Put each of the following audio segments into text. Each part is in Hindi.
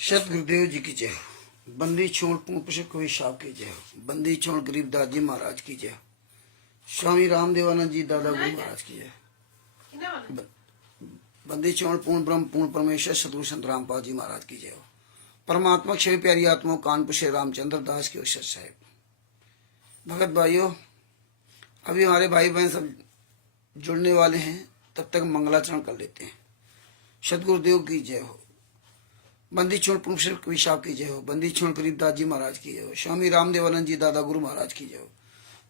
सत गुरुदेव जी की जय। बंदी छोड़ पुष्प कोई साहब की जय। बंदी छोड़ गरीबदास जी महाराज की जय। स्वामी रामदेवानंद जी दादा गुरु महाराज की जय। बंदी छोड़ पूर्ण ब्रह्म पूर्ण परमेश्वर सतगुरु संत रामपाल जी महाराज की जय। परमात्मा क्षय प्यारी आत्मा कानपुर श्री रामचंद्र दास की औसत साहेब। भगत भाइयों, अभी हमारे भाई बहन सब जुड़ने वाले हैं, तब तक मंगलाचरण कर लेते हैं। सतगुरुदेव की जय हो। बंदी छोड़ पुष्प कवि साहब की जय हो। बंदी छोड़ गरीबदास जी महाराज की जय हो। स्वामी रामदेवानंद जी दादा गुरु महाराज की जय हो।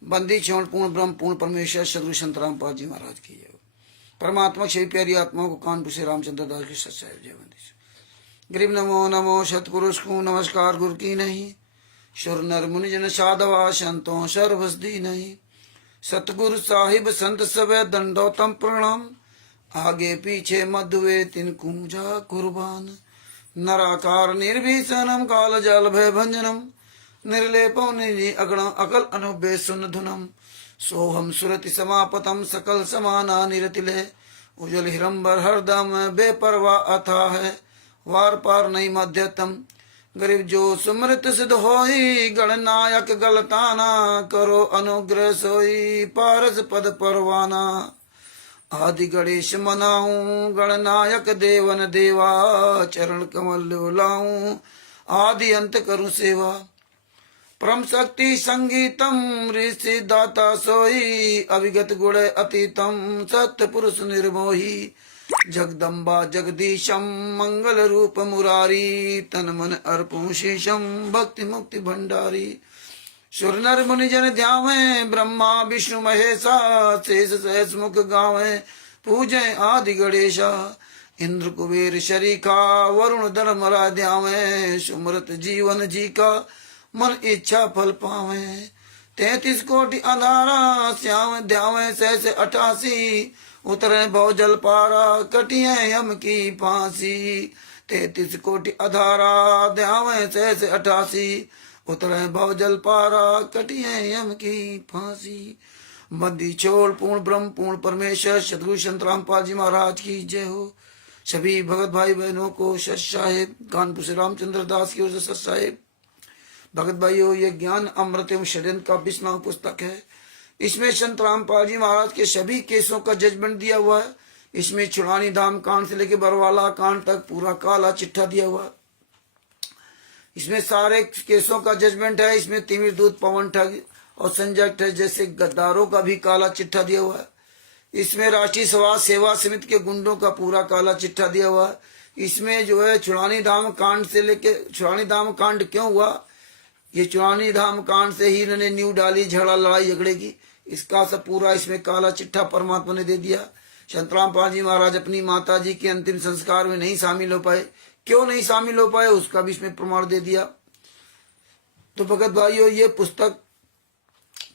बंदी छोड़ पूर्ण ब्रह्म पूर्ण परमेश्वर सदगुरु संत रामपाल जी महाराज की जय हो। परमात्मा क्षय प्यारी आत्माओं को कानपुर से रामचंद्र दास की सत्साहेब जय। बंदी गरीब नमो नमो सतपुरुष को नमस्कार गुरु की नहीं। सुर नर मुनि जन साधवा संतों सर्वसदी नहीं। सतगुरु साहिब संत सवै दंडोतम प्रणाम। आगे पीछे मधुवे तिन कुंजा कुर्बान। नराकार निर्भीषणम काल जाल भय भंजनम। निर्लेपम निधि अगण अकल अनुबे सुन धुनम। सोहम सुरति समापतम सकल समाना निरतिले। उजल हिरंबर हरदम बेपरवा अथा है। वार पार नहीं मध्यतम। गरीब जो सुमृत सिद्ध होई। गणनायक गलताना करो अनुग्रह सोई। पारस पद परवाना। आदि गणेश मनाऊं गणनायक देवन देवा। चरण कमल लाऊं आदि अंत करूं सेवा। परम शक्ति संगीतम ऋषि दाता सोई। अविगत गुण अतीतम सत्य पुरुष निर्मोही। जगदम्बा जगदीशम मंगल रूप मुरारी। तन मन अर्पण शीशम भक्ति मुक्ति भंडारी। सुर नर मुनि जन ध्यावे ब्रह्मा विष्णु महेशा। शेष सहस मुख गावे पूजे आदि गणेशा। इंद्र कुबेर शरीका वरुण धर्मरा ध्यावे। सुमृत जीवन जी का मन इच्छा फल पावे। 33 कोटि अंधारा श्याम ध्यावे सहस 88। उतरे भव जल पारा कटिए यम की फांसी। 33 कोटि अधारा ध्यावे सहस 88। उतरे भव जल पारा कटिए यम की फांसी। बंदी छोड़ पूर्ण ब्रह्म पूर्ण परमेश्वर सतगुरु संत रामपाल जी महाराज की जय हो। सभी भगत भाई बहनों को सत साहेब कानपुर से रामचंद्र दास की ओर से सत साहेब। भगत भाइयों, ये ज्ञान अमृत एवं षड्यंत्र का 20वां पुस्तक है। इसमें संत रामपाल जी महाराज के सभी केसों का जजमेंट दिया हुआ है। इसमें छुड़ानी धाम कांड से लेकर बरवाला कांड तक पूरा काला चिट्ठा दिया हुआ है। इसमें सारे केसों का जजमेंट है। इसमें तिमिर दूत पवन ठग और संजय ठग जैसे गद्दारों का भी काला चिट्ठा दिया हुआ है। इसमें राष्ट्रीय समाज सेवा समिति के गुंडों का पूरा काला चिट्ठा दिया हुआ है। इसमें जो है छुड़ानी धाम कांड से लेके छुड़ानी धाम कांड क्यों हुआ, ये छुड़ानी धाम कांड से ही इन्होंने नींव डाली झगड़ा लड़ाई झगड़े की, इसका सब पूरा इसमें काला चिट्ठा परमात्मा ने दे दिया। संत रामपाल जी महाराज अपनी माता जी के अंतिम संस्कार में नहीं शामिल हो पाए। क्यों नहीं शामिल हो पाए उसका भी इसमें प्रमाण दे दिया। तो भगत भाइयों, ये पुस्तक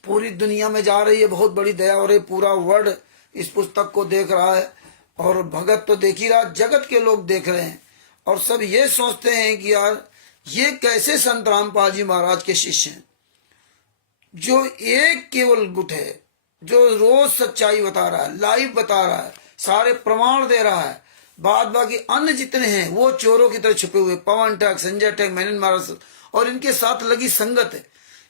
पूरी दुनिया में जा रही है। बहुत बड़ी दया हो रही, पूरा वर्ल्ड इस पुस्तक को देख रहा है। और भगत तो देख ही रहा, जगत के लोग देख रहे हैं। और सब ये सोचते हैं कि यार ये कैसे संत रामपाल जी महाराज के शिष्य हैं, जो एक केवल गुट है, जो रोज सच्चाई बता रहा है, लाइव बता रहा है, सारे प्रमाण दे रहा है। बाद बाकी अन्य जितने हैं वो चोरों की तरह छुपे हुए, पवन ठग संजय ठग मेनन महाराज और इनके साथ लगी संगत है।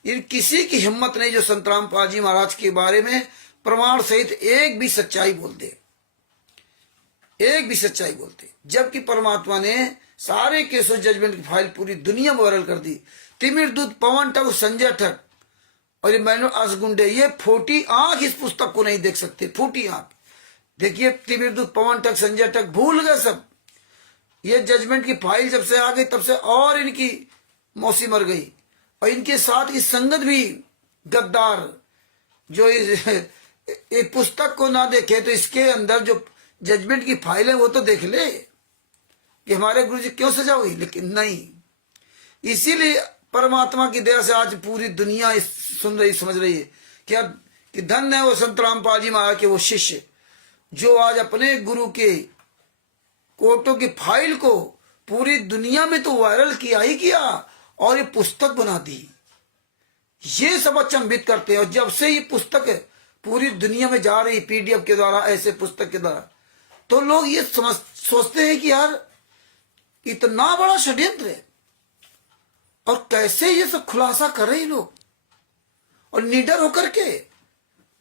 इन किसी की हिम्मत नहीं जो संत रामपाल जी महाराज के बारे में प्रमाण सहित एक भी सच्चाई बोलते, एक भी सच्चाई बोलते। जबकि परमात्मा ने सारे केसों जजमेंट की फाइल पूरी दुनिया में वायरल कर दी। तिमिर दूत पवन ठग संजय ठग और ये मैनो असगुंडे, ये फूटी आंख इस पुस्तक को नहीं देख सकते। फूटी आंख देखिए, तिमिर दूत पवन ठग संजय ठग भूल गए सब। ये जजमेंट की फाइल जब से आ गई तब से और इनकी मौसी मर गई। और इनके साथ की संगत भी गद्दार, जो एक पुस्तक को ना देखे तो इसके अंदर जो जजमेंट की फाइल है वो तो देख ले कि हमारे गुरु जी क्यों सजा हुई, लेकिन नहीं। इसीलिए परमात्मा की दया से आज पूरी दुनिया सुन रही, समझ रही है क्या कि धन्य है वो संत रामपाल जी महाराज के वो शिष्य जो आज अपने गुरु के कोटों की फाइल को पूरी दुनिया में तो वायरल किया ही किया और ये पुस्तक बना दी। ये सब अचंभित करते हैं। और जब से ये पुस्तक पूरी दुनिया में जा रही PDF के द्वारा, ऐसे पुस्तक के द्वारा, तो लोग ये सोचते हैं कि यार इतना बड़ा षड्यंत्र है, और कैसे ये सब खुलासा कर रहे हैं लोग, और निडर होकर के।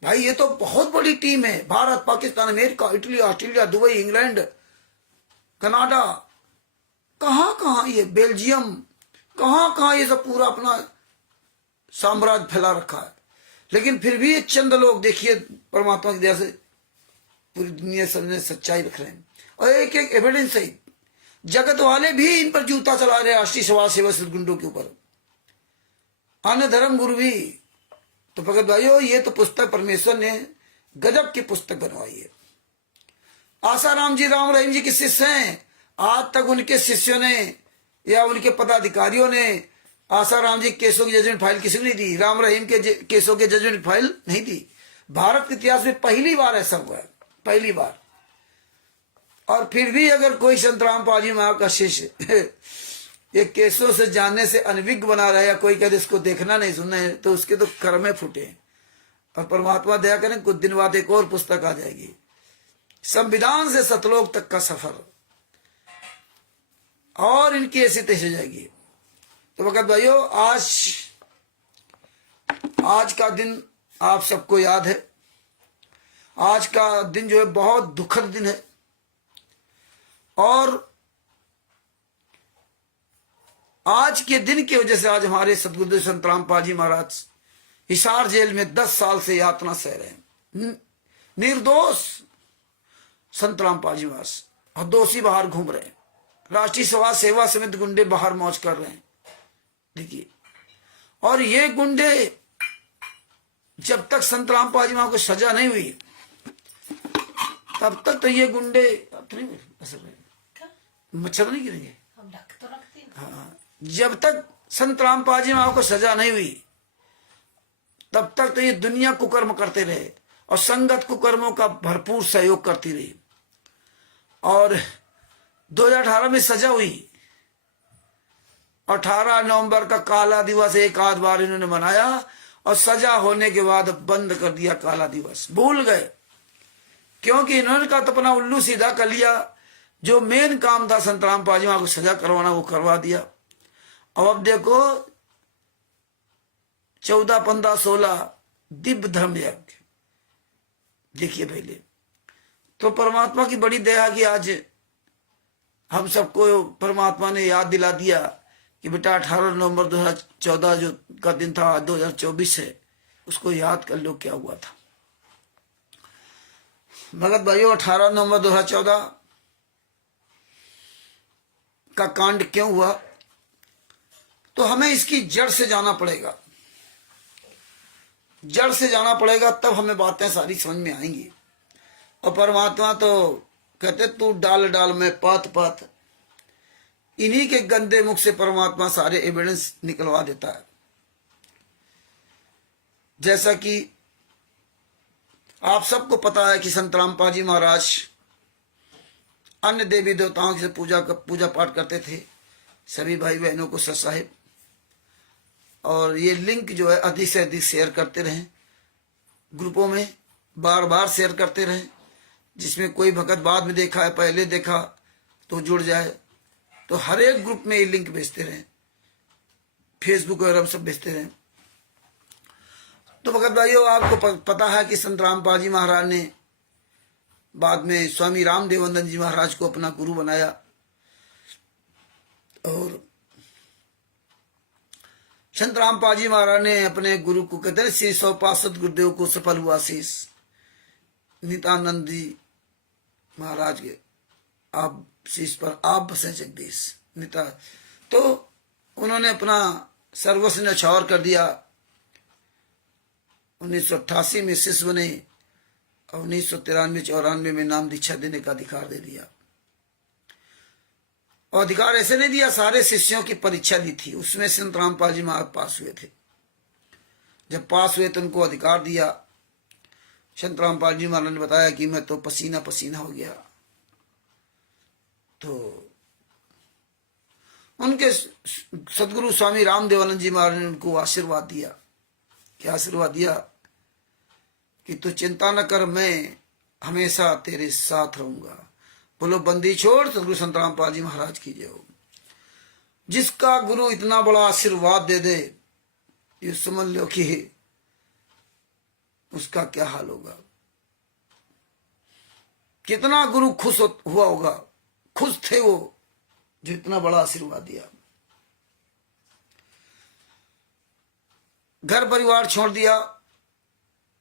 भाई ये तो बहुत बड़ी टीम है, Bharat, Pakistan, America, Italy, Australia, Dubai, England, Canada, कहां कहां ये, बेल्जियम, कहां कहां ये सब पूरा अपना साम्राज्य फैला रखा है। लेकिन फिर भी ये चंद लोग देखिए परमात्मा की दया से पूरी दुनिया सबने सच्चाई रख रहे हैं, और एक एक एविडेंस है। जगत वाले भी इन पर जूता चला रहे हैं, राष्ट्रीय समाज सेवा सदगुंडों के ऊपर, अन्य धर्म गुरु भी। तो भगत भाइयों, ये तो पुस्तक परमेश्वर ने गजब की पुस्तक बनवाई है। आसाराम जी राम रहीम जी के शिष्य हैं। आज तक उनके शिष्यों ने या उनके पदाधिकारियों ने आसाराम जी केसों की जजमेंट फाइल किसी को नहीं दी, राम रहीम के केसों के जजमेंट फाइल नहीं दी। भारत के इतिहास में पहली बार ऐसा हुआ है, पहली बार। और फिर भी अगर कोई संत रामपाल जी महाराज का शिष्य ये केसों से जानने से अनभिज्ञ बना रहा है, या कोई कहते इसको देखना नहीं सुनना है, तो उसके तो कर्मे फूटे। और परमात्मा दया करें, कुछ दिन बाद एक और पुस्तक आ जाएगी, संविधान से सतलोक तक का सफर, और इनकी ऐसी तैसी हो जाएगी। तो भगत भाइयों, आज का दिन आप सबको याद है। आज का दिन जो है बहुत दुखद दिन है, और आज के दिन की वजह से आज हमारे सतगुरुदेव संत रामपाल जी महाराज हिसार जेल में 10 साल से यातना सह रहे हैं। निर्दोष संत रामपाल जी महाराज, और दोषी बाहर घूम रहे हैं। राष्ट्रीय समाज सेवा समिति गुंडे बाहर मौज कर रहे हैं, देखिए। और ये गुंडे, जब तक संत रामपाल जी महाराज को सजा नहीं हुई, तब तक तो ये गुंडे मच्छर नहीं गिरेंगे। हाँ, जब तक संत रामपाल जी महाराज को सजा नहीं हुई, तब तक तो ये दुनिया कुकर्म करते रहे, और संगत कुकर्मों का भरपूर सहयोग करती रही। और 2018 में सजा हुई, 18 नवंबर का काला दिवस एक आध बार इन्होंने मनाया, और सजा होने के बाद बंद कर दिया काला दिवस, भूल गए। क्योंकि इन्होंने कहा तो अपना उल्लू सीधा कर लिया। जो मेन काम था संत रामपाल जी को सजा करवाना, वो करवा दिया। अब देखो 14, 15, 16 दिव्य धर्म यज्ञ, देखिए पहले तो परमात्मा की बड़ी दया कि आज हम सबको परमात्मा ने याद दिला दिया कि बेटा 18 नवंबर 2014 जो का दिन था, 2024 है, उसको याद कर लो क्या हुआ था। भगत भाइयों, 18 नवंबर 2014 का कांड क्यों हुआ, तो हमें इसकी जड़ से जाना पड़ेगा। जड़ से जाना पड़ेगा, तब हमें बातें सारी समझ में आएंगी। और परमात्मा तो कहते तू डाल डाल में पात पात, इन्हीं के गंदे मुख से परमात्मा सारे एविडेंस निकलवा देता है। जैसा कि आप सबको पता है कि संत रामपाल जी महाराज अन्य देवी देवताओं से पूजा पाठ करते थे, सभी भाई बहनों को सत साहिब। और ये लिंक जो है अधिक से अधिक शेयर करते रहें, ग्रुपों में बार बार शेयर करते रहें। जिसमें कोई भगत बाद में देखा है, पहले देखा तो जुड़ जाए। तो हर एक ग्रुप में ये लिंक भेजते रहें, फेसबुक वगैरह सब भेजते रहें। तो भगत भाइयों, आपको पता है कि संत रामपाल जी महाराज ने बाद में स्वामी रामदेवानंद जी महाराज को अपना गुरु बनाया, और संत रामपाल जी महाराज ने अपने गुरु को कहते हैं श्री 165 गुरुदेव को सफल हुआ शीश नित्यानंद जी महाराज के आप शीश पर आप बसे जगदीश निता। तो उन्होंने अपना सर्वस्व न्यौछावर कर दिया। 1988 में शिष्य बने, और 1993-94 में नाम दीक्षा देने का अधिकार दे दिया। और अधिकार ऐसे नहीं दिया, सारे शिष्यों की परीक्षा दी थी, उसमें संत रामपाल जी महाराज पास हुए थे। जब पास हुए तो उनको अधिकार दिया। संत रामपाल जी महाराज ने बताया कि मैं तो पसीना पसीना हो गया। तो उनके सदगुरु स्वामी रामदेवानंद जी महाराज ने उनको आशीर्वाद दिया। क्या आशीर्वाद दिया कि तू चिंता न कर, मैं हमेशा तेरे साथ रहूंगा। बोलो बंदी छोड़ सदगुरु संत रामपाल जी महाराज की जय हो। जिसका गुरु इतना बड़ा आशीर्वाद दे दे, ये समझ लो कि उसका क्या हाल होगा। कितना गुरु खुश हुआ होगा, खुश थे वो जो इतना बड़ा आशीर्वाद दिया। घर परिवार छोड़ दिया,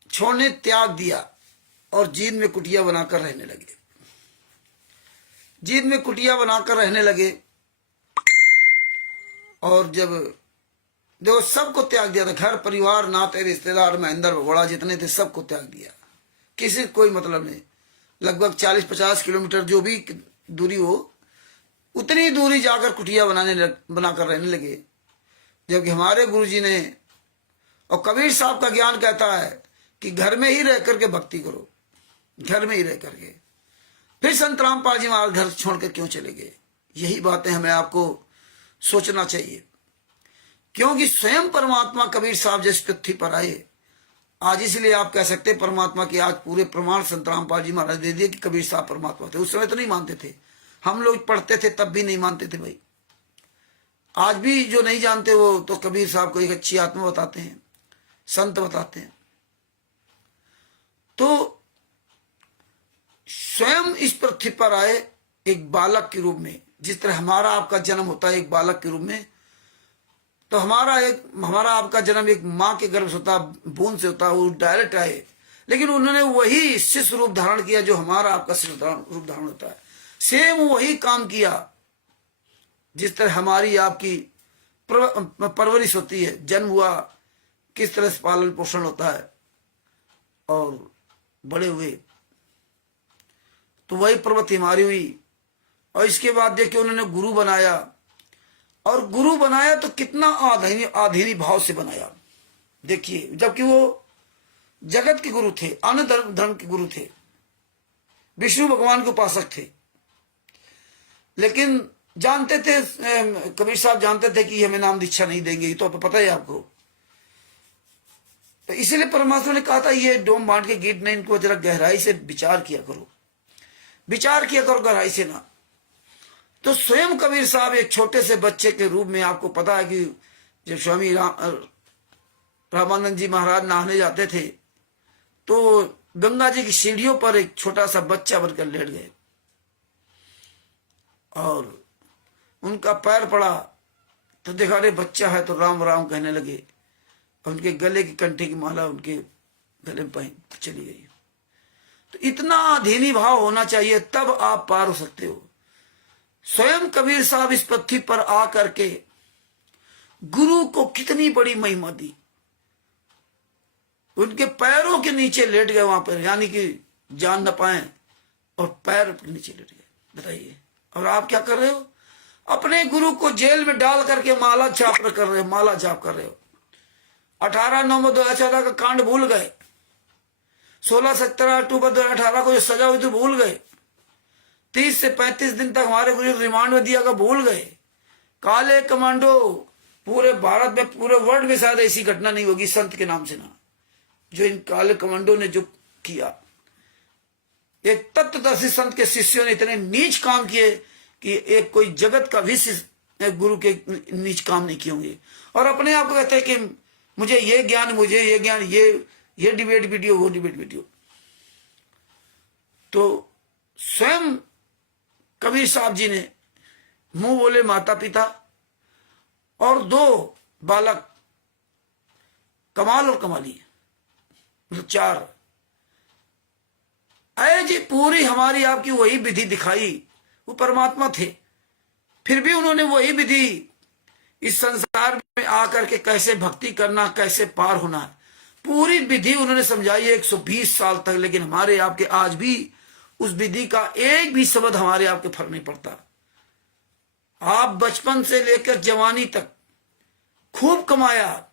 छोड़ने त्याग दिया और जींद में कुटिया बनाकर रहने लगे। जींद में कुटिया बनाकर रहने लगे और जब देखो सबको त्याग दिया था, घर परिवार नाते रिश्तेदार महेंद्र बड़ा जितने थे सबको त्याग दिया, किसी को कोई मतलब नहीं। लगभग 40-50 किलोमीटर जो भी दूरी हो उतनी दूरी जाकर कुटिया बनाकर रहने लगे। जबकि हमारे गुरुजी ने और कबीर साहब का ज्ञान कहता है कि घर में ही रह करके भक्ति करो, घर में ही रह करके। फिर संत रामपाल जी महाराज घर छोड़कर क्यों चले गए? यही बातें हमें आपको सोचना चाहिए, क्योंकि स्वयं परमात्मा कबीर साहब जिस पृथ्वी पर आए आज, इसलिए आप कह सकते हैं परमात्मा के आज पूरे प्रमाण संत रामपाल जी महाराज दे दिए कि कबीर साहब परमात्मा थे। उस समय तो नहीं मानते थे, हम लोग पढ़ते थे तब भी नहीं मानते थे भाई। आज भी जो नहीं जानते वो तो कबीर साहब को एक अच्छी आत्मा बताते हैं, संत बताते हैं। तो स्वयं इस पृथ्वी पर आए एक बालक के रूप में, जिस तरह हमारा आपका जन्म होता है एक बालक के रूप में, तो हमारा आपका जन्म एक माँ के गर्भ से होता, बूंद से होता, वो डायरेक्ट आए। लेकिन उन्होंने वही शिशु रूप धारण किया जो हमारा आपका शिशु रूप धारण होता है। सेम वही काम किया जिस तरह हमारी आपकी परवरिश होती है, जन्म हुआ किस तरह से पालन पोषण होता है और बड़े हुए, तो वही प्रवृत्ति हमारी हुई। और इसके बाद देखिए उन्होंने गुरु बनाया, और गुरु बनाया तो कितना आधीनी भाव से बनाया। देखिए जबकि वो जगत के गुरु थे, अन्य धर्म के गुरु थे, विष्णु भगवान के उपासक थे, लेकिन जानते थे कबीर साहब जानते थे कि हमें नाम दीक्षा नहीं देंगे, तो पता है आपको। तो इसलिए परमात्मा ने कहा था ये डोम बांट के गीत नहीं, इनको जरा गहराई से विचार किया करो, विचार किया करो गहराई से ना। तो स्वयं कबीर साहब एक छोटे से बच्चे के रूप में, आपको पता है कि जब स्वामी रामानंद जी महाराज नहाने जाते थे तो गंगा जी की सीढ़ियों पर एक छोटा सा बच्चा बनकर लेट गए और उनका पैर पड़ा तो देखा रे बच्चा है, तो राम राम कहने लगे। उनके गले की कंठी की माला उनके गले में पहन चली गई। तो इतना अधीनी भाव होना चाहिए, तब आप पार हो सकते हो। स्वयं कबीर साहब इस पृथ्वी पर आकर के गुरु को कितनी बड़ी महिमा दी, उनके पैरों के नीचे लेट गए वहां पर, यानी कि जान न पाए और पैर के नीचे लेट गए। बताइए, और आप क्या कर रहे हो? अपने गुरु को जेल में डाल करके माला जाप कर रहे हो, माला जाप कर रहे हो। 18/9/2014 का कांड भूल गए, 16-17 अक्टूबर 2018 को जो सजा हुई थी भूल गए, 30 से 35 दिन तक हमारे गुरु रिमांड में दिया, भूल गए। काले कमांडो पूरे भारत में, पूरे वर्ल्ड में शायद ऐसी घटना नहीं होगी संत के नाम से ना, जो इन काले कमांडो ने जो किया। एक तत्वदर्शी संत के शिष्यों ने इतने नीच काम किए कि एक कोई जगत का भी गुरु के नीच काम नहीं किए होंगे। और अपने आप को कहते हैं कि मुझे ये ज्ञान, मुझे ये ज्ञान, ये डिबेट वीडियो, वो डिबेट वीडियो। तो स्वयं कबीर साहब जी ने मुंह बोले माता पिता और 2 बालक, कमाल और कमाली, मतलब 4। अय जी पूरी हमारी आपकी वही विधि दिखाई, वो परमात्मा थे, फिर भी उन्होंने वही विधि इस संसार में आकर के कैसे भक्ति करना, कैसे पार होना है, पूरी विधि उन्होंने समझाई 120 साल तक। लेकिन हमारे आपके आज भी उस विधि का एक भी शब्द हमारे आपके फर्क नहीं पड़ता। आप बचपन से लेकर जवानी तक खूब कमाया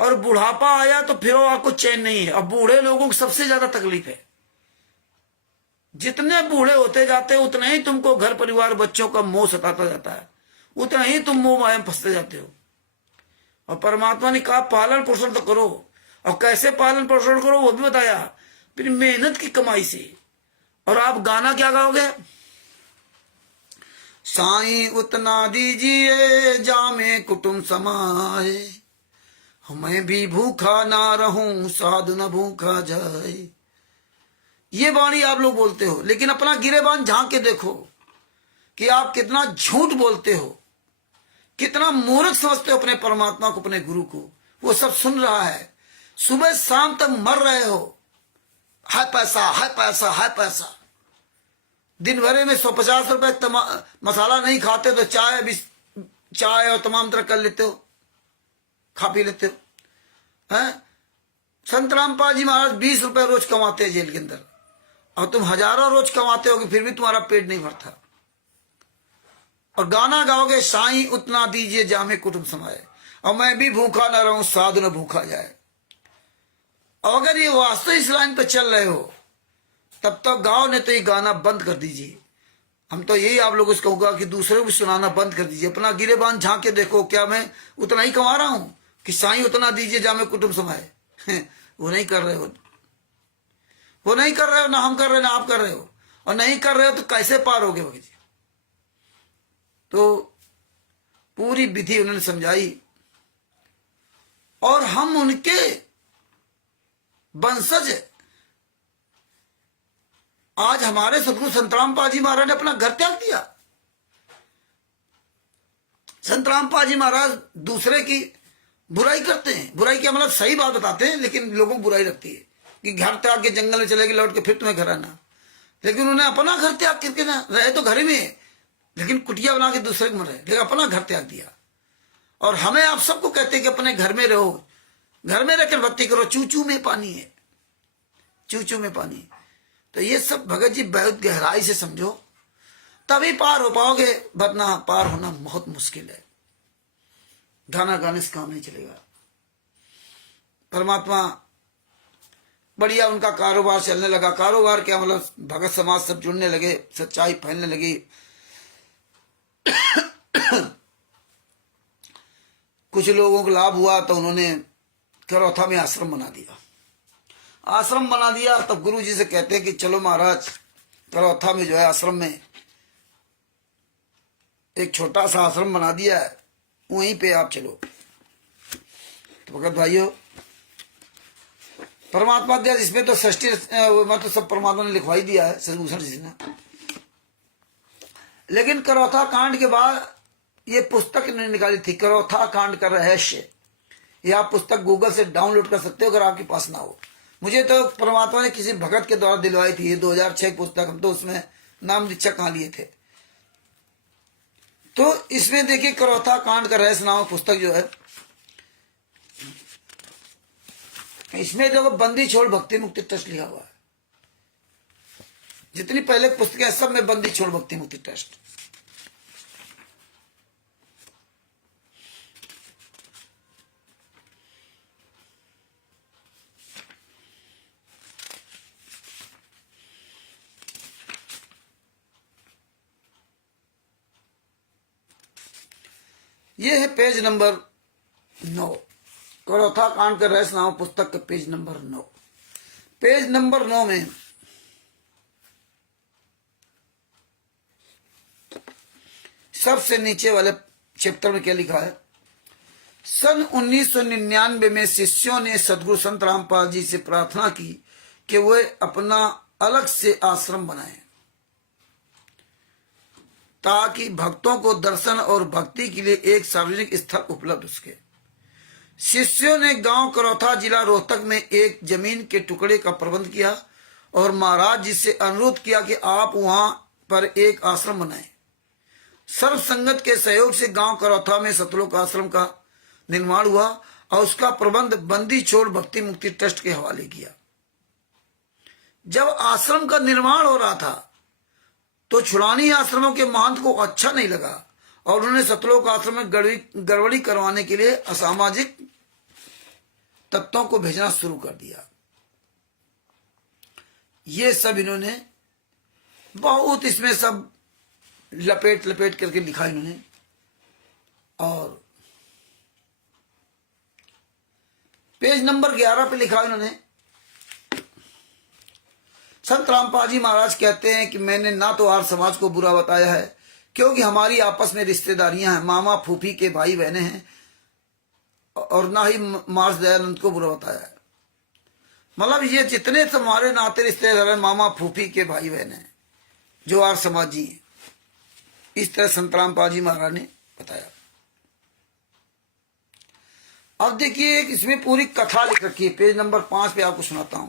और बुढ़ापा आया तो फिर आपको चैन नहीं है। अब बूढ़े लोगों को सबसे ज्यादा तकलीफ है, जितने बूढ़े होते जाते हैं उतना ही तुमको घर परिवार बच्चों का मोह सताता जाता है, उतना ही तुम मोह माया में फंसते जाते हो। और परमात्मा ने कहा पालन पोषण तो करो, और कैसे पालन पोषण करो वो भी बताया, फिर मेहनत की कमाई से। और आप गाना क्या गाओगे? साईं उतना दीजिए जामे कुटुंब समाए, मैं भी भूखा ना रहूं साधु न भूखा जाए। ये वाणी आप लोग बोलते हो, लेकिन अपना गिरेबान झांक के देखो कि आप कितना झूठ बोलते हो, कितना मूर्ख समझते हो अपने परमात्मा को, अपने गुरु को। वो सब सुन रहा है, सुबह शाम तक मर रहे हो, है पैसा है पैसा है पैसा। दिन भरे में 150 रुपए मसाला नहीं खाते तो चाय और तमाम तरह कर लेते हो, खा पी लेते हो। हैं? संत रामपाल जी महाराज 20 रुपए रोज कमाते हैं जेल के अंदर, और तुम हजारों रोज कमाते होगे, फिर भी तुम्हारा पेट नहीं भरता। और गाना गाओगे, साईं उतना दीजिए जामे कुटुंब समाए, और मैं भी भूखा न रहूं साधु न भूखा जाए। और अगर ये वास्तव इस लाइन पर चल रहे हो, तब तक गाओ, नहीं तो ये गाना बंद कर दीजिए। हम तो यही आप लोगों से कहूंगा कि दूसरे को भी सुनाना बंद कर दीजिए। अपना गिरेबान झांक के देखो, क्या मैं उतना ही कमा रहा हूं कि साईं उतना दीजिए जामे कुटुंब समाए? वो नहीं कर रहे हो, वो नहीं कर रहे हो, ना हम कर रहे हो, ना आप कर रहे हो। और नहीं कर रहे हो तो कैसे पार होगे भगत जी? तो पूरी विधि उन्होंने समझाई, और हम उनके वंशज। आज हमारे सतगुरु संत रामपाल जी महाराज ने अपना घर त्याग दिया। संत रामपाल जी महाराज दूसरे की बुराई करते हैं, बुराई क्या मतलब सही बात बताते हैं, लेकिन लोगों को बुराई लगती है कि घर त्याग के जंगल में चले गए, लौट के फिर तुम्हें घर आना। लेकिन उन्होंने अपना घर त्याग करके ना रहे, तो घर में है, लेकिन कुटिया बना के दूसरे को रहे, लेकिन अपना घर त्याग दिया। और हमें आप सबको कहते हैं कि अपने घर में रहो, घर में रहकर भक्ति करो। चूचू में पानी है, चूचू में पानी। तो ये सब भगत जी बहुत गहराई से समझो, तभी पार हो पाओगे, वरना पार होना बहुत मुश्किल है। गाना गाने से काम नहीं चलेगा। परमात्मा बढ़िया, उनका कारोबार चलने लगा। कारोबार क्या मतलब, भगत समाज सब जुड़ने लगे, सच्चाई फैलने लगी। कुछ लोगों को लाभ हुआ तो उन्होंने करौथा में आश्रम बना दिया। आश्रम बना दिया तब गुरु जी से कहते हैं कि चलो महाराज, करौथा में जो है आश्रम में एक छोटा सा आश्रम बना दिया है, वहीं पे आप चलो। तो भगत भाइयों, परमात्मा दिया, इसमें तो सृष्टि मतलब सब परमात्मा ने लिखवाई दिया है, सदभूषण जी ने। लेकिन करौथा कांड के बाद ये पुस्तक ने निकाली थी, करौथा कांड का रहस्य। ये आप पुस्तक गूगल से डाउनलोड कर सकते हो अगर आपके पास ना हो। मुझे तो परमात्मा ने किसी भगत के द्वारा दिलवाई थी, ये 2006 पुस्तक। हम तो उसमें नाम दीक्षा कहाँ लिए थे। तो इसमें देखिए, करौथा कांड का रहस्य नामक पुस्तक जो है, इसमें जो बंदी छोड़ भक्ति मुक्ति ट्रस्ट लिखा हुआ है। जितनी पहले पुस्तकें सब में बंदी छोड़ भक्ति मुक्ति ट्रस्ट। ये है पेज नंबर 9, करौथा कांड का रहस्य नामक पुस्तक का पेज नंबर 9। पेज नंबर 9 में सबसे नीचे वाले चैप्टर में क्या लिखा है? सन 1999 में शिष्यों ने सदगुरु संत रामपाल जी से प्रार्थना की कि वे अपना अलग से आश्रम बनाएं, ताकि भक्तों को दर्शन और भक्ति के लिए एक सार्वजनिक स्थल उपलब्ध हो सके। शिष्यों ने गांव करौथा, जिला रोहतक में एक जमीन के टुकड़े का प्रबंध किया और महाराज जी से अनुरोध किया कि आप वहां पर एक आश्रम बनाएं। सर्व संगत के सहयोग से गांव करौथा में सतलोक आश्रम का निर्माण हुआ और उसका प्रबंध बंदी छोड़ भक्ति मुक्ति ट्रस्ट के हवाले किया। जब आश्रम का निर्माण हो रहा था तो छुड़ानी आश्रमों के महंत को अच्छा नहीं लगा और उन्होंने सतलोक आश्रम में गड़बड़ी करवाने के लिए असामाजिक तत्वों को भेजना शुरू कर दिया। ये सब इन्होंने बहुत इसमें सब लपेट लपेट करके लिखा इन्होंने। और पेज नंबर 11 पे लिखा इन्होंने, संत रामपाल जी महाराज कहते हैं कि मैंने ना तो आर्य समाज को बुरा बताया है क्योंकि हमारी आपस में रिश्तेदारियां हैं, मामा फूफी के भाई बहने हैं, और ना ही मार्स दयानंद को बुरा बताया है। मतलब ये जितने तुम्हारे नाते रिश्तेदार हैं, मामा फूफी के भाई बहन हैं, जो आर्य समाजी हैं, इस तरह संत रामपाल जी महाराज ने बताया। अब देखिए इसमें पूरी कथा लिख रखी है, पेज नंबर 5 पे आपको सुनाता हूं।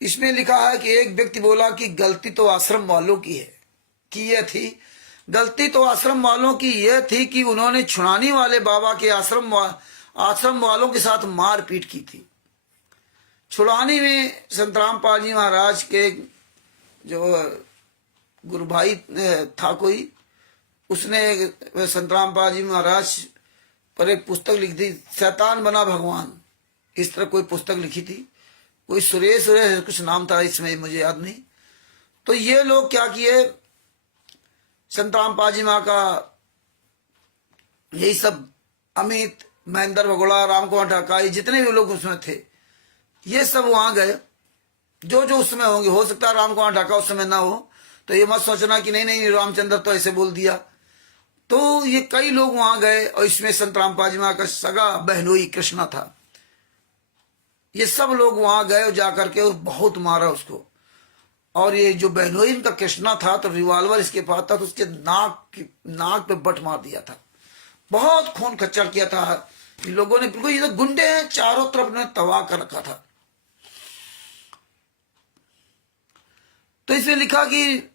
इसमें लिखा है कि एक व्यक्ति बोला कि गलती तो आश्रम वालों की है, कि यह थी गलती तो आश्रम वालों की यह थी कि उन्होंने छुड़ानी वाले बाबा के आश्रम वालों के साथ मारपीट की थी। छुड़ानी में संत रामपाल जी महाराज के जो गुरु भाई था कोई, उसने संत रामपाल जी महाराज पर एक पुस्तक लिखी थी, शैतान बना भगवान, इस तरह कोई पुस्तक लिखी थी। कोई सुरेश कुछ नाम था, इसमें मुझे याद नहीं। तो ये लोग क्या किए, संत रामपाल जी महाराज का यही सब अमित, महेंद्र भगोड़ा, राम कुमार ढाकाई, जितने भी लोग उसमें थे, ये सब वहां गए। जो उस समय होंगे, हो सकता है राम कुमार ढाका उस समय ना हो, तो ये मत सोचना कि नहीं नहीं रामचंद्र तो ऐसे बोल दिया। तो ये कई लोग वहां गए, और इसमें संत रामपाल जी महाराज का सगा बहनोई कृष्णा था। ये सब लोग वहां गए और जाकर के बहुत मारा उसको। और ये जो बहनोई इनका कृष्णा था, तो रिवाल्वर इसके पास था, तो उसके नाक पे बट मार दिया था। बहुत खून खच्चर किया था इन लोगों ने, बिल्कुल ये तो गुंडे हैं, चारों तरफ ने तबाह कर रखा था। तो इसमें लिखा कि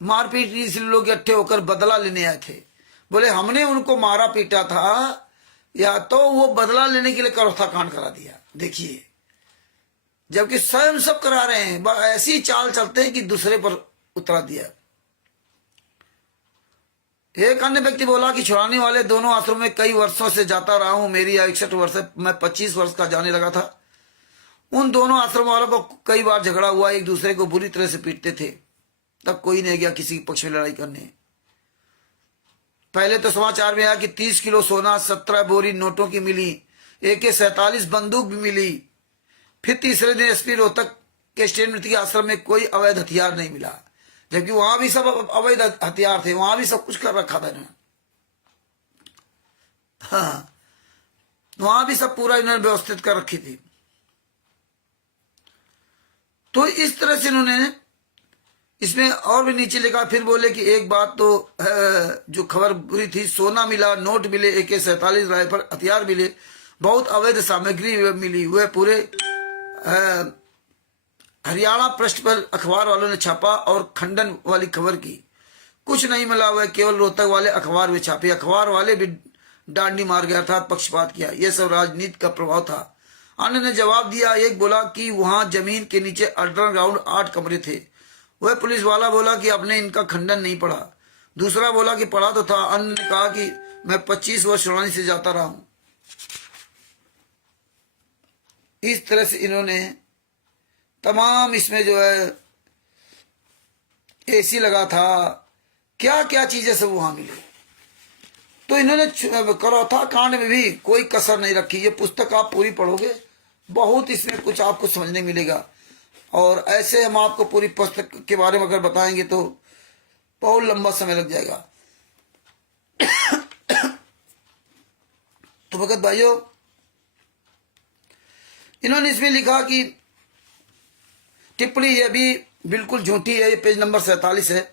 मारपीट इसलिए लोग इकट्ठे होकर बदला लेने आए थे। बोले हमने उनको मारा पीटा था, या तो वो बदला लेने के लिए करोथा कांड करा दिया। देखिए, जबकि स्वयं सब करा रहे हैं, ऐसी चाल चलते हैं कि दूसरे पर उतरा दिया। एक अन्य व्यक्ति बोला कि छुड़ाने वाले दोनों आश्रम में कई वर्षों से जाता रहा हूं, मेरी 61 वर्ष है, मैं 25 वर्ष का जाने लगा था। उन दोनों आश्रम वालों को कई बार झगड़ा हुआ, एक दूसरे को बुरी तरह से पीटते थे, तब कोई नहीं गया किसी के पक्ष में लड़ाई करने। पहले तो समाचार में आया कि 30 किलो सोना, 17 बोरी नोटों की मिली, AK-47 बंदूक भी मिली। फिर तीसरे दिन एसपी रोहतक के स्टेट के आश्रम में कोई अवैध हथियार नहीं मिला, जबकि वहां भी सब अवैध हथियार थे, वहां भी सब कुछ कर रखा था इन्होंने। हाँ, वहां भी सब पूरा इन्होंने व्यवस्थित कर रखी थी। तो इस तरह से इन्होंने इसमें और भी नीचे लिखा। फिर बोले कि एक बात तो जो खबर बुरी थी, सोना मिला, नोट मिले, AK-47 राइफल, हथियार मिले, बहुत अवैध सामग्री मिली। वह पूरे हरियाणा पृष्ठ पर अखबार वालों ने छापा और खंडन वाली खबर की। कुछ नहीं मिला, वह केवल रोहतक वाले अखबार में छापे। अखबार वाले भी डांडी मार गया, अर्थात पक्षपात किया। यह सब राजनीति का प्रभाव था। अन्य ने जवाब दिया। एक बोला कि वहां जमीन के नीचे अंडरग्राउंड 8 कमरे थे। वह पुलिस वाला बोला कि आपने इनका खंडन नहीं पढ़ा। दूसरा बोला कि पढ़ा तो था। अन्य ने कहा कि मैं 25 वर्ष छुड़ानी से जाता रहा हूं। इस तरह से इन्होंने तमाम, इसमें जो है AC लगा था, क्या क्या चीजें सब वहां मिली। तो इन्होंने करौथा कांड में भी कोई कसर नहीं रखी। ये पुस्तक आप पूरी पढ़ोगे, बहुत इसमें कुछ आपको समझने मिलेगा। और ऐसे हम आपको पूरी पुस्तक के बारे में अगर बताएंगे तो बहुत लंबा समय लग जाएगा। तो भगत भाइयों, इन्होंने इसमें लिखा कि टिप्पणी ये भी बिल्कुल झूठी है। ये पेज नंबर 47 है।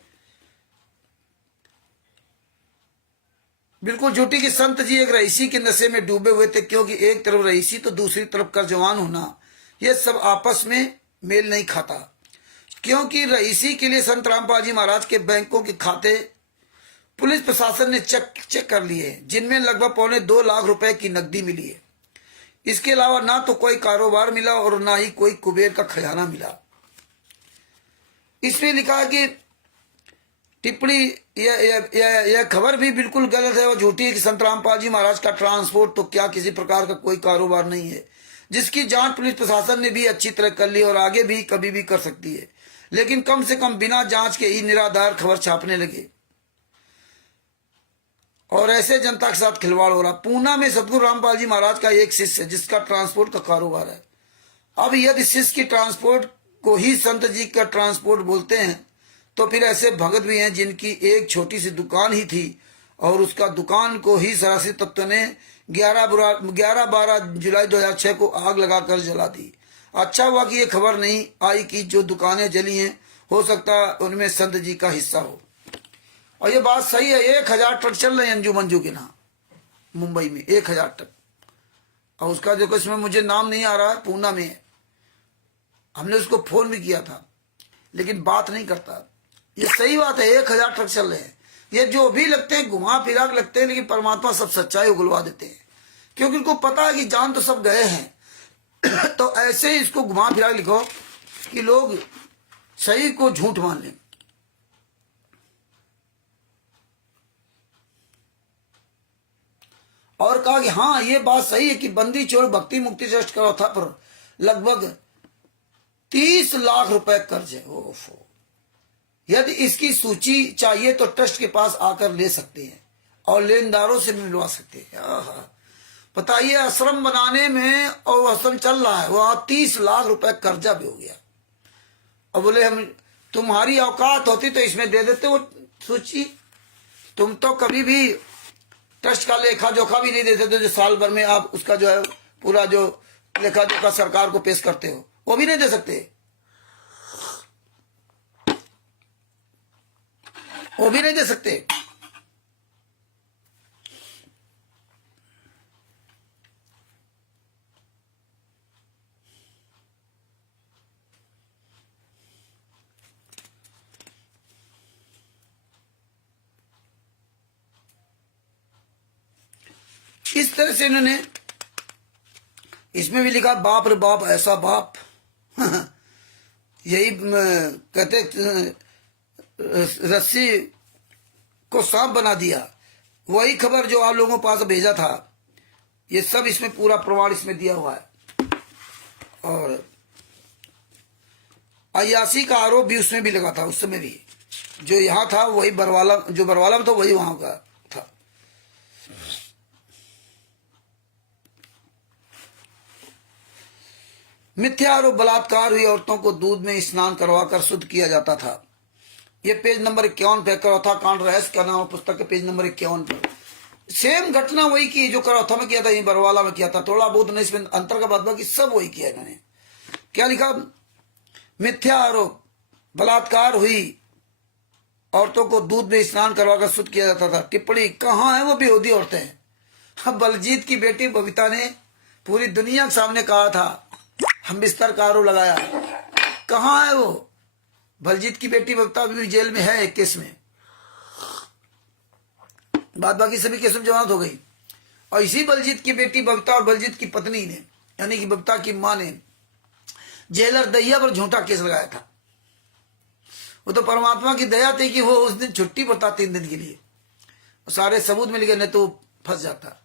बिल्कुल झूठी कि संत जी एक रईसी के नशे में डूबे हुए थे, क्योंकि एक तरफ रईसी तो दूसरी तरफ कर्जवान होना, ये सब आपस में मेल नहीं खाता। क्योंकि रईसी के लिए संत रामपाल जी महाराज के बैंकों के खाते पुलिस प्रशासन ने चेक कर लिए, जिनमें लगभग 2.25 लाख रुपए की नकदी मिली है। इसके अलावा ना तो कोई कारोबार मिला और ना ही कोई कुबेर का खजाना मिला। इसमें लिखा है कि टिप्पणी यह खबर भी बिल्कुल गलत है और झूठी है कि संत रामपाल जी महाराज का ट्रांसपोर्ट तो क्या किसी प्रकार का कोई कारोबार नहीं है, जिसकी जांच पुलिस प्रशासन ने भी अच्छी तरह कर ली और आगे भी कभी भी कर सकती है। लेकिन कम से कम बिना जांच के ही निराधार खबर छापने लगे। और ऐसे जनता के साथ खिलवाड़ हो रहा। पूना में सतगुरु रामपाल जी महाराज का एक शिष्य है जिसका ट्रांसपोर्ट का कारोबार है। अब यदि शिष्य की ट्रांसपोर्ट को ही संत जी का ट्रांसपोर्ट बोलते हैं तो फिर ऐसे भगत भी हैं जिनकी एक छोटी सी दुकान ही थी और उसका दुकान को ही सरासी तत्व ने 11-12 जुलाई 2006 को आग लगाकर जला दी। अच्छा हुआ कि ये खबर नहीं आई कि जो दुकानें जली हैं हो सकता है उनमें संत जी का हिस्सा हो। और ये बात सही है, 1000 ट्रक चल रहे हैं अंजू मंजू के नाम मुंबई में, 1000 ट्रक। और उसका जो इसमें मुझे नाम नहीं आ रहा है, पूना में है। हमने उसको फोन भी किया था लेकिन बात नहीं करता। ये सही बात है, 1000 ट्रक चल रहे हैं। ये जो भी लगते हैं घुमा फिरा के लगते हैं, लेकिन परमात्मा सब सच्चाई उगलवा देते हैं क्योंकि उनको पता है कि जान तो सब गए हैं। तो ऐसे ही इसको घुमा फिरा के लिखो कि लोग सही को झूठ मान लें। और कहा कि हाँ ये बात सही है कि बंदी छोड़ भक्ति मुक्ति ट्रस्ट का था पर लगभग 30 लाख रुपए कर्ज है। ओफो, यदि इसकी सूची चाहिए तो ट्रस्ट के पास आकर ले सकते हैं और लेनदारों से मिलवा सकते हैं। बताइए, आश्रम बनाने में और आश्रम चल रहा है, वहां 30 लाख रुपए कर्जा भी हो गया। और बोले हम तुम्हारी औकात होती तो इसमें दे देते वो सूची। तुम तो कभी भी ट्रस्ट का लेखा जोखा भी नहीं देते थे जो साल भर में आप उसका जो है पूरा जो लेखा जोखा सरकार को पेश करते हो, वो भी नहीं दे सकते, वो भी नहीं दे सकते। इस तरह से इन्होंने इसमें भी लिखा बाप रे बाप ऐसा बाप। यही कहते रस्सी को सांप बना दिया। वही खबर जो आप लोगों के पास भेजा था, ये सब इसमें पूरा प्रमाण इसमें दिया हुआ है। और अयासी का आरोप भी उसमें भी लगा था। उस समय भी जो यहाँ था वही बरवाला, जो बरवाला में था वही वहां का था। मिथ्या आरोप बलात्कार हुई औरतों को दूध में स्नान करवाकर शुद्ध किया जाता था। ये पेज नंबर 51 पे करौथा कांड रहस्य का नाम पुस्तक के पेज नंबर 51 पर सेम घटना वही की जो करौथा में किया था, ये बरवाला में किया था। थोड़ा बहुत नहीं इसमें अंतर का बात बाकी सब वही किया इन्होंने। क्या लिखा? मिथ्या आरोप बलात्कार हुई औरतों को दूध में स्नान करवाकर शुद्ध किया जाता था। टिप्पणी, कहाँ है वो बेहूदी औरतें? अब बलजीत की बेटी बबीता ने पूरी दुनिया के सामने कहा था हम बिस्तर का आरोप लगाया, कहाँ है वो? बलजीत की बेटी बबीता अभी भी जेल में है एक केस में, बाद बाकी सभी केस में जमानत हो गई। और इसी बलजीत की बेटी बबीता और बलजीत की पत्नी ने यानी कि बबीता की मां ने जेलर दहिया पर झूठा केस लगाया था। वो तो परमात्मा की दया थी कि वो उस दिन छुट्टी पर था 3 दिन के लिए, सारे सबूत मिल गए, नहीं तो फंस जाता।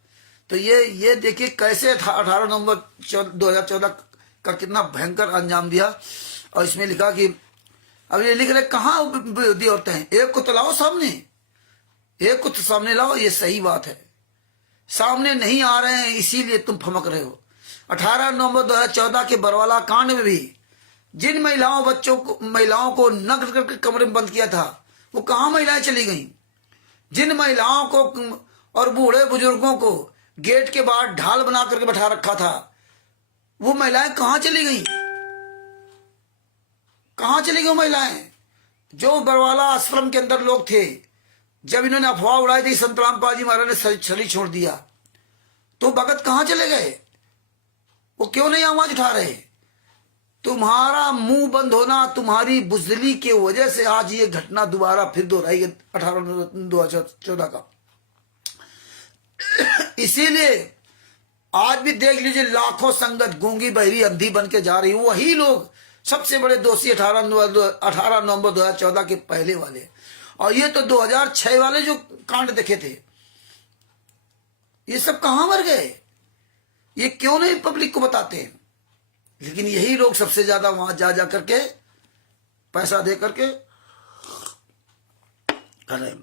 तो ये देखिए कैसे 18 नवंबर 2014 का कितना भयंकर अंजाम दिया। और इसमें लिखा कि अब ये लिख रहे कहाँ विरोधी औरतें हैं, एक को तो लाओ सामने, एक को तो सामने लाओ। ये सही बात है, सामने नहीं आ रहे हैं इसीलिए तुम फमक रहे हो। 18 नवंबर 2014 के बरवाला कांड में भी जिन महिलाओं को नग्न करके कमरे में बंद किया था, वो कहाँ महिलाएं चली गईं? जिन महिलाओं को और बूढ़े बुजुर्गों को गेट के बाहर ढाल बना करके बैठा रखा था, वो महिलाएं कहाँ चली गईं? कहाँ चली गई महिलाएं? जो बरवाला आश्रम के अंदर लोग थे, जब इन्होंने अफवाह उड़ाई थी संत रामपाल जी महाराज ने शरीर छोड़ दिया, तो भगत कहाँ चले गए? वो क्यों नहीं आवाज उठा रहे? तुम्हारा मुंह बंद होना, तुम्हारी बुजदली की वजह से आज ये घटना दोबारा फिर दोहराई गई 18 2014 का। इसीलिए आज भी देख लीजिए लाखों संगत गूंगी बहरी अंधी बन के जा रही, वही लोग सबसे बड़े दोषी 18 नवंबर 2014 के पहले वाले। और ये तो 2006 वाले जो कांड देखे थे, ये सब कहां मर गए? ये क्यों नहीं पब्लिक को बताते हैं? लेकिन यही लोग सबसे ज्यादा वहां जा करके पैसा दे करके कर रहे हैं।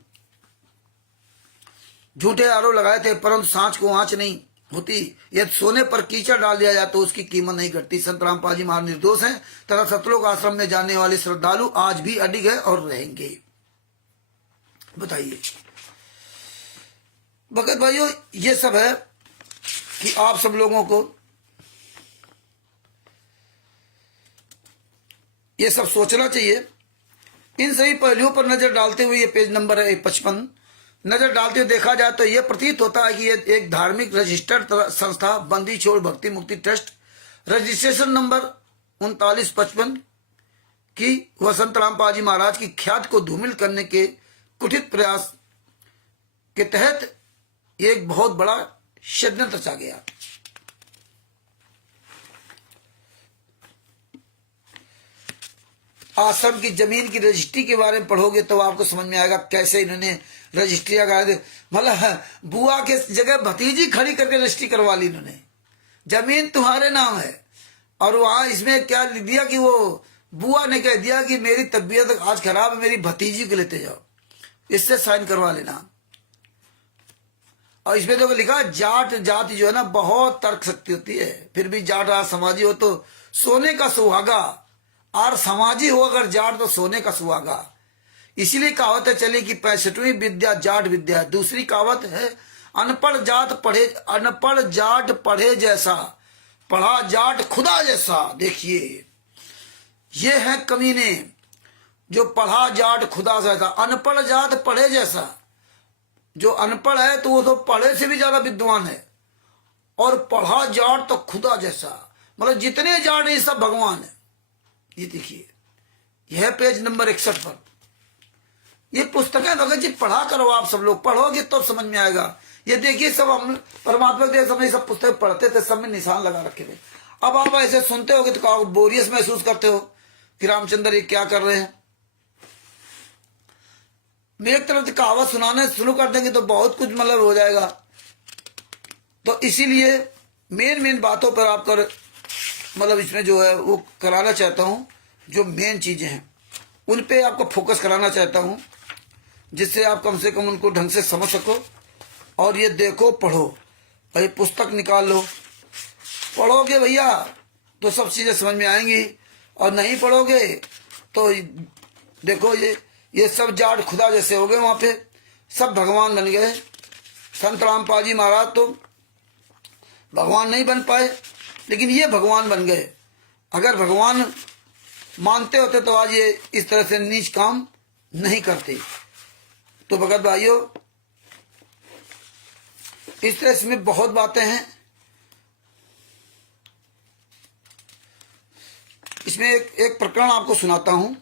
झूठे आरोप लगाए थे, परंतु सांच को आंच नहीं होती। यदि सोने पर कीचड़ डाल दिया जाए तो उसकी कीमत नहीं घटती। संत रामपाल जी महाराज निर्दोष हैं तथा सतलोक आश्रम में जाने वाले श्रद्धालु आज भी अडिग है और रहेंगे। बताइए भगत भाइयों, ये सब है कि आप सब लोगों को ये सब सोचना चाहिए। इन सभी पहलुओं पर नजर डालते हुए ये पेज नंबर है 55, नजर डालते हुए देखा जाए तो यह प्रतीत होता है कि ये एक धार्मिक रजिस्टर्ड संस्था बंदी छोड़ भक्ति मुक्ति ट्रस्ट रजिस्ट्रेशन नंबर 3955 की वसंत रामपाल जी महाराज की ख्याति को धूमिल करने के कुटित प्रयास के तहत एक बहुत बड़ा षड्यंत्र रचा गया। आश्रम की जमीन की रजिस्ट्री के बारे में पढ़ोगे तो आपको समझ में आएगा कैसे इन्होंने रजिस्ट्री करा दी। मतलब बुआ के जगह भतीजी खड़ी करके रजिस्ट्री करवा ली इन्होंने। जमीन तुम्हारे नाम है और वहां इसमें क्या लिख दिया कि वो बुआ ने कह दिया कि मेरी तबीयत आज खराब है, मेरी भतीजी को लेते जाओ, इससे साइन करवा लेना। और इसमें तो लिखा जाट जाति जो है ना बहुत तर्क शक्ति होती है, फिर भी जाट आज समाजी हो तो सोने का सुहागा, और समाजी हो अगर जाट तो सोने का सुहागा। इसीलिए कहावत है चली कि 65वीं विद्या जाट विद्या है। दूसरी कहावत है अनपढ़ जाट पढ़े जैसा, पढ़ा जाट खुदा जैसा। देखिए ये है कमीने, जो पढ़ा जाट खुदा जैसा, अनपढ़ जाट पढ़े जैसा। जो अनपढ़ है तो वो तो पढ़े से भी ज्यादा विद्वान है, और पढ़ा जाट तो खुदा जैसा, मतलब जितने जाट ये सब भगवान है। ये देखिए यह पेज नंबर 61 पर ये पुस्तकें भगत जी पढ़ा करो, आप सब लोग पढ़ोगे तो समझ में आएगा। ये देखिए सब हम परमात्मा के समय सब पुस्तक पढ़ते थे, सब में निशान लगा रखे थे। अब आप ऐसे सुनते होगे तो बोरियस महसूस करते हो कि रामचंद्र ये क्या कर रहे हैं। मेरे तरफ से कहावत सुनाने शुरू कर देंगे तो बहुत कुछ मतलब हो जाएगा। तो इसीलिए मेन बातों पर आपको मतलब इसमें जो है वो कराना चाहता हूं, जो मेन चीजें हैं उन पे आपको फोकस कराना चाहता हूं, जिससे आप कम से कम उनको ढंग से समझ सको। और ये देखो, पढ़ो, भाई पुस्तक निकाल लो, पढ़ोगे भैया तो सब चीजें समझ में आएंगी, और नहीं पढ़ोगे तो देखो ये सब जाट खुदा जैसे हो गए, वहां पे सब भगवान बन गए। संत रामपाल जी महाराज तो भगवान नहीं बन पाए, लेकिन ये भगवान बन गए। अगर भगवान मानते होते तो आज ये इस तरह से नीच काम नहीं करते। तो भगत भाइयों, इस तरह से में बहुत बातें हैं। इसमें एक प्रकरण आपको सुनाता हूं।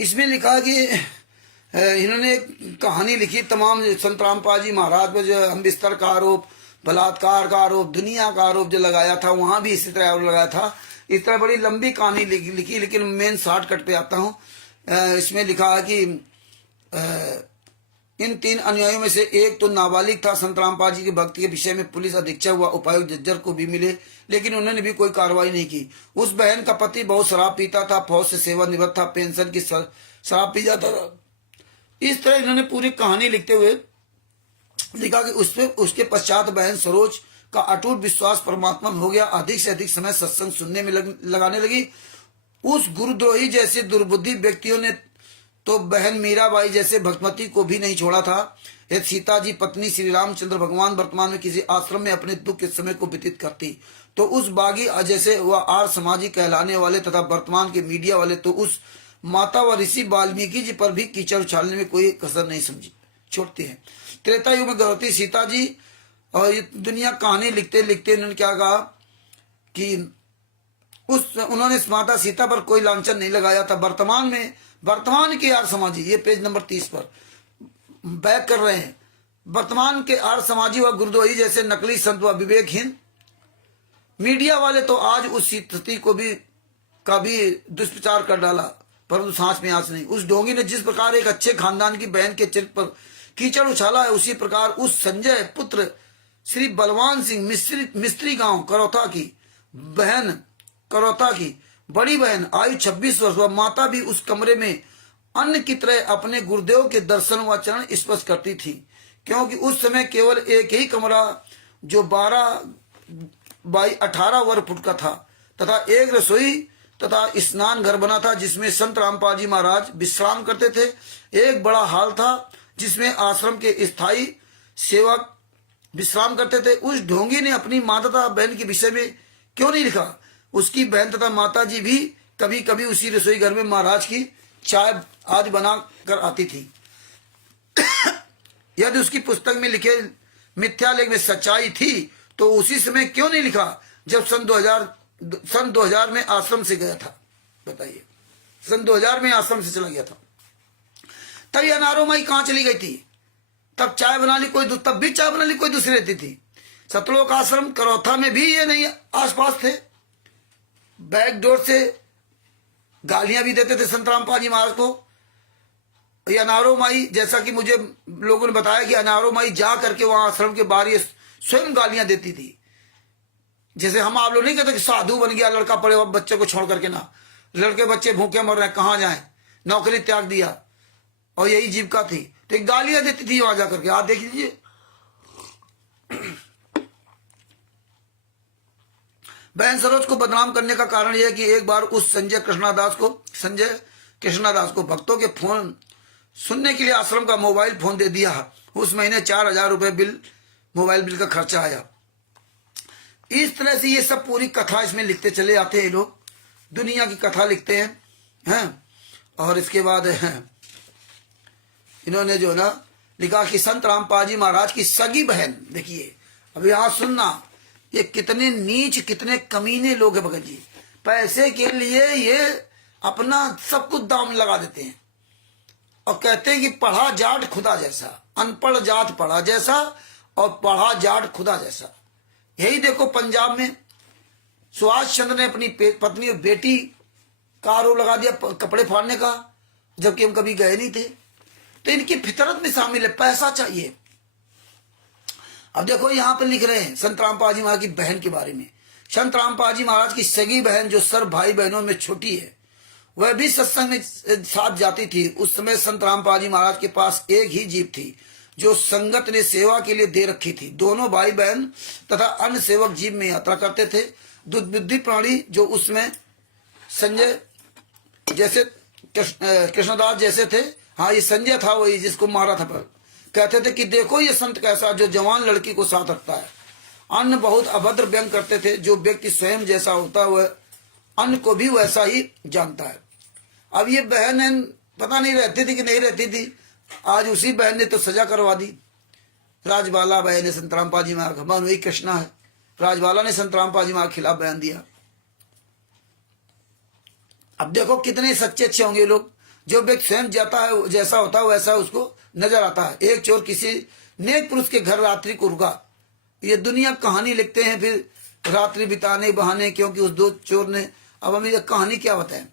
इसमें लिखा कि इन्होंने एक कहानी लिखी तमाम संत रामपाल जी महाराज पर, जो हम बिस्तर का आरोप, बलात्कार का आरोप, दुनिया का आरोप जो लगाया था, वहां भी इसी तरह आरोप लगाया था। इस तरह बड़ी लंबी कहानी लिखी, लेकिन मेन शॉर्टकट पे आता हूँ। इसमें लिखा है कि इन 3 अनुयायियों में से एक तो नाबालिग था। संत रामपाल जी की भक्ति के विषय में पुलिस अधीक्षक व उपायुक्त जज्जर को भी मिले, लेकिन उन्होंने भी कोई कार्रवाई नहीं की। उस बहन का पति बहुत शराब पीता था, फौज से सेवानिवृत्त था, पेंशन की शराब पी जाता था। इस तरह इन्होंने पूरी कहानी लिखते हुए लिखा कि उसके पश्चात बहन सरोज का अटूट विश्वास परमात्मा में हो गया। अधिक से अधिक समय सत्संग सुनने में लगाने लगी। उस गुरुद्रोही जैसे दुर्बुद्धि व्यक्तियों ने तो बहन मीराबाई जैसे भक्तमती को भी नहीं छोड़ा था। यदि सीता जी पत्नी श्री रामचंद्र भगवान वर्तमान में किसी आश्रम में अपने दुख के समय को व्यतीत करती, तो उस बागी जैसे वह आर्य समाजी कहलाने वाले तथा वर्तमान के मीडिया वाले तो उस माता व ऋषि वाल्मीकि जी पर भी कीचड़ उछालने में कोई कसर नहीं समझी छोड़ती है। त्रेता युग में गर्भवती सीता जी, और ये दुनिया कहानी लिखते लिखते उन्होंने क्या कहा कि उन्होंने इस माता सीता पर कोई लांछन नहीं लगाया था। वर्तमान की आर्य समाजी, ये पेज नंबर 30 पर बैक कर रहे हैं, वर्तमान के आर्य समाजी व गुरुद्रोही जैसे नकली संत व विवेकहीन मीडिया वाले तो आज उस स्थिति को भी दुष्प्रचार कर डाला, परंतु सांस में आंच नहीं। उस ढोंगी ने जिस प्रकार एक अच्छे खानदान की बहन के चरित्र पर कीचड़ उछाला है, उसी प्रकार उस संजय पुत्र श्री बलवान सिंह मिस्त्री गांव करौता की बड़ी बहन आयु 26 वर्ष व माता भी उस कमरे में अन्न की तरह अपने गुरुदेव के दर्शन व चरण स्पर्श करती थी, क्योंकि उस समय केवल एक ही कमरा जो 12 बाई 18 वर्ग फुट का था तथा एक रसोई तथा स्नान घर बना था जिसमें संत रामपाल जी महाराज विश्राम करते थे। एक बड़ा हॉल था जिसमें आश्रम के स्थायी सेवक विश्राम करते थे। उस ढोंगी ने अपनी माता तथा बहन के विषय में क्यों नहीं लिखा? उसकी बहन तथा माता जी भी कभी कभी उसी रसोई घर में महाराज की चाय आज बना कर आती थी। यदि उसकी पुस्तक में लिखे मिथ्यालेख में सच्चाई थी तो उसी समय क्यों नहीं लिखा जब सन 2000 में आश्रम से गया था? बताइए, सन 2000 में आश्रम से चला गया था। तब ये अनारो माई कहां चली गई थी? तब चाय बना ली कोई, तब भी चाय बना ली कोई दूसरी रहती थी। सतलोक आश्रम करौथा में भी ये नहीं आसपास थे। बैक डोर से गालियां भी देते थे संत रामपाल जी महाराज को। ये अनारो माई, जैसा कि मुझे लोगों ने बताया कि अनारो माई जा करके वहां आश्रम के बाहर स्वयं गालियां देती थी। जैसे हम आप लोग नहीं कहते कि साधु बन गया लड़का, पड़े बच्चे को छोड़ करके ना, लड़के बच्चे भूखे मर रहे हैं, कहां जाएं, नौकरी त्याग दिया और यही जीविका थी, तो एक गालियां देती थी वहां जाकर के। आप देख लीजिए। बहन सरोज को बदनाम करने का कारण यह है कि एक बार उस संजय कृष्णादास को भक्तों के फोन सुनने के लिए आश्रम का मोबाइल फोन दे दिया। उस महीने 4000 रुपए मोबाइल बिल का खर्चा आया। इस तरह से ये सब पूरी कथा इसमें लिखते चले आते हैं लोग, दुनिया की कथा लिखते हैं। और इसके बाद इन्होंने जो ना लिखा कि संत रामपाल जी महाराज की सगी बहन, देखिए अब यहां सुनना, ये कितने नीच कितने कमीने लोग हैं भगत जी। पैसे के लिए ये अपना सब कुछ दाम लगा देते हैं और कहते हैं कि पढ़ा जाट खुदा जैसा, अनपढ़ जाट पढ़ा जैसा और पढ़ा जाट खुदा जैसा। यही देखो पंजाब में सुभाष चंद्र ने अपनी पत्नी और बेटी का आरोप लगा दिया कपड़े फाड़ने का, जबकि हम कभी गए नहीं थे। तो इनकी फितरत में शामिल है, पैसा चाहिए। अब देखो यहां पर लिख रहे हैं संत रामपाल जी महाराज की बहन के बारे में। संत रामपाल जी महाराज की सगी बहन जो सर भाई बहनों में छोटी है, वह भी सत्संग में साथ जाती थी। उस समय संत रामपाल जी महाराज के पास एक ही जीप थी जो संगत ने सेवा के लिए दे रखी थी। दोनों भाई बहन तथा अन्य सेवक जीप में यात्रा करते थे। दुर्बुद्धि प्राणी जो उसमें संजय जैसे कृष्णदास जैसे थे, हाँ ये संजय था वही जिसको मारा था, पर कहते थे कि देखो ये संत कैसा जो जवान लड़की को साथ रखता है। अन्य बहुत अभद्र व्यंग करते थे। जो व्यक्ति स्वयं जैसा होता है वह अन्य को भी वैसा ही जानता है। अब ये बहन पता नहीं रहती थी कि नहीं रहती थी, आज उसी बहन ने तो सजा करवा दी। राजबाला बहन ने संत रामपाल जी महाराज, भगवान वही कृष्णा है, राजबाला ने संत रामपाल जी महाराज के खिलाफ बयान दिया। अब देखो कितने सच्चे अच्छे होंगे लोग। जो व्यक्ति स्वयं जाता है जैसा होता है वैसा उसको नजर आता है। एक चोर किसी नेक पुरुष के घर रात्रि को रुका। ये दुनिया कहानी लिखते हैं फिर रात्रि बिताने बहाने, क्योंकि उस दो चोर ने। अब हम ये कहानी क्या बताएं,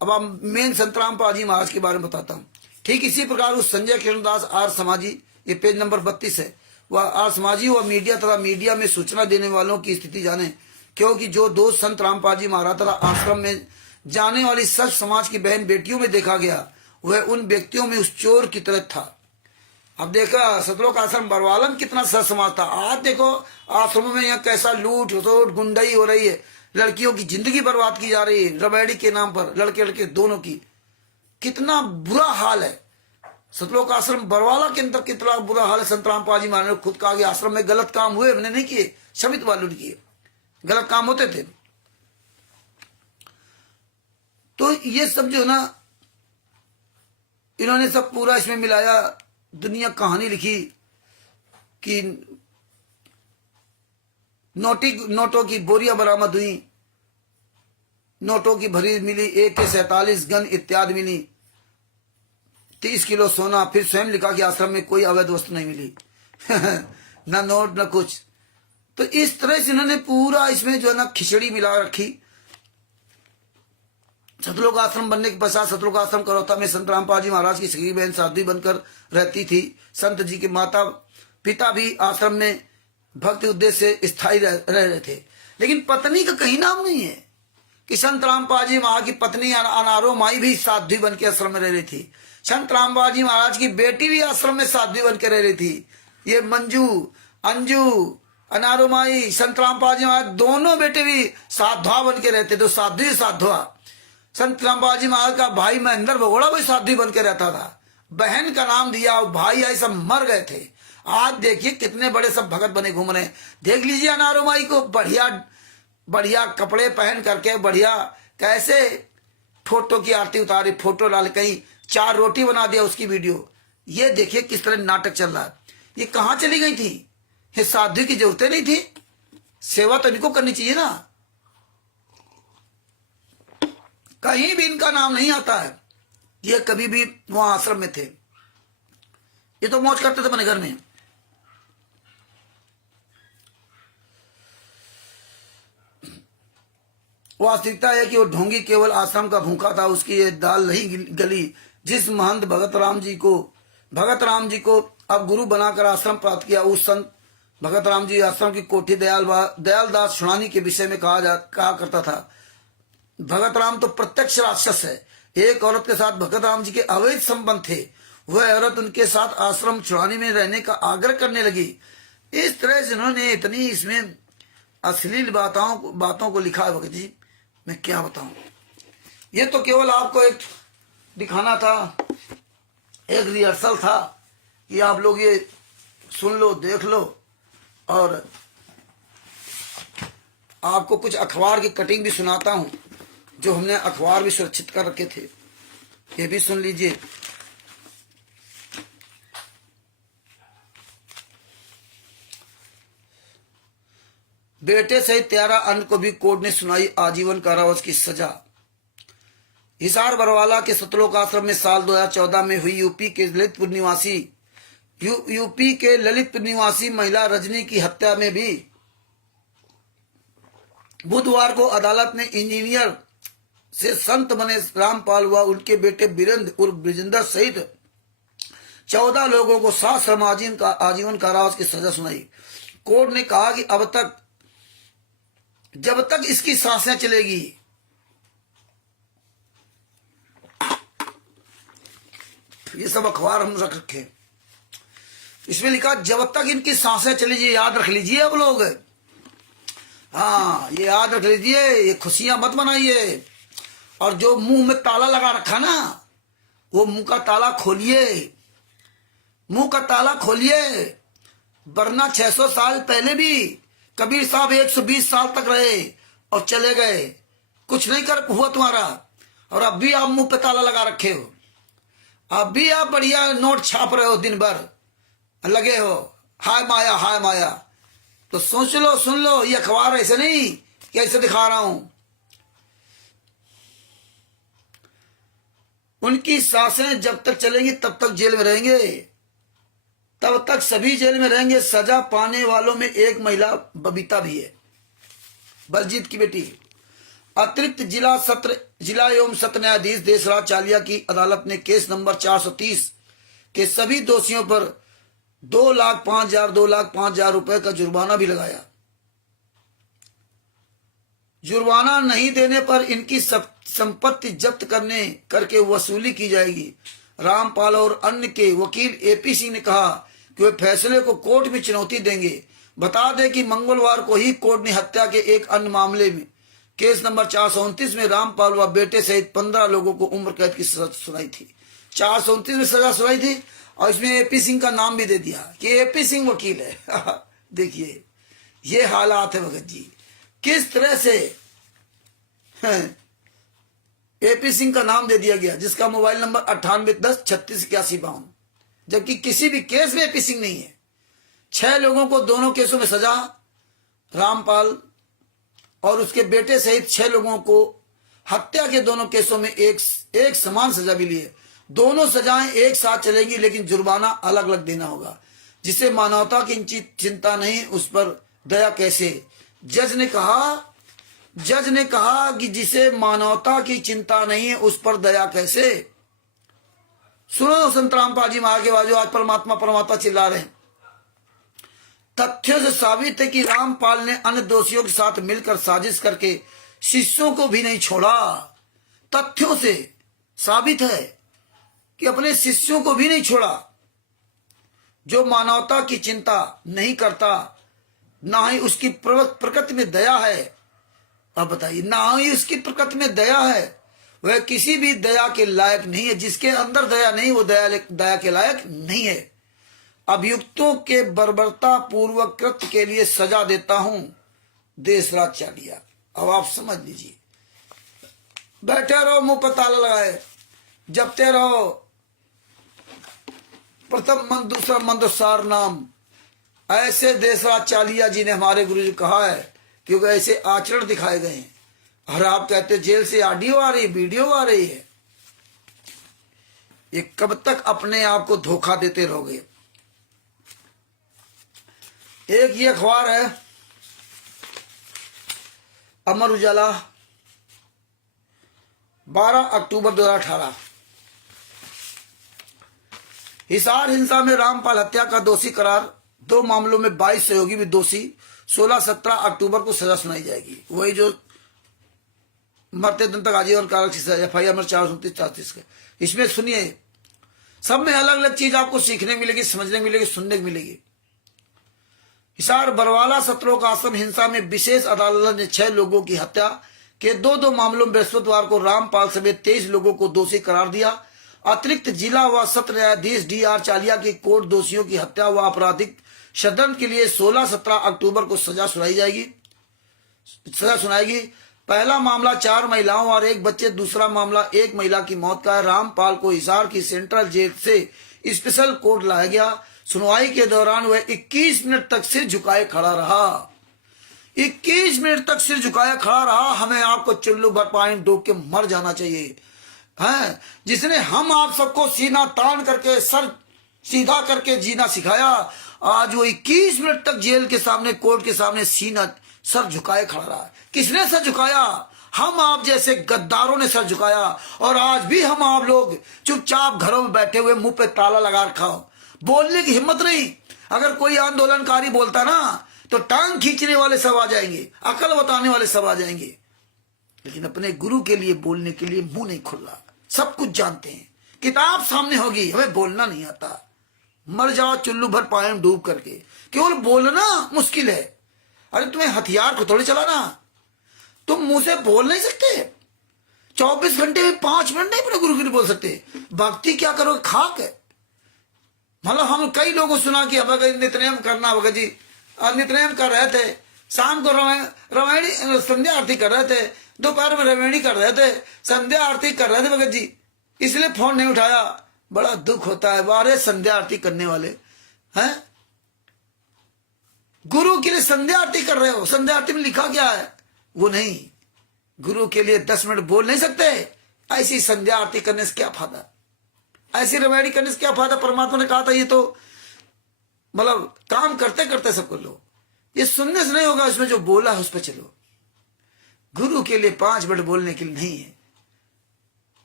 अब हम मेन संत रामपाल जी महाराज के बारे में बताता हूँ। ठीक इसी प्रकार उस संजय कृष्णदास आर्य समाजी, ये पेज नंबर 32 है, वह आर्य समाजी व मीडिया तथा मीडिया में सूचना देने वालों की स्थिति जाने, क्योंकि जो दोष संत रामपाल जी महाराज तथा आश्रम में जाने वाली सच समाज की बहन बेटियों में देखा गया, वह उन व्यक्तियों में उस चोर की तरह था। अब देखा सतलोक आश्रम बरवाला में कितना सच समाज था। आज देखो आश्रमों में यहाँ कैसा लूट खसोट गुंडाई हो रही है, लड़कियों की जिंदगी बर्बाद की जा रही है रबैडी के नाम पर, लड़के लड़के दोनों की। कितना बुरा हाल है सतलोक आश्रम बरवाला के अंदर, कितना बुरा हाल है। संत रामपाल जी महाराज ने खुद कहा कि आश्रम में गलत काम हुए, हमने नहीं किए, समित वालों ने किए, गलत काम होते थे। तो ये सब जो ना इन्होंने सब पूरा इसमें मिलाया, दुनिया कहानी लिखी कि नोटों की बोरियां बरामद हुई, नोटों की भरी मिली, AK-47 गन इत्यादि मिली। 30 किलो सोना, फिर स्वयं लिखा कि आश्रम में कोई अवैध वस्तु नहीं मिली न नोट न कुछ। तो इस तरह से इन्होंने पूरा इसमें जो है ना खिचड़ी मिला रखी। सतलोक आश्रम बनने के पश्चात सतलोक आश्रम करौता में संत रामपाल जी महाराज की सगी बहन साध्वी बनकर रहती थी। संत जी के माता पिता भी आश्रम में भक्ति उद्देश्य से स्थायी रह रहे थे, लेकिन पत्नी का कहीं नाम नहीं है कि संत रामपाल जी महाराज की पत्नी अनारो माई भी साध्वी बन के आश्रम में रह रही थी। संत रामपाल जी महाराज की बेटी भी आश्रम में साध्वी बन के रह रही थी। ये मंजू, अंजू, अनारो माई, संत रामपाल जी महाराज दोनों बेटे भी साधवा बन के रहते थे। साध्वी साधवा। संत रामपाल जी महाराज का भाई महेंद्र भगोड़ा भी साध्वी बन के रहता था। बहन का नाम दिया, भाई आई, सब मर गए थे। आज देखिए कितने बड़े सब भगत बने घूम रहे हैं। देख लीजिए अनारो माई को, बढ़िया बढ़िया कपड़े पहन करके, बढ़िया कैसे फोटो की आरती उतारी, फोटो डाल, कहीं 4 रोटी बना दिया उसकी वीडियो। ये देखिए किस तरह नाटक चल रहा है। ये कहाँ चली गई थी? ये साध्वी की जरूरतें नहीं थी? सेवा तो इनको करनी चाहिए ना। कहीं भी इनका नाम नहीं आता है। ये कभी भी वहां आश्रम में थे। ये तो मौज करते थे अपने घर में। वास्तविकता है कि वो ढोंगी केवल आश्रम का भूखा था, उसकी ये दाल नहीं गली। जिस महंत भगत राम जी को अब गुरु बनाकर आश्रम प्राप्त किया, उस संत भगत राम जी आश्रम की कोठी दयालदास छुड़ानी के विषय में कहा करता था, भगत राम तो प्रत्यक्ष राक्षस है। एक औरत के साथ भगत राम जी के अवैध संबंध थे। वह औरत उनके साथ आश्रम छुड़ानी में रहने का आग्रह करने लगी। इस तरह से उन्होंने इतनी इसमें अश्लील बातों को लिखा है। भगत जी मैं क्या बताऊं, ये तो केवल आपको एक दिखाना था, एक रिहर्सल था कि आप लोग ये सुन लो, देख लो। और आपको कुछ अखबार की कटिंग भी सुनाता हूं, जो हमने अखबार भी सुरक्षित कर रखे थे, ये भी सुन लीजिए। बेटे सहित 13 अन्य को भी कोर्ट ने सुनाई आजीवन कारावास की सजा। हिसार बरवाला के सतलोक आश्रम में साल 2014 में हुई यूपी के ललितपुर निवासी महिला रजनी की हत्या में भी बुधवार को अदालत ने इंजीनियर से संत बने रामपाल व उनके बेटे बीरेंद्र उर्फ ब्रिजेंद्र सहित 14 लोगों को सश्रम आजीवन कारावास की सजा सुनाई। कोर्ट ने कहा कि जब तक इसकी सांसें चलेगी, ये सब अखबार हम रख रखे, इसमें लिखा जब तक इनकी सांसें चलेगी। याद रख लीजिए अब लोग, हाँ ये याद रख लीजिए, ये खुशियां मत बनाइए। और जो मुंह में ताला लगा रखा ना, वो मुंह का ताला खोलिए, मुंह का ताला खोलिए। वरना 600 साल पहले भी कबीर साहब 120 साल तक रहे और चले गए, कुछ नहीं कर हुआ तुम्हारा। और अब भी आप मुंह पे ताला लगा रखे हो, अब भी आप बढ़िया नोट छाप रहे हो, दिन भर लगे हो, हाय माया हाय माया। तो सोच लो, सुन लो, ये अखबार ऐसे नहीं कि ऐसे दिखा रहा हूं। उनकी सांसें जब तक चलेंगी तब तक जेल में रहेंगे, तब तक सभी जेल में रहेंगे। सजा पाने वालों में एक महिला बबीता भी है, बलजीत की बेटी। अतिरिक्त जिला एवं सत्र न्यायाधीश देशराज चालिया की अदालत ने केस नंबर 430 के सभी दोषियों पर 2,05,000 रुपए का जुर्माना भी लगाया। जुर्माना नहीं देने पर इनकी संपत्ति जब्त करके वसूली की जाएगी। रामपाल और अन्य के वकील एपी सिंह ने कहा कि वे फैसले को कोर्ट में चुनौती देंगे। बता दें कि मंगलवार को ही कोर्ट ने हत्या के एक अन्य मामले में केस नंबर 429 में रामपाल व बेटे सहित 15 लोगों को उम्र कैद की सजा सुनाई थी। 429 में सजा सुनाई थी और इसमें एपी सिंह का नाम भी दे दिया कि एपी सिंह वकील है। देखिए ये हालात है भगत जी, किस तरह से एपी सिंह का नाम दे दिया गया, जिसका मोबाइल नंबर 9810368152, जबकि किसी भी केस में एपी सिंह नहीं है। 6 लोगों को दोनों केसों में सजा, रामपाल और उसके बेटे सहित 6 लोगों को हत्या के दोनों केसों में एक समान सजा मिली है। दोनों सजाएं एक साथ चलेंगी, लेकिन जुर्माना अलग अलग देना होगा। जिसे मानवता की चिंता नहीं, उस पर दया कैसे? जज ने कहा कि जिसे मानवता की चिंता नहीं है, उस पर दया कैसे? सुनो संत रामपाल जी महाराज के बाद जो आज परमात्मा परमात्मा चिल्ला रहे हैं। तथ्यों से साबित है कि रामपाल ने अन्य दोषियों के साथ मिलकर साजिश करके शिष्यों को भी नहीं छोड़ा। तथ्यों से साबित है कि अपने शिष्यों को भी नहीं छोड़ा। जो मानवता की चिंता नहीं करता, ना ही उसकी प्रकृति में दया है। अब बताइए, ना ही उसकी प्रकृति में दया है, वह किसी भी दया के लायक नहीं है। जिसके अंदर दया नहीं, वो दया के लायक नहीं है। अभियुक्तों के बर्बरता पूर्वक कृत्य के लिए सजा देता हूं देशराज चालिया। अब आप समझ लीजिए, बैठे रहो मुंह पर ताला लगाए, जपते रहो प्रथम मंत्र दूसरा मंत्र सार नाम। ऐसे देशराज चालिया जी ने हमारे गुरु जी कहा है, क्योंकि ऐसे आचरण दिखाए गए हैं। और आप कहते जेल से ऑडियो आ रही है, वीडियो आ रही है। ये कब तक अपने आप को धोखा देते रहोगे? एक ये अखबार है अमर उजाला, 12 अक्टूबर 2018। हिसार हिंसा में रामपाल हत्या का दोषी करार, 2 मामलों में 22 सहयोगी भी दोषी। 16-17 अक्टूबर को सजा सुनाई जाएगी। वही जो मरते दिन तक आजीवन कारावास की सजा, FIR नंबर 429-34 का। इसमें सुनिए, सब में अलग अलग चीज आपको सीखने मिलेगी, समझने मिलेगी, सुनने को मिलेगी। हिसार बरवाला सत्रों आश्रम हिंसा में विशेष अदालत ने 6 लोगों की हत्या के 2 मामलों में बृहस्पतिवार को रामपाल समेत 23 लोगों को दोषी करार दिया। अतिरिक्त जिला व सत्र न्यायाधीश DR चालिया की कोर्ट दोषियों की हत्या व आपराधिक षड्यंत्र के लिए 16-17 अक्टूबर को सजा सुनाएगी। पहला मामला 4 महिलाओं और 1 बच्चे, दूसरा मामला 1 महिला की मौत का है। रामपाल को हिसार की सेंट्रल जेल से स्पेशल कोर्ट लाया गया। सुनवाई के दौरान वह 21 मिनट तक सिर झुकाए खड़ा रहा। 21 मिनट तक सिर झुकाया खड़ा रहा। हमें आपको चुल्लू भर पानी डूब के मर जाना चाहिए, है जिसने हम आप सबको सीना तान करके सर सीधा करके जीना सिखाया। आज वो 21 मिनट तक जेल के सामने, कोर्ट के सामने सर झुकाए खड़ा रहा। किसने सर झुकाया? हम आप जैसे गद्दारों ने सर झुकाया। और आज भी हम आप लोग चुपचाप घरों में बैठे हुए, मुंह पे ताला लगा रखा हो, बोलने की हिम्मत नहीं। अगर कोई आंदोलनकारी बोलता ना, तो टांग खींचने वाले सब आ जाएंगे, अकल बताने वाले सब आ जाएंगे। लेकिन अपने गुरु के लिए बोलने के लिए मुंह नहीं खुल रहा। सब कुछ जानते हैं, किताब सामने होगी, हमें बोलना नहीं आता। मर जाओ चुल्लू भर पानी डूब करके। केवल बोलना मुश्किल है। अरे तुम्हें हथियार को थोड़ी चलाना, तुम मुंह से बोल नहीं सकते। 24 घंटे में 5 मिनट नहीं अपने गुरु के लिए बोल सकते। भक्ति क्या करोगे? खाक है। मतलब हम कई लोगों को सुना कि अब नित्यनेम करना भगत जी, नित्यनेम कर रहे थे, शाम को रामायणी संध्या आरती कर रहे थे, दोपहर में रामायणी कर रहे थे, संध्या आरती कर रहे थे भगत जी, इसलिए फोन नहीं उठाया। बड़ा दुख होता है। बारे संध्या आरती करने वाले हैं, गुरु के लिए संध्या आरती कर रहे हो। संध्या आरती में लिखा क्या है? वो नहीं, गुरु के लिए 10 मिनट बोल नहीं सकते। ऐसी संध्या आरती करने से क्या फायदा? ऐसी रामायणी करने से क्या फायदा? परमात्मा ने कहा था ये तो मतलब काम करते करते सबको लो, ये सुनने से नहीं होगा। उसमें जो बोला है उस पर चलो। गुरु के लिए 5 मिनट बोलने के लिए नहीं है।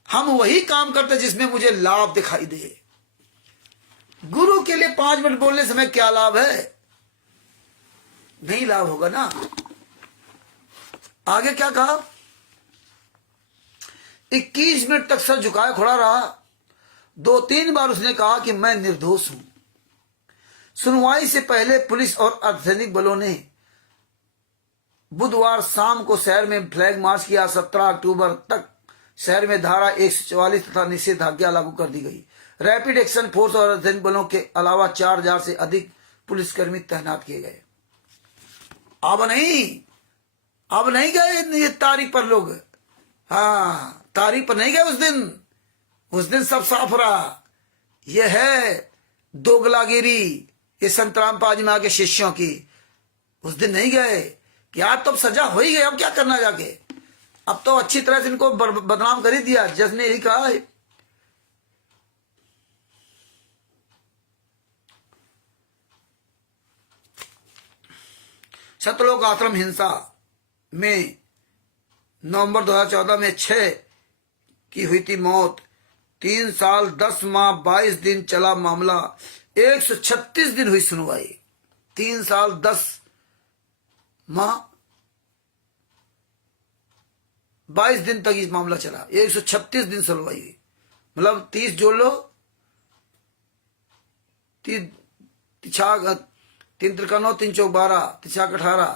हम वही काम करते जिसमें मुझे लाभ दिखाई दे। गुरु के लिए 5 मिनट बोलने से हमें क्या लाभ है? नहीं लाभ होगा ना। आगे क्या कहा? 21 मिनट तक सर झुकाए खड़ा रहा। 2-3 बार उसने कहा कि मैं निर्दोष हूं। सुनवाई से पहले पुलिस और अर्धसैनिक बलों ने बुधवार शाम को शहर में फ्लैग मार्च किया। 17 अक्टूबर तक शहर में धारा 144 तथा निषेधाज्ञा लागू कर दी गई। रैपिड एक्शन फोर्स और अर्धसैनिक बलों के अलावा 4000 से अधिक पुलिसकर्मी तैनात किए गए। अब नहीं गए ये तारीख पर लोग। हाँ, तारीख पर नहीं गए उस दिन सब साफ रहा। ये है दोगलागिरी, ये संत रामपाल जी महाराज के शिष्यों की। उस दिन नहीं गए कि आज तो सजा हो ही गई, अब क्या करना जाके। अब तो अच्छी तरह से इनको बदनाम कर ही दिया। जज ने यही कहा है सतलोक आश्रम हिंसा में नवंबर 2014 में 6 की हुई थी मौत। 3 साल 10 माह 22 दिन चला मामला, 136 दिन हुई सुनवाई। 3 साल 10 माह 22 दिन तक इस मामला चला, 136 दिन सुनवाई हुई। मतलब 30 जोड़ लो, 3 त्रिका 9, 3 चौक 12, 3 18,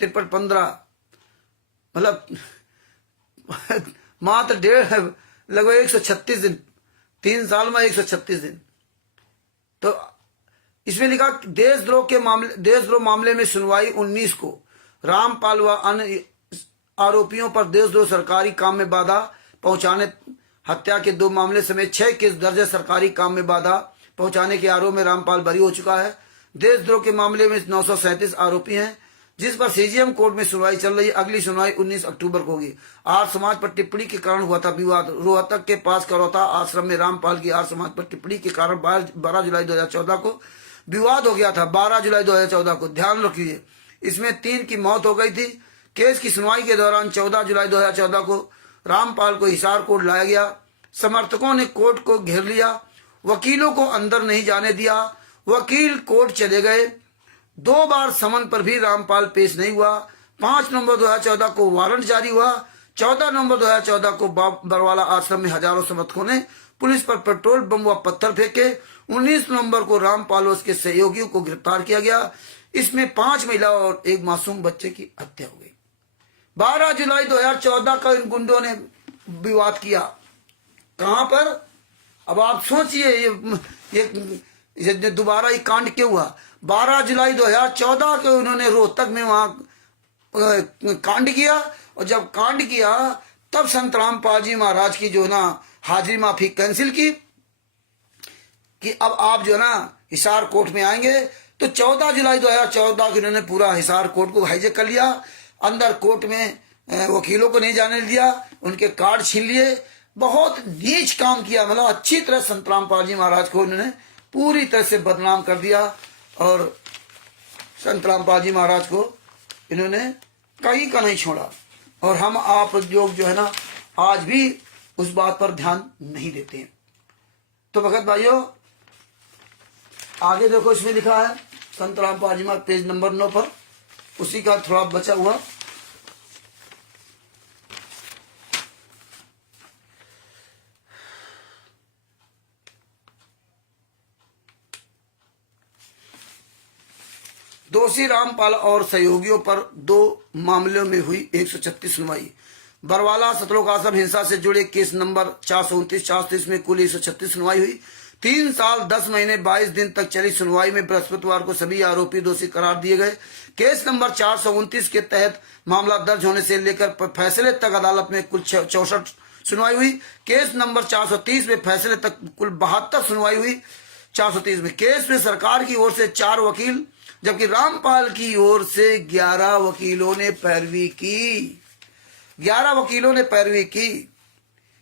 53 15, मतलब मात्र लगभग 136 दिन, 3 साल में 136 दिन। तो इसमें लिखा देशद्रोह मामले में सुनवाई 19 को। रामपाल व अन्य आरोपियों पर देशद्रोह, सरकारी काम में बाधा पहुंचाने, हत्या के 2 मामले समेत 6 केस दर्ज है। सरकारी काम में बाधा पहुंचाने के आरोप में रामपाल बरी हो चुका है। देशद्रोह के मामले में 937 आरोपी हैं, जिस पर सीजीएम कोर्ट में सुनवाई चल रही है। अगली सुनवाई 19 अक्टूबर को होगी। आर्य समाज पर टिप्पणी के कारण हुआ था विवाद। रोहतक के पास करौता आश्रम में रामपाल की आर्य समाज पर टिप्पणी के कारण 12 जुलाई 2014 को विवाद हो गया था। 12 जुलाई 2014 को, ध्यान रखिए, इसमें 3 की मौत हो गई थी। केस की सुनवाई के दौरान 14 जुलाई 2014 को रामपाल को हिसार कोर्ट लाया गया। समर्थकों ने कोर्ट को घेर लिया, वकीलों को अंदर नहीं जाने दिया। वकील कोर्ट चले गए। 2 बार समन पर भी रामपाल पेश नहीं हुआ। 5 नवंबर 2014 को वारंट जारी हुआ। 14 नवंबर 2014 को बरवाला आश्रम में हजारों समर्थकों ने पुलिस पर पेट्रोल बम व पत्थर फेंके। 19 नवंबर को रामपाल और उसके सहयोगियों को गिरफ्तार किया गया। इसमें 5 महिलाओं और 1 मासूम बच्चे की हत्या हो गई। 12 जुलाई 2014 का इन गुंडों ने विवाद किया। कहां पर? अब आप सोचिए, ये दोबारा ये कांड क्यों हुआ? 12 जुलाई 2014 को उन्होंने रोहतक में वहां कांड किया, और जब कांड किया तब संत रामपाल जी महाराज की जो ना हाजिरी माफी कैंसिल की कि अब आप जो ना हिसार कोर्ट में आएंगे। तो 14 जुलाई 2014 को इन्होंने पूरा हिसार कोर्ट को हाईजेक कर लिया। अंदर कोर्ट में वकीलों को नहीं जाने दिया, उनके कार्ड छीन लिए। बहुत नीच काम किया। मतलब अच्छी तरह संत रामपाल जी महाराज को इन्होंने पूरी तरह से बदनाम कर दिया, और संत रामपाल जी महाराज को इन्होंने कहीं का नहीं छोड़ा। और हम आप लोग जो है ना आज भी उस बात पर ध्यान नहीं देते हैं। तो भगत भाइयों, आगे देखो, इसमें लिखा है संत रामपाल जी महाराज, पेज नंबर 9 पर, उसी का थोड़ा बचा हुआ। दोषी रामपाल और सहयोगियों पर 2 मामलों में हुई 136 सुनवाई। बरवाला सतलोक आश्रम हिंसा से जुड़े केस नंबर 429-430 में कुल 136 सुनवाई हुई। 3 साल 10 महीने 22 दिन तक चली सुनवाई में बृहस्पतिवार को सभी आरोपी दोषी करार दिए गए। केस नंबर 429 के तहत मामला दर्ज होने से लेकर फैसले तक अदालत में कुल 64 सुनवाई हुई। केस नंबर 430 में फैसले तक कुल 72 सुनवाई हुई। 430 में केस में सरकार की ओर से 4 वकील, जबकि रामपाल की ओर से 11 वकीलों ने पैरवी की। 11 वकीलों ने पैरवी की।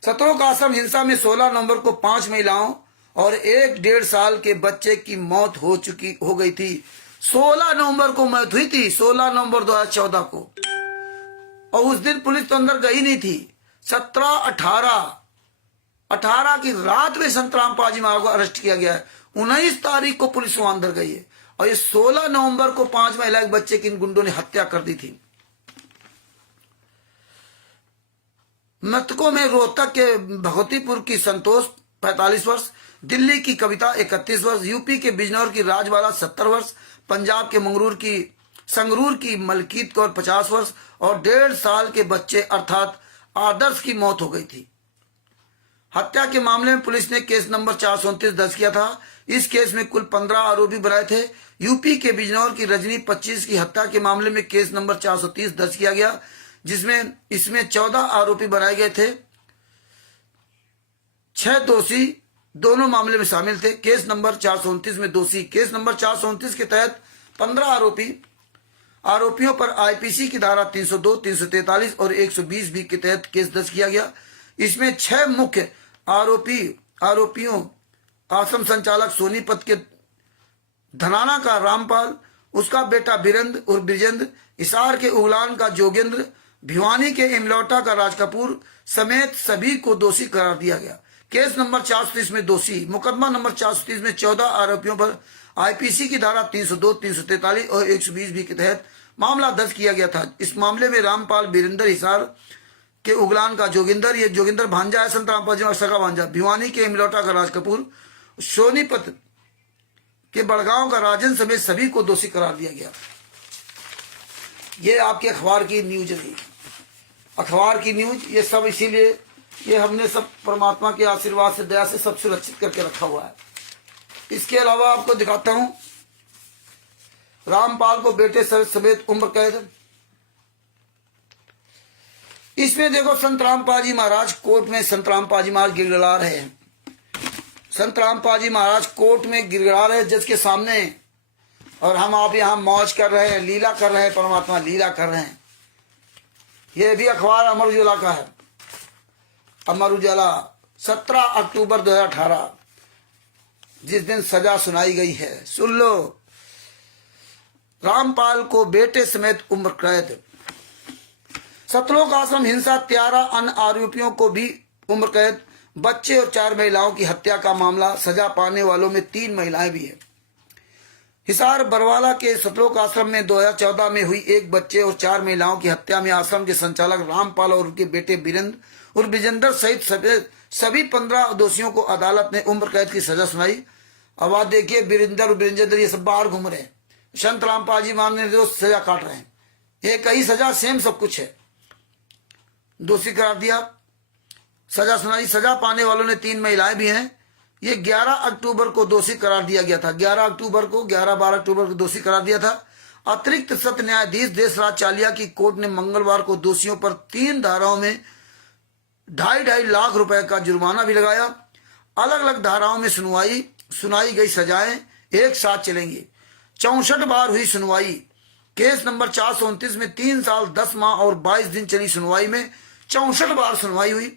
सतलोक आश्रम हिंसा में 16 नवंबर को 5 महिलाओं और 1.5 साल के बच्चे की मौत हो गई थी। 16 नवंबर को मौत हुई थी, 16 नवंबर 2014 को। और उस दिन पुलिस तो अंदर गई नहीं थी। 17, 18 की रात में संत रामपाल जी महाराज को अरेस्ट किया गया है। 19 तारीख को पुलिस वहां अंदर गई है, और ये 16 नवंबर को 5 महिला के बच्चे की इन गुंडों ने हत्या कर दी थी। मृतकों में रोहतक के भगवतीपुर की संतोष 45 वर्ष, दिल्ली की कविता 31 वर्ष, यूपी के बिजनौर की राजवाला 70 वर्ष, पंजाब के संगरूर की मलकीत कौर 50 वर्ष और 1.5 साल के बच्चे अर्थात आदर्श की मौत हो गई थी। हत्या के मामले में पुलिस ने केस नंबर 429 दर्ज किया था। इस केस में कुल 15 आरोपी बनाए थे। यूपी के बिजनौर की रजनी 25 की हत्या के मामले में केस नंबर 430 दर्ज किया गया, जिसमें इसमें 14 आरोपी बनाए गए थे। 6 दोषी दोनों मामले में शामिल थे। केस नंबर 429 में दोषी, केस नंबर 429 के तहत 15 आरोपियों पर आईपीसी की धारा 302, 343 और 120 बी के तहत केस दर्ज किया गया। इसमें 6 मुख्य आरोपियों आश्रम संचालक सोनीपत के धनाना का रामपाल, उसका बेटा बीरेंद्र और ब्रिजेंद्र, हिसार के उगलान का जोगेंद्र, भिवानी के इमलौटा का राज कपूर समेत सभी को दोषी करार दिया गया। केस नंबर 430 में दोषी, मुकदमा नंबर 430 में 14 आरोपियों पर आईपीसी की धारा 302, 343 और 120 के तहत मामला दर्ज किया गया था। इस मामले में रामपाल, बीरेंद्र, हिसार के उगलान का जोगिंदर, ये जोगिंदर भांजा है संत रामपाल जी सगा भांजा, भिवानी के इमलौटा का राज कपूर, सोनीपत के बड़गांव का राजन समेत सभी को दोषी करार दिया गया। ये आपके अखबार की न्यूज नहीं, अखबार की न्यूज ये सब, इसीलिए ये हमने सब परमात्मा के आशीर्वाद से, दया से सब सुरक्षित करके रखा हुआ है। इसके अलावा आपको दिखाता हूं रामपाल को बेटे समेत उम्र कैद। इसमें देखो संत रामपाल जी महाराज कोर्ट में, संत रामपाल जी महाराज गिड़गिड़ा रहे हैं, संत रामपाल जी महाराज कोर्ट में गिड़गिड़ा रहे जज के सामने, और हम आप यहां मौज कर रहे हैं, लीला कर रहे हैं, परमात्मा लीला कर रहे हैं। यह भी अखबार अमर उजाला का है, अमर उजाला 17 अक्टूबर 2018, जिस दिन सजा सुनाई गई है। सुन लो, रामपाल को बेटे समेत उम्र कैद। सतलोक आश्रम हिंसा 13 अन्य आरोपियों को भी उम्र कैद। बच्चे और 4 महिलाओं की हत्या का मामला, सजा पाने वालों में 3 महिलाएं भी है। हिसार बरवाला के सतलोक आश्रम में 2014 में हुई एक बच्चे और 4 महिलाओं की हत्या में आश्रम के संचालक रामपाल और उनके बेटे बीरेंद्र और विजेंद्र सहित सभी 15 दोषियों को अदालत ने उम्र कैद की सजा सुनाई। अब आप देखिए, बीरेंद्र और विजेंद्र ये सब बाहर घूम रहे हैं, संत रामपाल जी मानने दोस्त सजा काट रहे हैं, एक ही सजा, सेम सब कुछ है। दोषी करार दिया, सजा सुनाई। सजा पाने वालों ने 3 महिलाएं भी हैं। ये 11 अक्टूबर को दोषी करार दिया गया था, 11 अक्टूबर को 11-12 अक्टूबर को दोषी करार दिया था। अतिरिक्त सत्र न्यायाधीश देशराज चालिया की कोर्ट ने मंगलवार को दोषियों पर 3 धाराओं में 2.5 लाख रुपए का जुर्माना भी लगाया। अलग अलग धाराओं में सुनाई गई सजाएं एक साथ चलेंगी। 64 बार हुई सुनवाई। केस नंबर 429 में 3 साल 10 माह और 22 दिन चली सुनवाई में 64 बार सुनवाई हुई।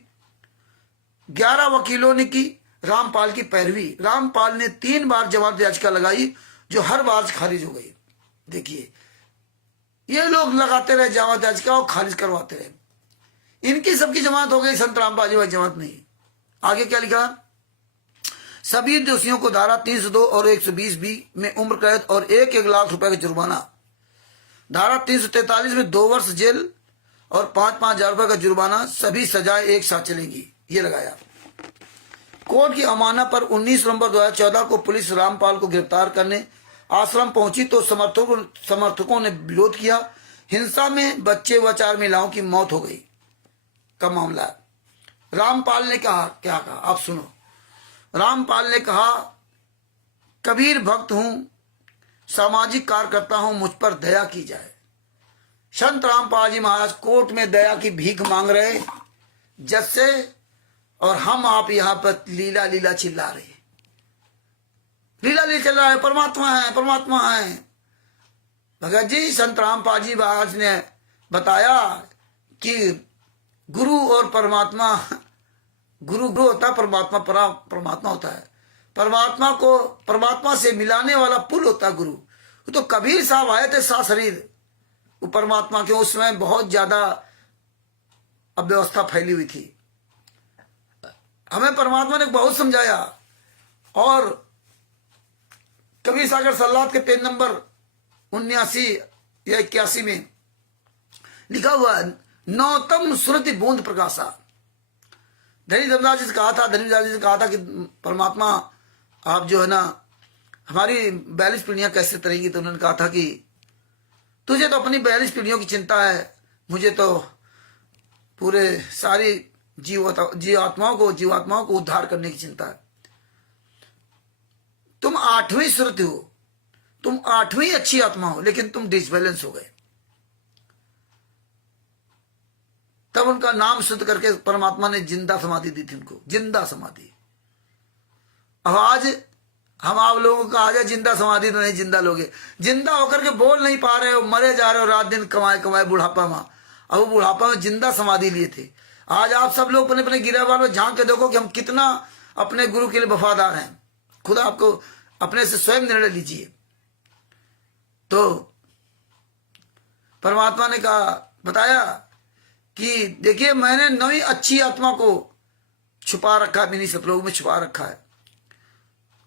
11 वकीलों ने की रामपाल की पैरवी। रामपाल ने 3 बार जमानत याचिका लगाई, जो हर बार खारिज हो गई। देखिए, ये लोग लगाते रहे जमानत याचिका और खारिज करवाते रहे। इनकी सबकी जमानत हो गई, संत रामपाल जी भाई जमानत नहीं। आगे क्या लिखा? सभी दोषियों को धारा 302 और 120 में उम्र कैद और 1-1 लाख रुपए का जुर्माना। धारा 343 में 2 वर्ष जेल और 5-5 हजार रुपए का जुर्माना। सभी सजाएं एक साथ चलेंगी, ये लगाया। कोर्ट की अमाना पर 19 नवंबर 2014 को पुलिस रामपाल को गिरफ्तार करने आश्रम पहुंची तो समर्थकों ने विरोध किया। हिंसा में बच्चे व 4 महिलाओं की मौत हो गई का मामला है। रामपाल ने कहा, क्या कहा आप सुनो। रामपाल ने कहा, कबीर भक्त हूं, सामाजिक कार्यकर्ता हूं, मुझ पर दया की जाए। संत रामपाल जी महाराज कोर्ट में दया की भीख मांग रहे जज से, और हम आप यहां पर लीला लीला चिल्ला रहे। लीला लीला चल रहा है, परमात्मा है, परमात्मा है। भगत जी, संत रामपाल जी महाराज ने बताया कि गुरु और परमात्मा, गुरु होता है, परमात्मा परमात्मा होता है। परमात्मा से मिलाने वाला पुल होता है गुरु। तो कबीर साहब आए थे शरीर, वो परमात्मा के, उसमें बहुत ज्यादा अव्यवस्था फैली हुई थी। हमें परमात्मा ने बहुत समझाया। और कबीर सागर सल्लात के पेज नंबर 79 या 81 में लिखा हुआ है, नौतम सुरति बूंद प्रकाशा। धनी धर्मदास जी से कहा था, धनी जी से कहा था कि परमात्मा आप जो है ना, हमारी 42 पीढ़ियां कैसे तरेंगी। तो उन्होंने कहा था कि तुझे तो अपनी 42 पीढ़ियों की चिंता है, मुझे तो पूरे सारी जीवात्माओं को उद्धार करने की चिंता है। तुम 8वीं सुरति हो, तुम 8वीं अच्छी आत्मा हो, लेकिन तुम डिसबैलेंस हो गए। तब उनका नाम शुद्ध करके परमात्मा ने जिंदा समाधि दी थी उनको, जिंदा समाधि। अब आज हम आप लोगों को कहा जाए जिंदा समाधि, तो नहीं जिंदा लोगे। जिंदा होकर के बोल नहीं पा रहे हो, मरे जा रहे हो, रात दिन कमाए बुढ़ापा में। अब वो बुढ़ापा में जिंदा समाधि लिए थे। आज आप सब लोग अपने अपने गिरफ्तार में झांक के देखो कि हम कितना अपने गुरु के लिए वफादार हैं। खुद आपको अपने से स्वयं निर्णय लीजिए। तो परमात्मा ने कहा, बताया कि देखिए मैंने नवी अच्छी आत्मा को छुपा रखा है, मेरी सतलोक में छुपा रखा है।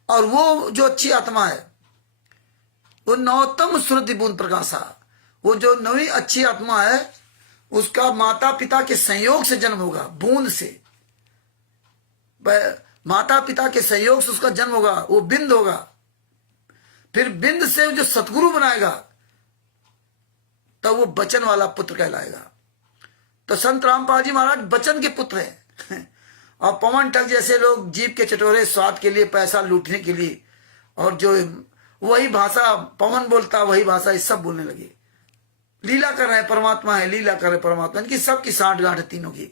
और वो जो अच्छी आत्मा है वो नवोत्तम श्रुति बूंद प्रकाशा, वो जो नवी अच्छी आत्मा है उसका माता पिता के संयोग से जन्म होगा, बूंद से, माता पिता के संयोग से उसका जन्म होगा, वो बिंद होगा। फिर बिंद से जो सतगुरु बनाएगा तब वो बचन वाला पुत्र कहलाएगा। तो संत रामपाल जी महाराज बचन के पुत्र हैं। और पवन ठग जैसे लोग जीव के चटोरे स्वाद के लिए, पैसा लूटने के लिए, और जो वही भाषा पवन बोलता वही भाषा इस सब बोलने लगे। लीला कर रहे हैं, परमात्मा है, लीला कर रहे परमात्मा, इनकी सबकी साठ गांठ तीनों की।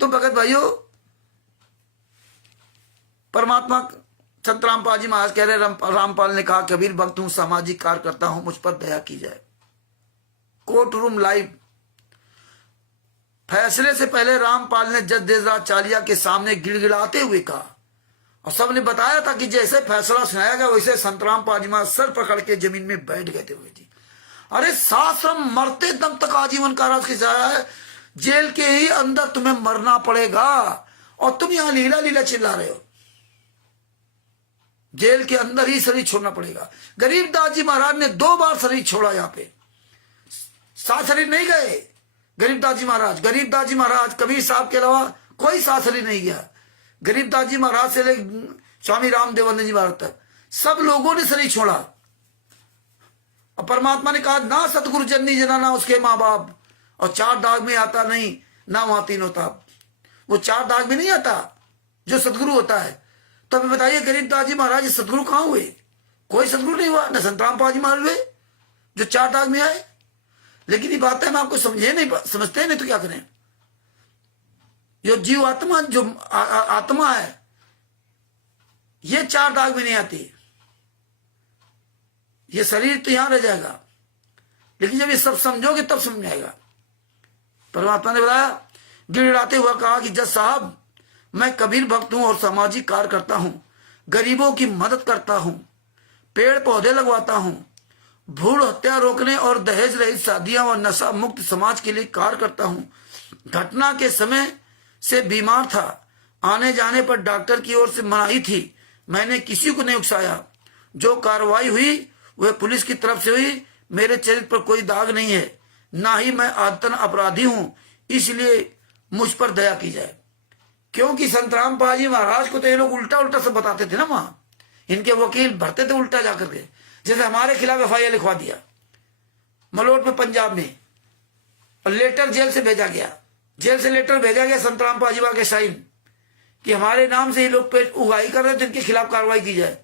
तो भगत भाइयों, परमात्मा संत रामपाल जी महाराज कह रहे, रामपाल ने कहा, कबीर भक्त हूं, सामाजिक कार्य करता हूं, मुझ पर दया की जाए। Court room live. फैसले से पहले रामपाल ने जज देसराज चालिया के सामने गिड़गिड़ाते हुए कहा, और सबने बताया था कि जैसे फैसला सुनाया गया वैसे संत रामपाल जी महाराज सर पकड़ के जमीन में बैठ गए थे हुए जी। अरे शास्त्रम मरते दम तक आजीवन कारावास की सजा है, जेल के ही अंदर तुम्हें मरना पड़ेगा, और तुम यहां लीला लीला चिल्ला रहे हो। जेल के अंदर ही शरीर छोड़ना पड़ेगा। गरीबदास जी महाराज ने 2 बार शरीर छोड़ा, यहां पे 7 शरीर नहीं गए गरीबदास जी महाराज कबीर साहब के अलावा कोई 7 शरीर नहीं गया। गरीबदास जी महाराज से लेकर स्वामी रामदेवानंद जी महाराज तक सब लोगों ने शरीर छोड़ा। और परमात्मा ने कहा, ना सतगुरु जननी जना, ना उसके माँ बाप, और 4 दाग में आता नहीं, ना वहां 3 होता। वो 4 दाग में नहीं आता जो सतगुरु होता है। तो अभी बताइए गरीबदास जी महाराज सतगुरु कहां हुए? कोई सतगुरु नहीं हुआ, न संत रामपाल जी महाराज हुए जो 4 दाग में आए। लेकिन ये बात है हम आपको समझते नहीं तो क्या करें। जो जीव आत्मा, जो आत्मा है, ये 4 दाग में नहीं आती। ये शरीर तो यहां रह जाएगा, लेकिन जब ये सब समझोगे तब समझ में आएगा। परमात्मा ने बताया, गिड़गिड़ाते हुआ कहा कि जज साहब, मैं कबीर भक्त हूं और सामाजिक कार्य करता हूं, गरीबों की मदद करता हूं, पेड़ पौधे लगवाता हूं, भ्रूण हत्या रोकने और दहेज रहित शादियां और नशा मुक्त समाज के लिए कार्य करता हूं। घटना के समय से बीमार था, आने जाने पर डॉक्टर की ओर से मनाही थी, मैंने किसी को नहीं उकसाया। जो कार्रवाई हुई वह पुलिस की तरफ से हुई, मेरे चरित्र पर कोई दाग नहीं है, ना ही मैं आदतन अपराधी हूं, इसलिए मुझ पर दया की जाए। क्योंकि संत रामपाल जी महाराज को तो ये लोग उल्टा उल्टा सब बताते थे ना, वहां इनके वकील भरते थे उल्टा जाकर के। जैसे हमारे खिलाफ FIR लिखवा दिया मलोट में, पंजाब में, और लेटर जेल से भेजा गया, जेल से लेटर भेजा गया संत रामपाल जी के साइन कि हमारे नाम से ये लोग पेट उगाही कर रहे हैं तो इनके खिलाफ कार्रवाई की जाए।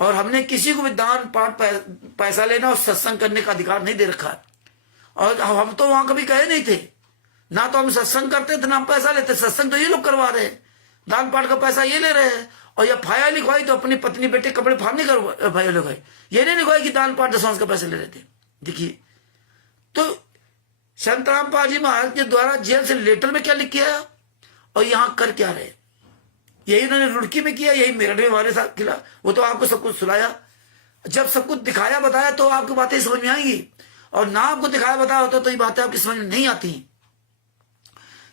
और हमने किसी को भी दान पाठ पैसा लेना और सत्संग करने का अधिकार नहीं दे रखा। और हम तो वहां कभी कहे नहीं थे, ना तो हम सत्संग करते थे ना हम पैसा लेते। सत्संग तो ये लोग करवा रहे हैं, दान पाठ का पैसा ये ले रहे हैं। और या FIR लिखवाई तो अपनी पत्नी बेटे कपड़े फाड़ने का FIR लिखवाई, ये नहीं लिखवाई कि दान पाठ दशवांश का पैसा ले रहे थे। देखिए, तो संत रामपाल जी महाराज के द्वारा जेल से लेटर में क्या लिख के आया और यहां कर क्या रहे, यही उन्होंने रुड़की में किया, यही मेरठ में हमारे साथ खिला। वो तो आपको सब कुछ सुनाया, जब सब कुछ दिखाया बताया तो आपकी बातें समझ में आएंगी, और ना आपको दिखाया बताया होता तो ये बातें आपकी समझ में नहीं आती।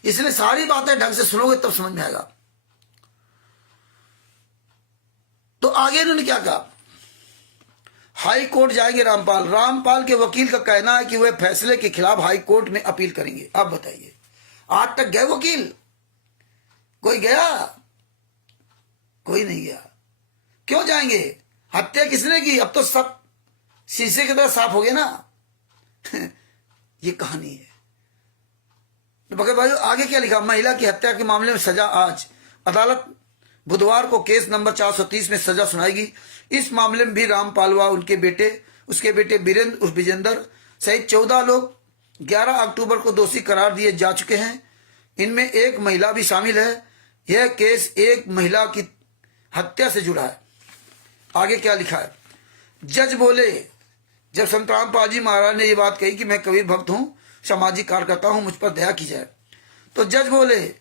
इसलिए सारी बातें ढंग से सुनोगे तब समझ में आएगा। तो आगे इन्होंने क्या कहा, हाई कोर्ट जाएंगे रामपाल। रामपाल के वकील का कहना है कि वह फैसले के खिलाफ हाई कोर्ट में अपील करेंगे। अब बताइए, आज तक गए वकील? कोई गया? कोई नहीं गया। क्यों जाएंगे? हत्या किसने की? अब तो सब शीशे की तरह साफ हो गया ना। ये कहानी है। तो भगत भाइयों, आगे क्या लिखा, महिला की हत्या के मामले में सजा आज। अदालत बुधवार को केस नंबर 430 में सजा सुनाएगी। इस मामले में भी रामपाल व उसके बेटे बीरेंद्र उर्फ विजेंद्र सहित 14 लोग 11 अक्टूबर को दोषी करार दिए जा चुके हैं। इनमें एक महिला भी शामिल है। यह केस एक महिला की हत्या से जुड़ा है। आगे क्या लिखा है, जज बोले, जब संत रामपाल जी महाराज ने ये बात कही कि मैं कबीर भक्त हूं, सामाजिक कार्य करता हूं, मुझ पर दया की जाए, तो जज बोले,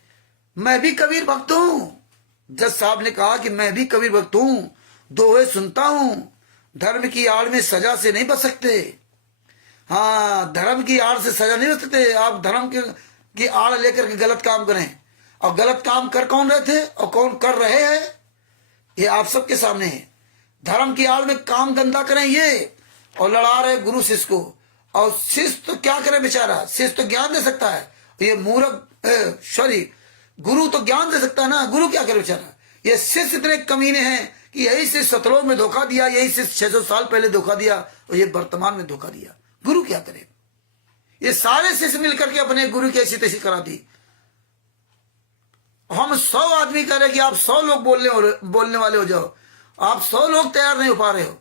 मैं भी कबीर भक्त हूं। जज साहब ने कहा कि मैं भी कबीर भक्त हूं, दोहे सुनता हूं धर्म की आड़ में सजा से नहीं बच सकते। हाँ, धर्म की आड़ से सजा नहीं बच सकते। आप धर्म की आड़ लेकर के गलत काम करें, और गलत काम कर कौन रहे थे और कौन कर रहे हैं, ये आप सबके सामने है। धर्म की आड़ में काम धंधा करें ये, और लड़ा रहे गुरु शिष्य को। और शिष्य तो क्या करे बेचारा, शिष्य तो ज्ञान दे सकता है, ये मूर्ख सॉरी गुरु तो ज्ञान दे सकता है ना, गुरु क्या करे बेचारा। ये शिष्य इतने कमीने हैं कि यही से सतलोक में धोखा दिया, यही से 600 साल पहले धोखा दिया, और ये वर्तमान में धोखा दिया। गुरु क्या करे। ये सारे शिष्य मिलकर के अपने गुरु की ऐसी तैसी करा दी। हम 100 आदमी कह रहे कि आप 100 लोग बोलने वाले हो जाओ, आप 100 लोग तैयार नहीं हो पा रहे हो।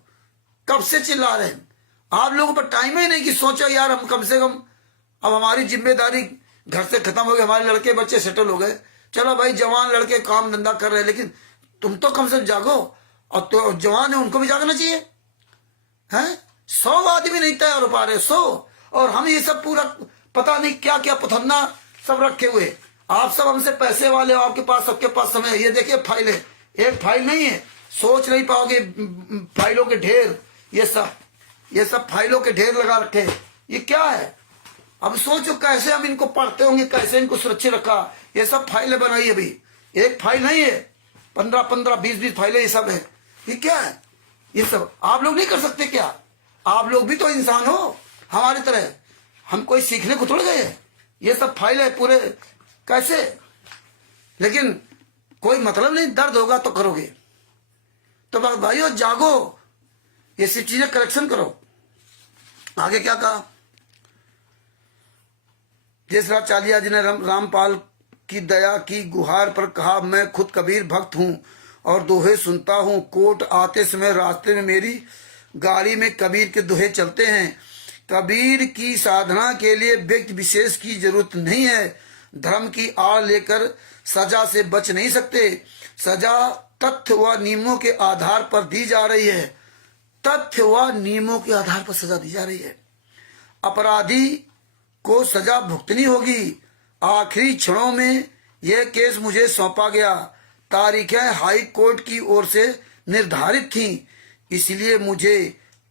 कब से चिल्ला रहे हैं। आप लोगों पर टाइम ही नहीं कि सोचो यार हम कम से कम अब हमारी जिम्मेदारी घर से खत्म हो गई, हमारे लड़के बच्चे सेटल हो गए, चलो भाई जवान लड़के काम धंधा कर रहे हैं, लेकिन तुम तो कम से कम जागो। और तो जवान है उनको भी जागना चाहिए। हैं 100 आदमी नहीं तैयार हो पा रहे, 100। और हम ये सब पूरा पता नहीं क्या क्या पथन्ना सब रखे हुए। आप सब हमसे पैसे वाले हो, आपके पास सबके पास समय है। ये देखिए फाइल है, एक फाइल नहीं है, सोच नहीं पाओगे। फाइलों के ढेर, ये सब फाइलों के ढेर लगा रखे हैं। ये क्या है। अब सोचो कैसे हम इनको पढ़ते होंगे, कैसे इनको सुरक्षित रखा। ये सब फाइलें बनाई अभी, एक फाइल नहीं है, 15-15, 20-20 फाइलें ये सब है। ये क्या है। ये सब आप लोग नहीं कर सकते क्या। आप लोग भी तो इंसान हो हमारी तरह, हम कोई सीखने को थोड़ा गए। ये सब फाइल है पूरे, कैसे। लेकिन कोई मतलब नहीं, दर्द होगा तो करोगे। तो भाइयों जागो, ये सब चीजें करेक्शन करो। आगे क्या कहा। जयसराज चालिया जी ने रामपाल की दया की गुहार पर कहा, मैं खुद कबीर भक्त हूँ और दोहे सुनता हूँ। कोर्ट आते समय रास्ते में मेरी गाड़ी में कबीर के दोहे चलते हैं। कबीर की साधना के लिए व्यक्ति विशेष की जरूरत नहीं है। धर्म की आड़ लेकर सजा से बच नहीं सकते। सजा तथ्य व नियमों के आधार पर दी जा रही है। तथ्य व नियमों के आधार पर सजा दी जा रही है। अपराधी को सजा भुगतनी होगी। आखिरी क्षणों में यह केस मुझे सौंपा गया। तारीखें हाई कोर्ट की ओर से निर्धारित थीं, इसलिए मुझे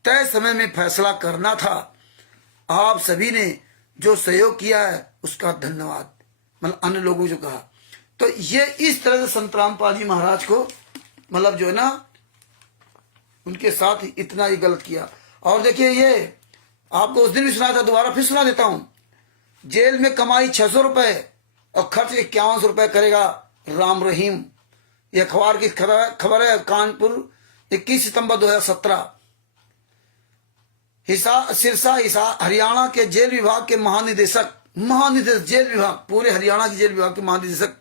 तय समय में फैसला करना था। आप सभी ने जो सहयोग किया है उसका धन्यवाद। मतलब अन्य लोगों जो कहा, तो ये इस तरह से संत रामपाल जी महाराज को मतलब जो है ना उनके साथ इतना ही गलत किया। और देखिए ये आपको उस दिन भी सुनाया था, दोबारा फिर सुना देता हूं। जेल में कमाई 600 रुपए और खर्च 51 रुपए करेगा राम रहीम। ये अखबार की खबर है, कानपुर 21 सितंबर 2017। सिरसा हरियाणा के जेल विभाग के महानिदेशक जेल विभाग, पूरे हरियाणा की जेल विभाग के महानिदेशक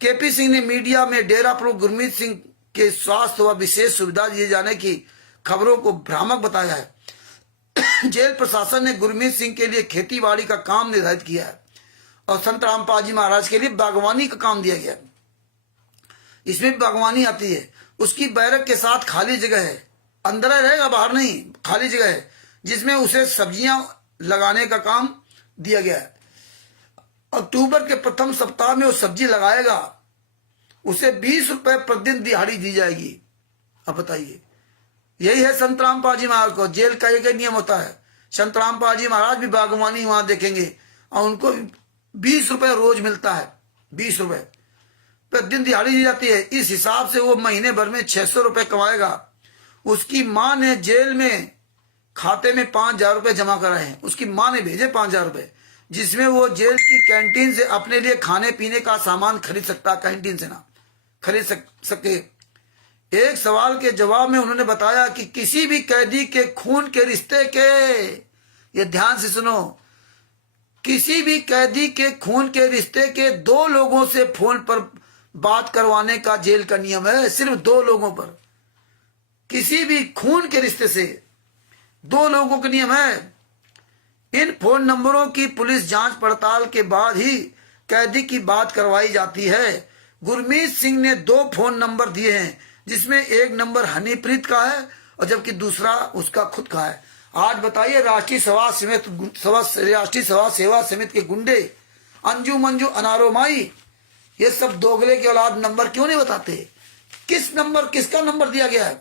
केपी सिंह ने मीडिया में डेरा प्रमुख गुरमीत सिंह के स्वास्थ्य व विशेष सुविधा दिए जाने की खबरों को भ्रामक बताया है। जेल प्रशासन ने गुरमीत सिंह के लिए खेतीबाड़ी का काम निर्धारित किया है और संत रामपाल जी महाराज के लिए बागवानी का काम दिया गया। इसमें बागवानी आती है। उसकी बैरक के साथ खाली जगह है, अंदर रहेगा बाहर नहीं, खाली जगह है, जिसमें उसे सब्जियां लगाने का काम दिया गया है। अक्टूबर के प्रथम सप्ताह में वो सब्जी लगाएगा, उसे 20 रुपए प्रतिदिन दिहाड़ी दी जाएगी। अब बताइए, यही है संत रामपाल जी महाराज को। जेल का एक नियम होता है। संत रामपाल जी महाराज भी बागवानी वहां देखेंगे और उनको 20 रुपए रोज मिलता है। 20 रुपए प्रतिदिन दिहाड़ी दी जाती है। इस हिसाब से वो महीने भर में 600 रुपए कमाएगा। उसकी मां ने जेल में खाते में 5000 रुपए जमा कराए हैं। उसकी मां ने भेजे 5000 रुपए, जिसमें वो जेल की कैंटीन से अपने लिए खाने पीने का सामान खरीद सकता, कैंटीन से ना खरीद सके। एक सवाल के जवाब में उन्होंने बताया कि किसी भी कैदी के खून के रिश्ते के, ये ध्यान से सुनो, किसी भी कैदी के खून के रिश्ते के 2 लोगों से फोन पर बात करवाने का जेल का नियम है। सिर्फ 2 लोगों पर, किसी भी खून के रिश्ते से 2 लोगों का नियम है। इन फोन नंबरों की पुलिस जांच पड़ताल के बाद ही कैदी की बात करवाई जाती है। गुरमीत सिंह ने 2 फोन नंबर दिए हैं, जिसमें एक नंबर हनीप्रीत का है और जबकि दूसरा उसका खुद का है। आज बताइए, राष्ट्रीय सभा सेवा समिति के गुंडे अंजू मंजू अनारो माई, ये सब दोगले की औलाद नंबर क्यों नहीं बताते? किसका नंबर दिया गया है?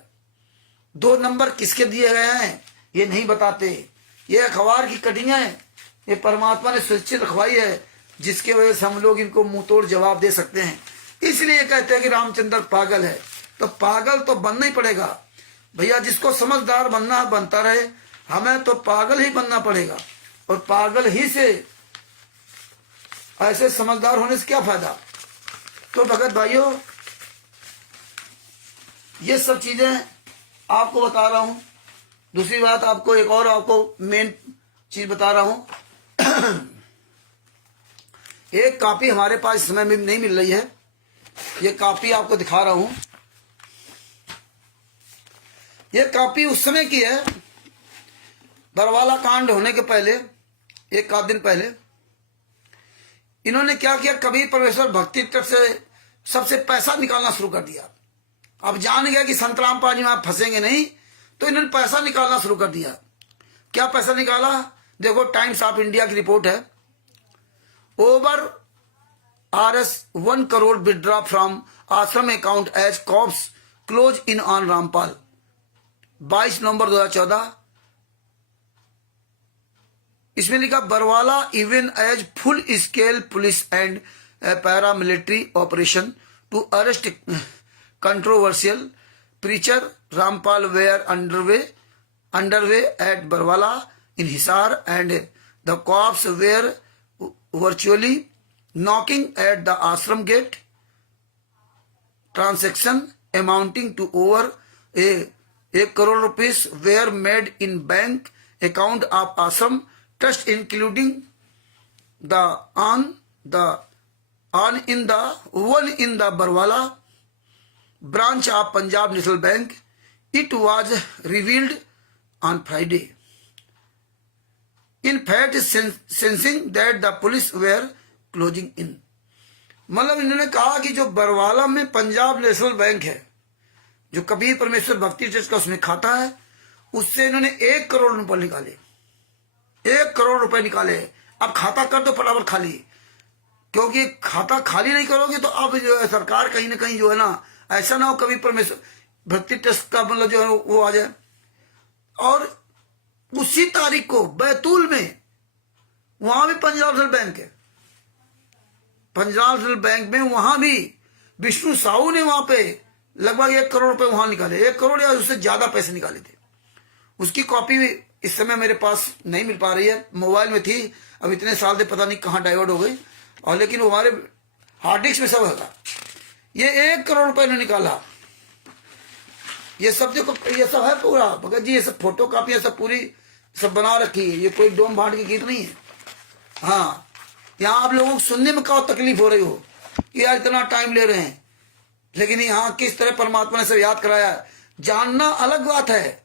2 नंबर किसके दिए गए हैं ये नहीं बताते। ये अखबार की कटिंग है, ये परमात्मा ने सुनिश्चित रखवाई है, जिसके वजह से हम लोग इनको मुंह तोड़ जवाब दे सकते हैं। इसलिए ये कहते हैं कि रामचंद्र पागल है। तो पागल तो बनना ही पड़ेगा भैया, जिसको समझदार बनना है बनता रहे, हमें तो पागल ही बनना पड़ेगा। और पागल ही से ऐसे समझदार होने से क्या फायदा। तो भगत भाइयों, ये सब चीजें आपको बता रहा हूं। दूसरी बात, आपको एक और आपको मेन चीज बता रहा हूं। एक कॉपी हमारे पास इस समय में नहीं मिल रही है, ये कॉपी आपको दिखा रहा हूं। ये कॉपी उस समय की है, बरवाला कांड होने के पहले, एक आध दिन पहले इन्होंने क्या किया, कबीर परमेश्वर भक्ति ट्रस्ट से सबसे पैसा निकालना शुरू कर दिया। अब जान गया कि संत रामपाल जी में आप फंसेंगे नहीं, तो इन्होंने पैसा निकालना शुरू कर दिया। क्या पैसा निकाला, देखो टाइम्स ऑफ इंडिया की रिपोर्ट है। Over ₹1 crore withdraw from ashram account as cops close in on Rampal, 22 November 2014। इसमें लिखा, Barwala even as full scale police and paramilitary operation to arrest controversial preacher Rampal were underway at Barwala in Hisar, and the cops were virtually knocking at the ashram gate. Transaction amounting to over a crore rupees were made in bank account of ashram trust, including the one in the Barwala branch of Punjab National Bank. It was revealed on Friday. In fact, sensing that the police were closing in. मतलब इन्होंने कहा कि जो बरवाला में पंजाब नेशनल बैंक है, जो कबीर परमेश्वर भक्ति ट्रस्ट का उसमें खाता है, उससे इन्होंने 1 करोड़ रुपए निकाले। 1 करोड़ रुपए निकाले। अब खाता कर दो फटाफट खाली, क्योंकि खाता खाली नहीं करोगे तो अब जो है सरकार कहीं ना कहीं जो है ना, ऐसा ना हो कभी परमेश्वर भक्ति ट्रस्ट का मतलब जो है वो आ जाए। और उसी तारीख को बैतूल में, वहां भी पंजाब नेशनल बैंक है, पंजाब नेशनल बैंक में वहां भी विष्णु साहू ने वहां पे लगभग 1 करोड़ रुपए वहां निकाले, 1 करोड़ या उससे ज्यादा पैसे निकाले थे। उसकी कॉपी इस समय मेरे पास नहीं मिल पा रही है, मोबाइल में थी, अब इतने साल से पता नहीं कहां डाइवर्ट हो गई, और लेकिन वो हमारे हार्ड डिस्क में सब होगा। ये 1 करोड़ रुपए ने निकाला। ये सब देखो, ये सब है पूरा भगत जी, ये सब फोटो कापियां सब पूरी सब बना रखी है, ये कोई डोम भाट की गीत नहीं है। हाँ, यहाँ आप लोगों को सुनने में क्या तकलीफ हो रही हो कि यार इतना टाइम ले रहे हैं, लेकिन यहाँ किस तरह परमात्मा ने सब याद कराया। जानना अलग बात है,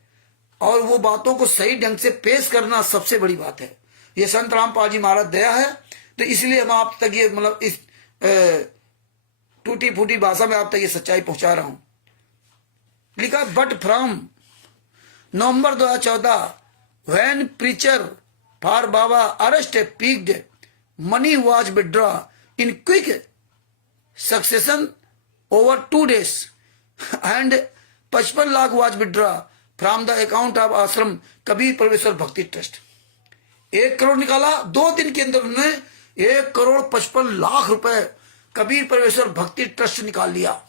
और वो बातों को सही ढंग से पेश करना सबसे बड़ी बात है। ये संत रामपाल जी महाराज दया है, तो इसलिए हम आप तक ये मतलब इस टूटी फूटी भाषा में आप तक ये सच्चाई पहुंचा रहा हूं। लिखा, but from November 2014 when preacher for Baba arrest peaked, money was withdraw in quick succession over 2 days and 55 lakh was withdraw from the account of आश्रम कबीर परमेश्वर भक्ति ट्रस्ट। 1 करोड़ निकाला 2 दिन के अंदर, उन्होंने 1 करोड़ 55 लाख रुपए कबीर परमेश्वर भक्ति ट्रस्ट निकाल लिया।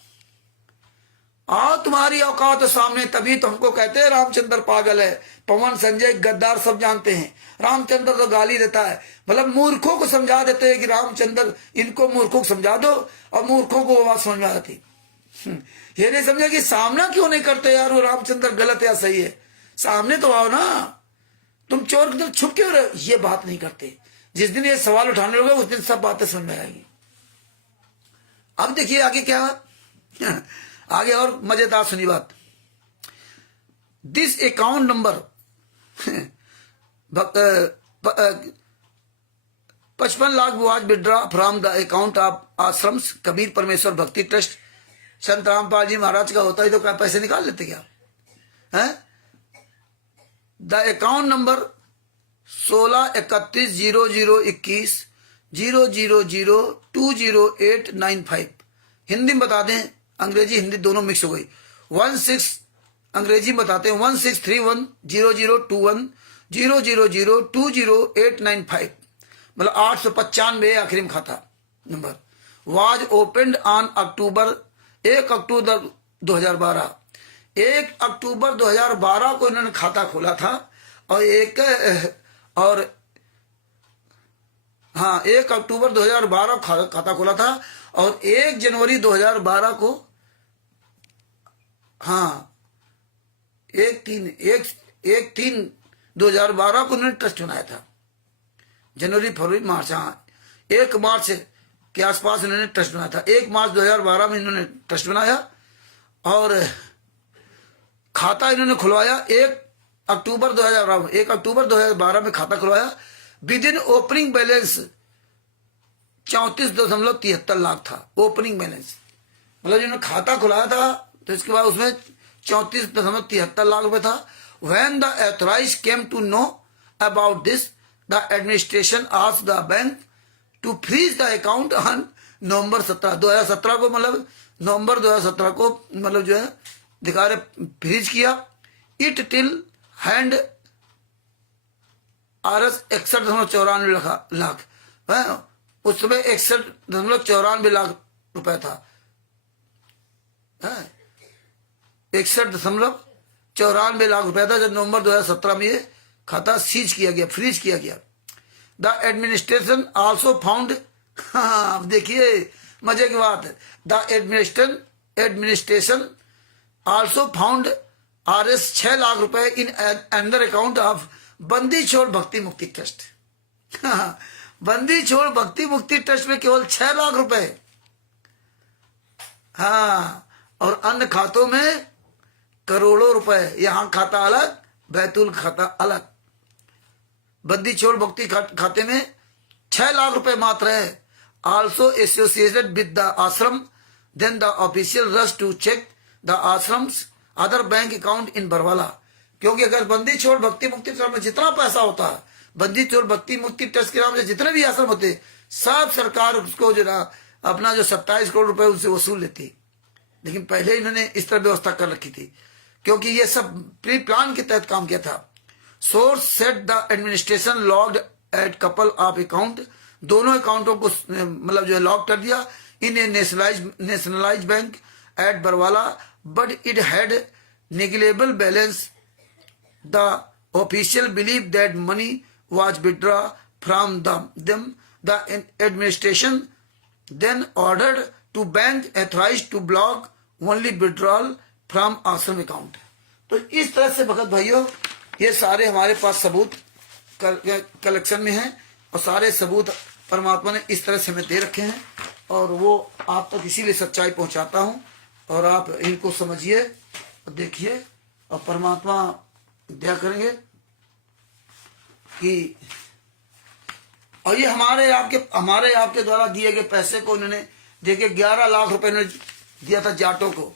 आओ तुम्हारी औकात सामने, तभी तो हमको कहते हैं रामचंद्र पागल है। पवन संजय गद्दार सब जानते हैं, रामचंद्र तो गाली देता है, मतलब मूर्खों को समझा देते हैं कि रामचंद्र, इनको मूर्खों को समझा दो और मूर्खों को बात समझ में आती। ये नहीं समझा कि सामना क्यों नहीं करते यार, वो रामचंद्र गलत या सही है, सामने तो आओ ना, तुम चोर की तरह छुप क्यों रहे, ये बात नहीं करते। जिस दिन ये सवाल उठाने लगे उस दिन सब बातें समझ में आएगी। अब देखिए आगे क्या आगे और मजेदार सुनी बात। This account number 55 lakh was withdraw from the account of ashrams Kabir परमेश्वर भक्ति ट्रस्ट। संत रामपाल जी महाराज का होता ही तो क्या पैसे निकाल लेते क्या है। The account number 1631002100020895। हिंदी में बता दें, अंग्रेजी हिंदी दोनों मिक्स हो गई। अंग्रेजी में बताते हैं 1631002100020895, मतलब 895 आखिरी में खाता number. Was opened on October 1 अक्टूबर 2012, 1 अक्टूबर 2012 को इन्होंने खाता खोला था। और 1 अक्टूबर 2012 खाता खोला था और 1 जनवरी 2012 को 1/3/2012 को उन्होंने ट्रस्ट बनाया था। जनवरी फरवरी मार्च, 1 मार्च के आसपास इन्होंने ट्रस्ट बनाया था। 1 मार्च 2012 में इन्होंने ट्रस्ट बनाया और खाता इन्होंने खुलवाया 1 अक्टूबर 2012 में खाता खुलवाया। Within opening balance 34.73 lakh था। ओपनिंग बैलेंस मतलब जिन्होंने खाता खुलाया था तो इसके बाद उसमें 34.73 लाख रुपए था। When the authorized came to know about this, the administration asked the bank to freeze the account on नवंबर 2017 को, मतलब नवंबर 2017 को मतलब जो है दिखा रहे फ्रीज किया। It till hand RS 61.94 lakh, उस समय 61.94 लाख रुपए था। 61.94 लाख रुपया था जब नवंबर 2017 में ये खाता सीज किया गया, फ्रीज किया गया। द एडमिनिस्ट्रेशन आल्सो फाउंड, अब देखिए मजे की बात है, the administration also found RS 6 lakh रुपए इन अंडर अकाउंट ऑफ बंदी छोड़ भक्ति मुक्ति ट्रस्ट। बंदी छोड़ भक्ति मुक्ति ट्रस्ट में केवल 6 लाख रुपए, और अन्य खातों में करोड़ों रुपए। यहां खाता अलग, बैतूल खाता अलग। बंदी छोड़ भक्ति खाते में 6 लाख रुपए मात्र है। Also associated with the ashram, then the official rush to check the ashrams other bank account in Barwala. क्योंकि अगर बंदी छोड़ भक्ति मुक्ति ट्रस्ट में जितना पैसा होता है, बंदी छोड़ भक्ति मुक्ति ट्रस्ट के नाम से जितने भी आश्रम होते, सब सरकार उसको जो ना अपना जो 27 करोड़ रुपए उनसे वसूल लेती। लेकिन पहले इन्होंने इस तरह व्यवस्था कर रखी थी क्योंकि ये सब प्री प्लान के तहत काम किया था। Source set the administration logged at couple of account, दोनों अकाउंटों को मतलब जो है लॉक कर दिया in a nationalise bank at Barwala, but it had negligible balance. The official believe that money was withdrawn from them. The administration then ordered to bank authorized to block only withdrawal from ashram account. तो इस तरह से भगत भाइयों ये सारे हमारे पास सबूत कलेक्शन में हैं और सारे सबूत परमात्मा ने इस तरह से हमें दे रखे हैं और वो आप तक इसीलिए सच्चाई पहुंचाता हूं और आप इनको समझिए और देखिए और परमात्मा दया करेंगे कि और ये हमारे आपके द्वारा दिए गए पैसे को उन्होंने देखिए 11 लाख रुपए ने दिया था जाटों को।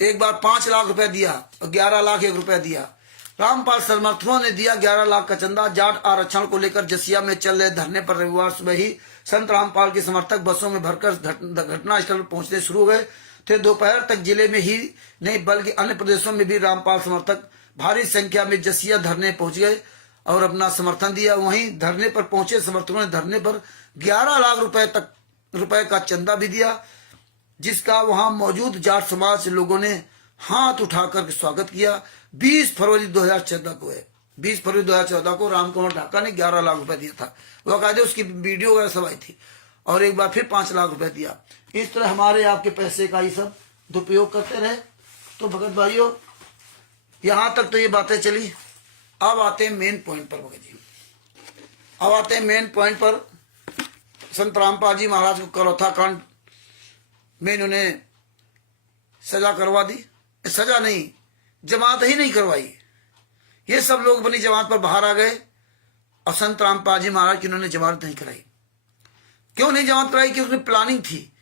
एक बार 5 लाख रुपए दिया और 11 लाख 1 रुपया दिया। रामपाल समर्थकों ने दिया 11 लाख का चंदा। जाट आरक्षण को लेकर जसिया में चल रहे धरने पर रविवार सुबह ही संत रामपाल के समर्थक बसों में भरकर घटनास्थल पर पहुंचने शुरू हुए थे। दोपहर तक जिले में ही नहीं बल्कि अन्य प्रदेशों में भी रामपाल समर्थक भारी संख्या में जसिया धरने पहुंच गए और अपना समर्थन दिया। वहीं धरने पर पहुंचे समर्थकों ने धरने पर 11 लाख रुपए का चंदा भी दिया, जिसका वहां मौजूद जाट समाज से लोगों ने हाथ उठाकर स्वागत किया। 20 फरवरी 2014 को है, 20 फरवरी 2014 को रामकुमार ढाका ने 11 लाख रुपए दिया था। वकायदे उसकी वीडियो वगैरह सब आई थी और एक बार फिर 5 लाख रुपए दिया। इस तरह हमारे आपके पैसे का ही सब दुरुपयोग करते रहे। तो भगत भाइयों यहां तक तो ये बातें चली। अब आते हैं मेन पॉइंट पर भगत जी, अब आते हैं मेन पॉइंट पर। संत रामपाल जी महाराज को करौथा कांड में इन्होंने सजा करवा दी। सजा नहीं, जमात ही नहीं करवाई। ये सब लोग अपनी जमात पर बाहर आ गए और संत रामपाल जी महाराज की उन्होंने जमानत नहीं कराई। क्यों नहीं जमानत कराई? कि उसमें प्लानिंग थी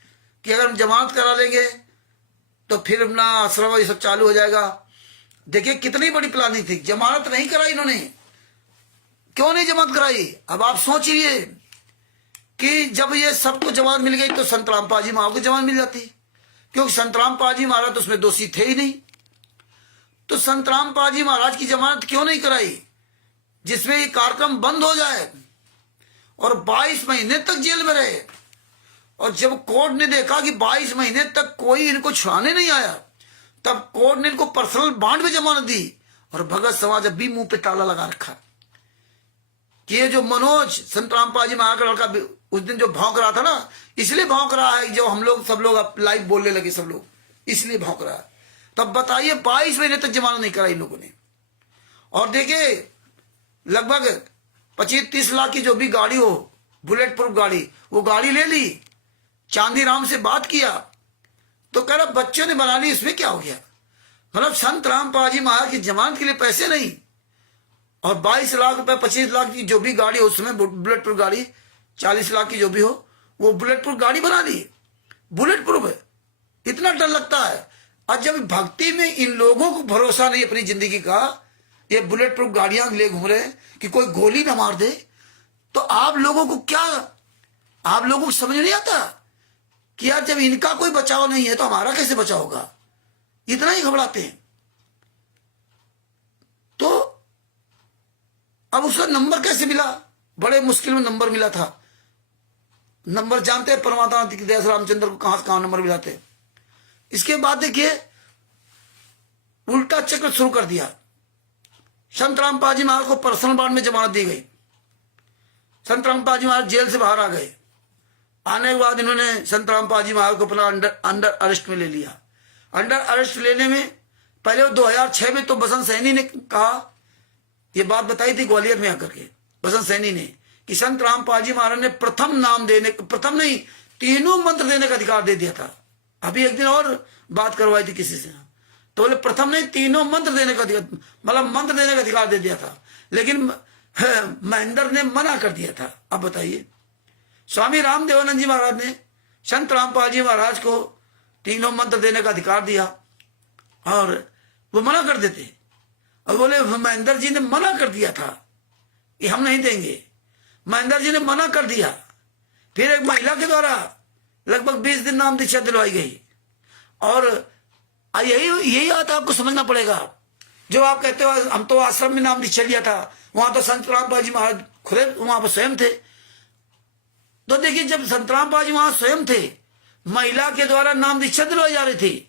कि अगर हम जमानत करा लेंगे तो फिर अपना आश्रम ये सब चालू हो जाएगा। देखिए कितनी बड़ी प्लानिंग थी। जमानत नहीं कराई इन्होंने। क्यों नहीं जमानत कराई? अब आप सोचिए कि जब ये सबको जमानत मिल गई तो संत रामपाल जी महाराज को जमानत मिल जाती, क्योंकि संत रामपाल जी महाराज तो उसमें दोषी थे ही नहीं। तो संत रामपाल जी महाराज की जमानत क्यों नहीं कराई, जिसमें ये कार्यक्रम बंद हो जाए, और 22 महीने तक जेल में रहे। और जब कोर्ट ने देखा कि 22 महीने तक कोई इनको छुड़ाने नहीं आया, तब कोर्ट ने इनको पर्सनल बॉन्ड में जमानत दी। और भगत समाज अभी मुंह पे ताला लगा रखा कि ये जो मनोज संत रामपाल जी महाराज का लड़का उस दिन जो भौंक रहा था ना, इसलिए भौंक रहा है, जो हम लोग सब लोग लाइव बोलने लगे, सब लोग इसलिए भौंक रहा है। तब बताइए 22 महीने तक जमानत नहीं कराई इन लोगों ने। और देखिए लगभग 25-30 लाख की जो भी गाड़ी हो, बुलेट प्रूफ गाड़ी, वो गाड़ी ले ली। चांदीराम से बात किया तो कह रहा बच्चों ने बना ली, इसमें क्या हो गया। मतलब संत रामपाल जी महाराज की जमानत के लिए पैसे नहीं, और 22 लाख रुपए 25 लाख की जो भी गाड़ी हो, उसमें बुलेट प्रूफ गाड़ी 40 लाख की जो भी हो, वो बुलेट प्रूफ गाड़ी बना ली। बुलेट प्रूफ है, इतना डर लगता है। और जब भक्ति में इन लोगों को भरोसा नहीं अपनी जिंदगी का, ये बुलेट प्रूफ गाड़ियां ले घूम रहे हैं कि कोई गोली ना मार दे, तो आप लोगों को क्या, आप लोगों को समझ नहीं आता कि यार जब इनका कोई बचाव नहीं है तो हमारा कैसे बचाव होगा। इतना ही घबराते हैं। तो अब उसका नंबर कैसे मिला, बड़े मुश्किल में नंबर मिला था। नंबर जानते हैं परमात्मा की दया से रामचंद्र को कहां नंबर मिलाते। इसके बाद देखिए उल्टा चक्र शुरू कर दिया। संत रामपाल जी महाराज को पर्सनल बॉन्ड में जमानत दी गई। संत रामपाल जी महाराज जेल से बाहर आ गए। आने के बाद इन्होंने संत रामपाल जी महाराज को अपना अंडर अरेस्ट में ले लिया। अंडर अरेस्ट लेने में पहले 2006 में तो बसंत सैनी ने कहा, ये बात बताई थी ग्वालियर में आकर के बसंत सैनी ने, कि संत रामपाल जी महाराज ने प्रथम नाम देने, प्रथम नहीं तीनों मंत्र देने का अधिकार दे दिया था। अभी एक दिन और बात करवाई थी किसी से, तो बोले प्रथम नहीं तीनों मंत्र देने का अधिकार, मतलब मंत्र देने का अधिकार दे दिया था। लेकिन महेंद्र ने मना कर दिया था। अब बताइए, स्वामी रामदेवानंद जी महाराज ने संत रामपाल जी महाराज को तीनों मंत्र देने का अधिकार दिया और वो मना कर देते, और बोले महेंद्र जी ने मना कर दिया था कि हम नहीं देंगे। महेंद्र जी ने मना कर दिया। फिर एक महिला के द्वारा लगभग 20 दिन नाम दीक्षा दिलवाई गई। और यही बात आपको समझना पड़ेगा। जो आप कहते हो हम तो आश्रम में नाम दीक्षा लिया था, वहां तो संत रामपाल जी महाराज खुद वहां पर स्वयं थे। तो देखिए जब संत रामपाल जी वहां स्वयं थे, महिला के द्वारा नाम दीक्षा दिलवाई जा रही थी,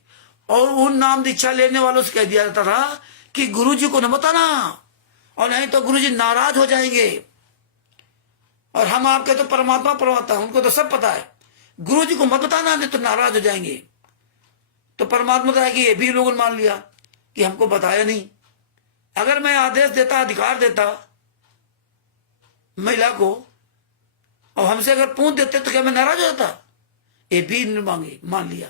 और उन नाम दीक्षा लेने वालों से कह दिया जाता था कि गुरु जी को न बताना, और नहीं तो गुरु जी नाराज हो जाएंगे। और हम आपके तो परमात्मा परमात्मा, उनको तो सब पता है, गुरु जी को मत बताना नहीं तो नाराज हो जाएंगे। तो परमात्मा तो है कि ये भी लोगों ने मान लिया कि हमको बताया नहीं। अगर मैं आदेश देता, अधिकार देता महिला को, और हमसे अगर पूछ देते तो क्या मैं नाराज हो जाता। ये भी मांगे, मान लिया।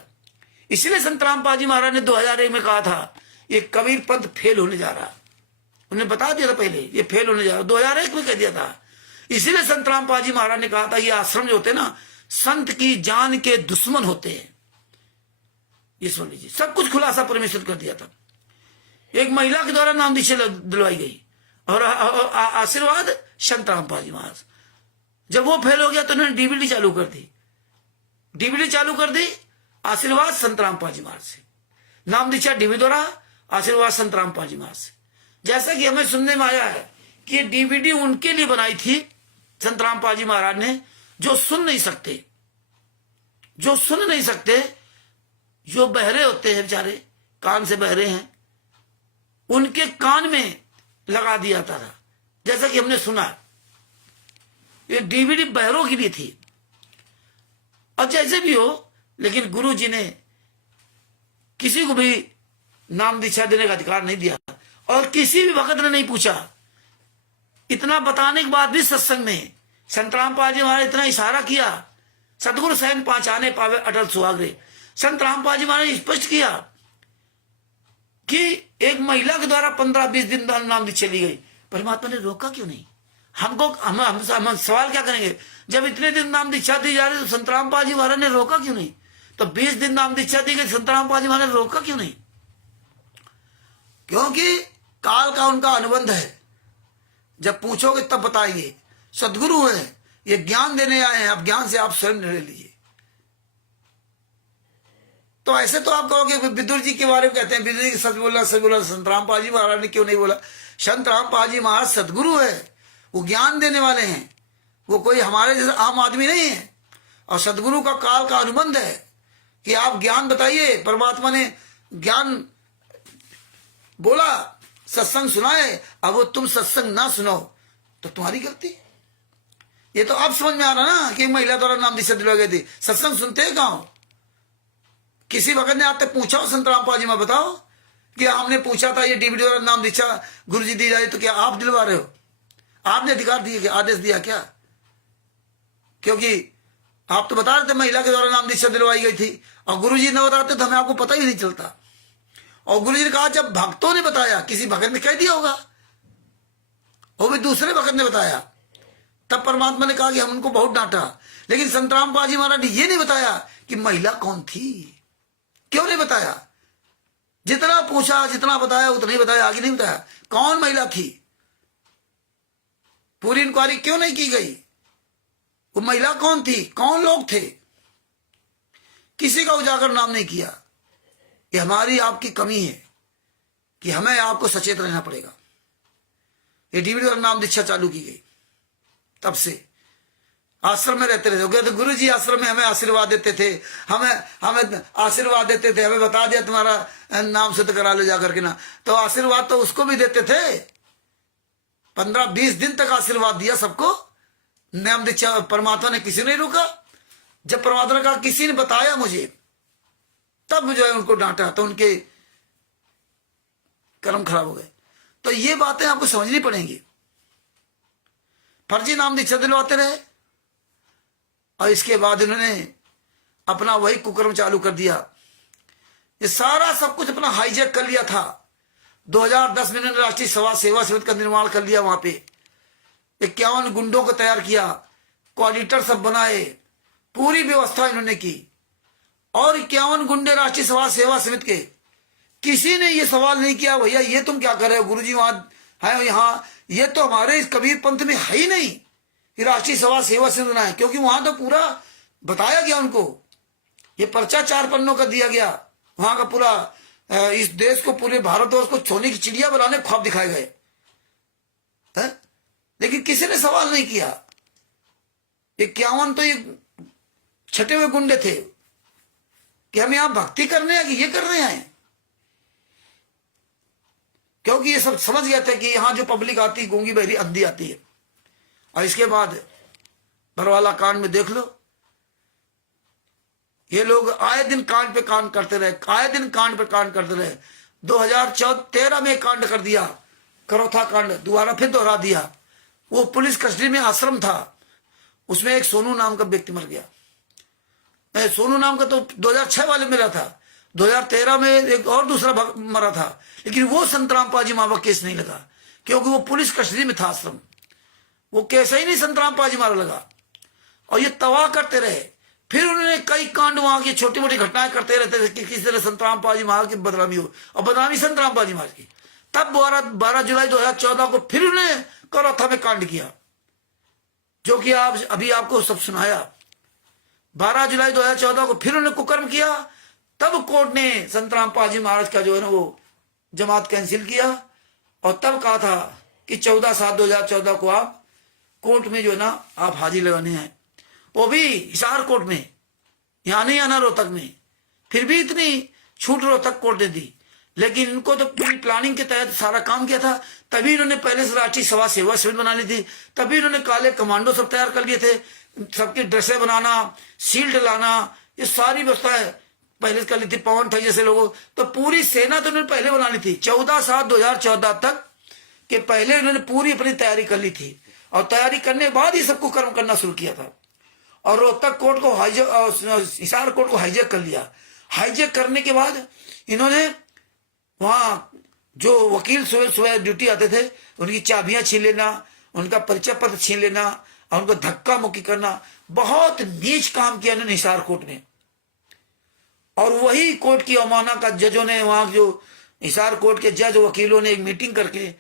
इसलिए संत रामपाल जी महाराज ने 2001 में कहा था ये कबीर पंथ फेल होने जा रहा। उन्हें बता दिया था पहले ये फेल होने जा रहा, 2001 में कह दिया था। इसीलिए संत रामपाल जी महाराज ने कहा था ये आश्रम जो होते हैं ना, संत की जान के दुश्मन होते हैं। ये सुन लीजिए, सब कुछ खुलासा परमेश्वर कर दिया था। एक महिला के द्वारा नाम दीक्षा दिलवाई गई, और आशीर्वाद संत रामपाल जी महाराज। जब वो फेल हो गया तो उन्होंने डीवीडी चालू कर दी। डीवीडी चालू कर दी, आशीर्वाद संत रामपाल जी महाराज से, नाम दीक्षा डीवीडी द्वारा, आशीर्वाद संत रामपाल जी महाराज से। जैसा कि हमें सुनने में आया है कि ये डीवीडी उनके लिए बनाई थी संत रामपाल जी महाराज ने, जो सुन नहीं सकते, जो सुन नहीं सकते, जो बहरे होते हैं बेचारे, कान से बहरे हैं, उनके कान में लगा दिया था। जैसा कि हमने सुना, ये डीवीडी बहरों के लिए थी। और जैसे भी हो, लेकिन गुरु जी ने किसी को भी नाम दीक्षा देने का अधिकार नहीं दिया, और किसी भी भगत ने नहीं पूछा। इतना बताने के बाद भी सत्संग में संत रामपाल जी महाराज इतना इशारा किया, सतगुरु सैन पहचाने पावे अटल सुहागरे। संत रामपाल जी महाराज ने स्पष्ट किया कि एक महिला के द्वारा 15-20 दिन नाम दीक्षा ली गई, परमात्मा ने रोका क्यों नहीं? हमको हम सवाल क्या करेंगे, जब इतने दिन नाम दीक्षा दी जा रही तो संत रामपाल जी महाराज ने रोका क्यों नहीं? तो 20 दिन नाम दीक्षा दी गई, संत रामपाल जी महाराज ने रोका क्यों नहीं? क्योंकि काल का उनका अनुबंध है। जब पूछोगे तब बताएंगे। सदगुरु है, ये ज्ञान देने आए हैं, अब ज्ञान से आप स्वयं निर्णय लीजिए। तो ऐसे तो आप कहोगे विदुर जी के बारे में कहते हैं विदुर जी सच बोला सच बोला, संत रामपाल जी महाराज ने क्यों नहीं बोला? संत रामपाल जी महाराज सदगुरु है, वो ज्ञान देने वाले हैं, वो कोई हमारे जैसे आम आदमी नहीं है। और सदगुरु का काल का अनुबंध है कि आप ज्ञान बताइए। परमात्मा ने ज्ञान बोला, सत्संग सुनाए, अब वो तुम सत्संग ना सुनाओ तो तुम्हारी गलती। ये तो अब समझ में आ रहा ना कि महिला द्वारा नाम दीक्षा दिलवाई गई थी। सत्संग सुनते हैं कहाँ? किसी भगत ने आप तक पूछा हो संत रामपाल जी में बताओ कि हमने पूछा था ये डीवीडी द्वारा नाम दीक्षा गुरु जी दी जाए, तो क्या आप दिलवा रहे हो? आपने अधिकार दिए क्या, आदेश दिया क्या? क्योंकि आप तो बता रहे थे महिला के द्वारा नाम दीक्षा दिलवाई गई थी, और गुरु जी ने बताते तो हमें आपको पता ही नहीं चलता। और गुरु जी ने कहा जब भक्तों ने बताया, किसी भगत ने कह दिया होगा, वो भी दूसरे भगत ने बताया, तब परमात्मा ने कहा कि हम उनको बहुत डांटा। लेकिन संत रामपाल जी महाराज ने ये नहीं बताया कि महिला कौन थी। क्यों नहीं बताया? जितना पूछा जितना बताया उतना ही बताया, आगे नहीं बताया कौन महिला थी। पूरी इंक्वायरी क्यों नहीं की गई? वो महिला कौन थी, कौन लोग थे, किसी का उजागर नाम नहीं किया। ये हमारी आपकी कमी है कि हमें आपको सचेत रहना पड़ेगा। ये डीवीडी और नाम दीक्षा चालू की गई, तब से आश्रम में रहते रहे। तो गुरु जी आश्रम में हमें आशीर्वाद देते थे, हमें आशीर्वाद देते थे, हमें बता दिया तुम्हारा नाम सिद्ध करा लो जाकर के ना। तो आशीर्वाद तो उसको भी देते थे, 15-20 दिन तक आशीर्वाद दिया सबको। नाम दीक्षा परमात्मा ने किसी ने नहीं रोका। जब परमात्मा ने कहा किसी ने बताया मुझे, तब जो है उनको डांटा, तो उनके कर्म खराब हो गए। तो ये बातें आपको समझनी पड़ेंगी। फर्जी नाम दीक्षा दिलवाते रहे, और इसके बाद इन्होंने अपना वही कुकर्म चालू कर दिया। ये सारा सब कुछ अपना हाईजैक कर लिया था। 2010 में इन्होंने राष्ट्रीय सेवा समिति का निर्माण कर लिया। वहां पे 51 गुंडों को तैयार किया, कोऑर्डिनेटर सब बनाए, पूरी व्यवस्था इन्होंने की। और 51 गुंडे राष्ट्रीय सेवा समिति के, किसी ने ये सवाल नहीं किया भैया ये तुम क्या कर रहे हो, गुरुजी वहां है, यहाँ ये तो हमारे इस कबीर पंथ में है ही नहीं कि राष्ट्रीय सेवा समिति बनाए। क्योंकि वहां तो पूरा बताया गया उनको, ये पर्चा 4 पन्नों का दिया गया। वहां का पूरा इस देश को, पूरे भारतवर्ष को सोने की चिड़िया बनाने ख्वाब दिखाए गए है? लेकिन किसी ने सवाल नहीं किया। 51 तो ये छठे हुए गुंडे थे कि हम यहां भक्ति करने हैं कि ये कर रहे हैं। क्योंकि ये सब समझ गए थे कि यहां जो पब्लिक आती है गूंगी बहरी अंधी आती है। और इसके बाद बरवाला कांड में देख लो, ये लोग आए दिन कांड पे कांड करते रहे, आए दिन कांड पे कांड करते रहे। 2013 में कांड कर दिया, करोथा कांड, दोबारा फिर दोहरा दिया। वो पुलिस कस्टडी में आश्रम था, उसमें एक सोनू नाम का व्यक्ति मर गया। सोनू नाम का तो 2006 वाले मेरा था, 2013 में एक और दूसरा मरा था। लेकिन वो संत रामपाल जी महाराज केस नहीं लगा, क्योंकि वो पुलिस कस्टडी में था आश्रम। वो केस ही नहीं संत रामपाल जी महाराज लगा। और ये तबाह करते रहे। फिर उन्होंने कई कांड वहां की छोटी मोटी घटनाएं करते रहते थे कि किसी तरह संत रामपाल जी महाराज की बदनामी हो, और बदनामी संत रामपाल जी महाराज की। तब 12 जुलाई 2014 को फिर उन्होंने करोथा में कांड किया, जो कि आप अभी आपको सब सुनाया। 12 जुलाई 2014 को फिर उन्होंने कुकर्म किया। तब कोर्ट ने संत रामपाल जी महाराज का जो है ना वो जमात कैंसिल किया, और तब कहा था कि 14/7/2014 को आप कोर्ट में जो है ना आप हाजिरी लगाने हैं, वो भी हिसार कोर्ट में, यहां नहीं आना रोहतक में। फिर भी इतनी छूट रोहतक कोर्ट ने दी। लेकिन इनको तो पूरी प्लानिंग के तहत सारा काम किया था। तभी इन्होंने पहले से राष्ट्रीय सेवा समिति बना ली थी। तभी इन्होंने काले कमांडो सब तैयार कर लिए थे, सबकी ड्रेसें बनाना, शील्ड लाना, ये सारी व्यवस्थाएं पहले कर ली थी। पवन ठग जैसे लोगों, तो पूरी सेना तो उन्होंने पहले बना ली थी। 14/7/2014 तक के पहले उन्होंने पूरी अपनी तैयारी कर ली थी, और तैयारी करने के बाद ही सबको कर्म करना शुरू किया था। और रोहतक कोर्ट को हिसार कोर्ट को हाईजैक कर लिया। हाईजैक करने के बाद इन्होंने वहां जो वकील सुबह सुबह ड्यूटी आते थे, उनकी चाबियां छीन लेना, उनका परिचय पत्र छीन लेना, और उनको धक्का मुक्की करना, बहुत नीच काम किया इन्होंने हिसार कोर्ट में। और वही कोर्ट की अवमानना का जजों ने, वहां जो हिसार कोर्ट के जज वकीलों ने एक मीटिंग करके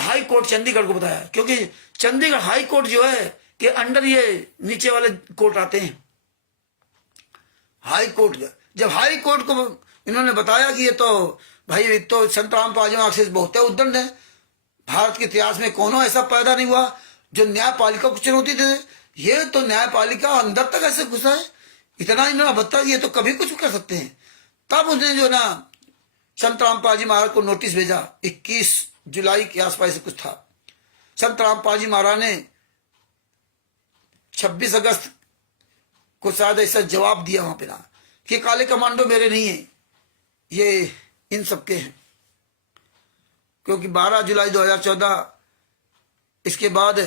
हाई कोर्ट चंडीगढ़ को बताया। क्योंकि चंडीगढ़ हाई कोर्ट जो है के अंडर ये नीचे वाले कोर्ट आते हैं। हाई कोर्ट जब हाई कोर्ट को इन्होंने बताया कि ये तो भाई तो संत रामपाल जी महाराज बहुत उद्दंड है, भारत के इतिहास में कोनो ऐसा पैदा नहीं हुआ जो न्यायपालिका को चुनौती दे, ये तो न्यायपालिका अंदर तक ऐसे घुसा है, इतना इन्होंने बता, ये तो कभी कुछ कर सकते हैं। तब उसने जो ना संत रामपाल जी महाराज को नोटिस भेजा, 21 जुलाई के आसपास से कुछ था। संत रामपाल जी महाराज ने 26 अगस्त को शायद ऐसा जवाब दिया वहां पे ना कि काले कमांडो मेरे नहीं है, ये इन सबके हैं। क्योंकि 12 जुलाई 2014 इसके बाद